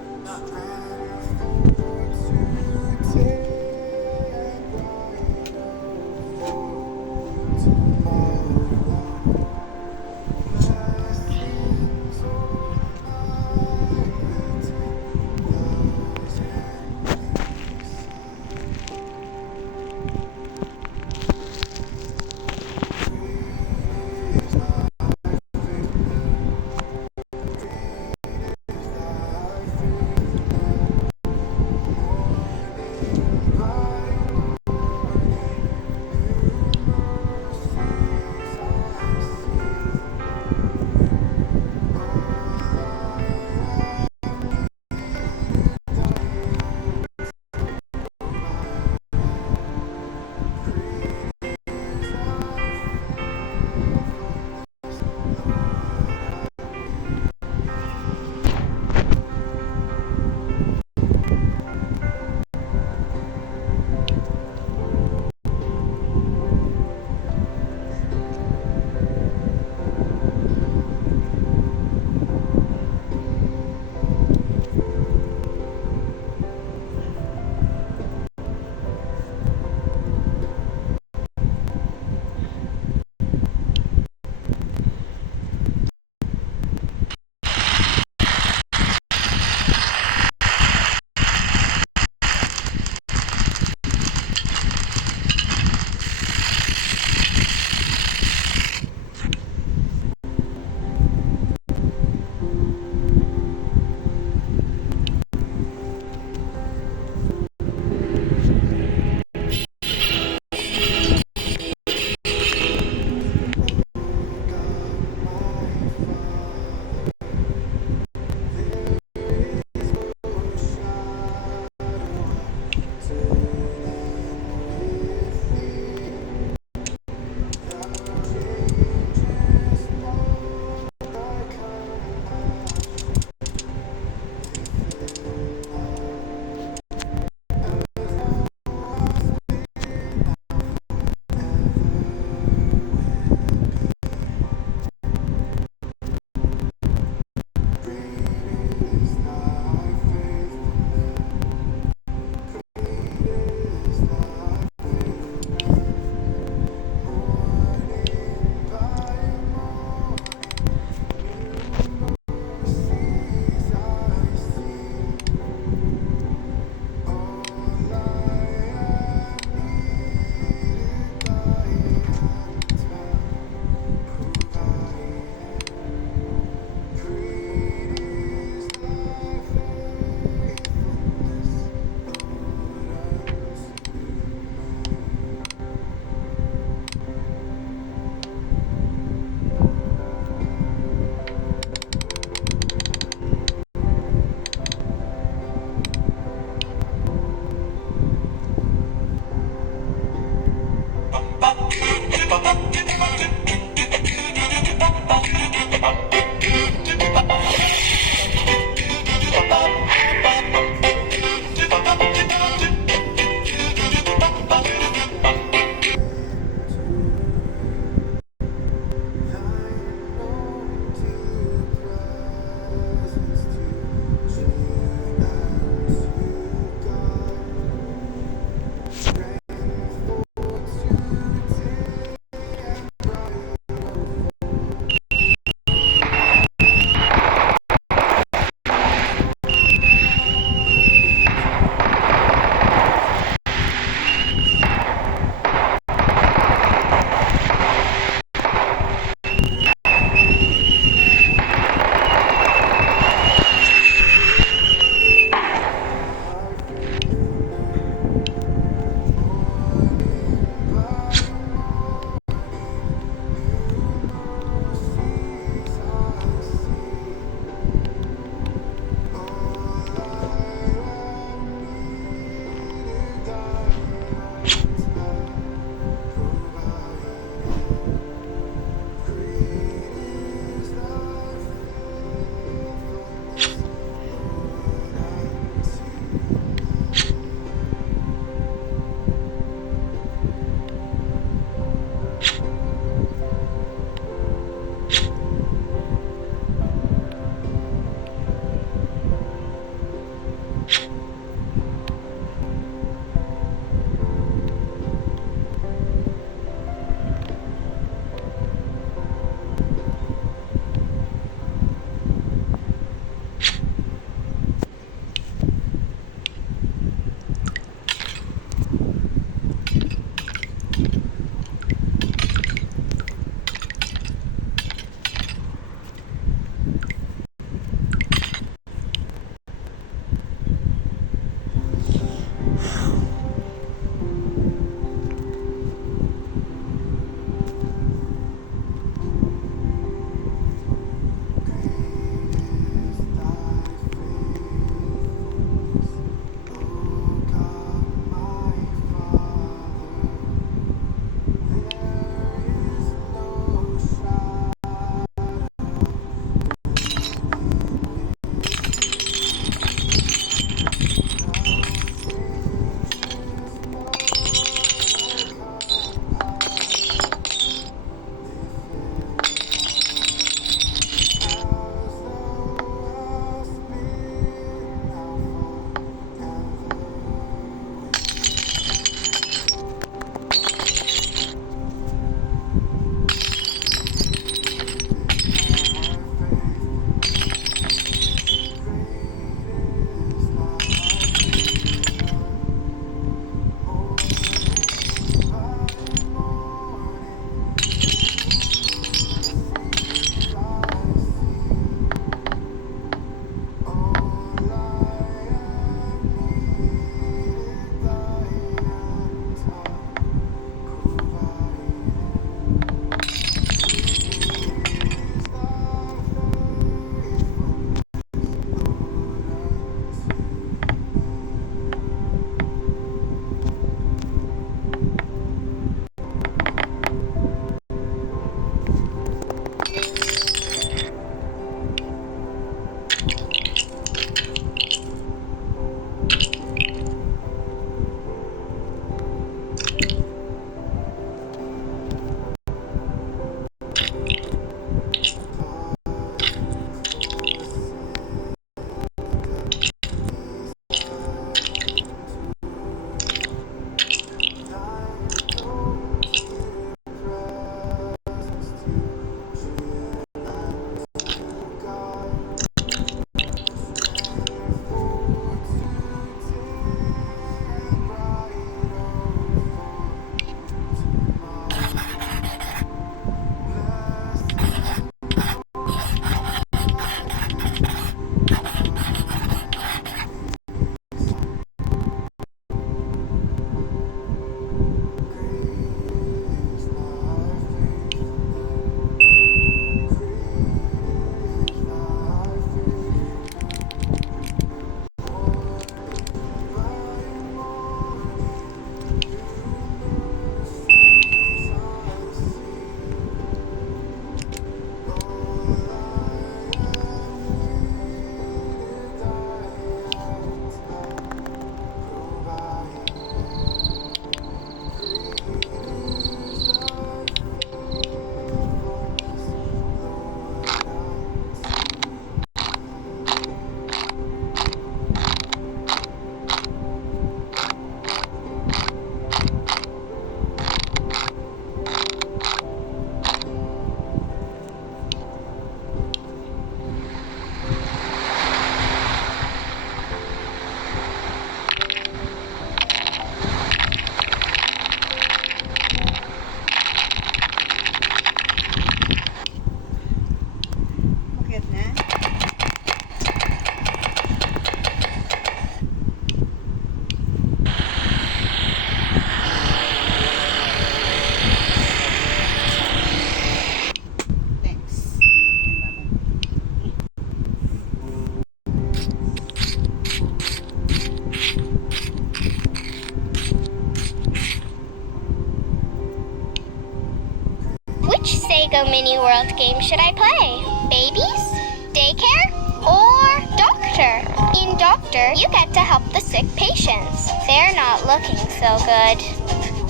Lego Mini World game should I play? Babies? Daycare? Or doctor? In doctor, you get to help the sick patients. They're not looking so good.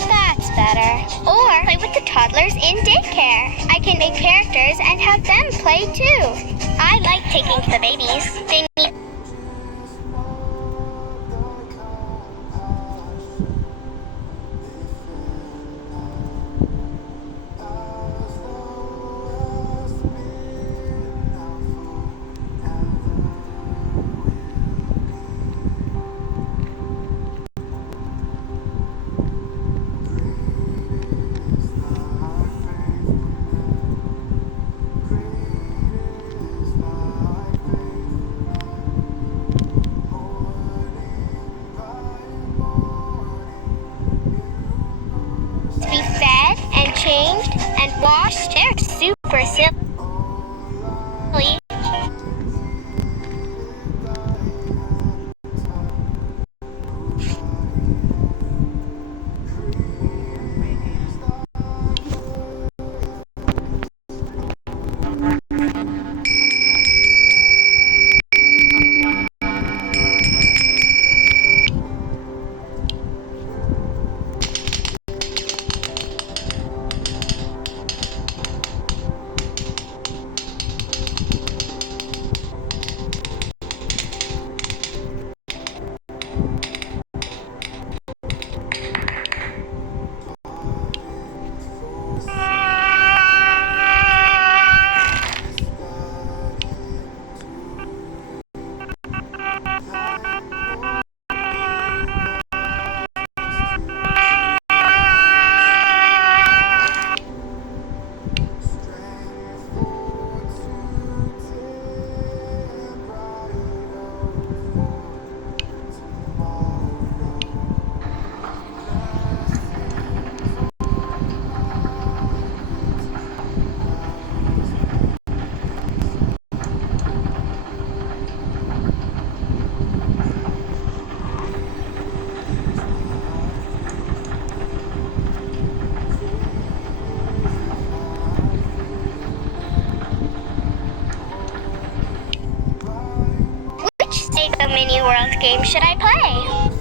That's better. Or play with the toddlers in daycare. I can make characters and have them play too. I like taking the babies. They need to be fed and changed and washed. They're super silly. Which Lego Mini World game should I play?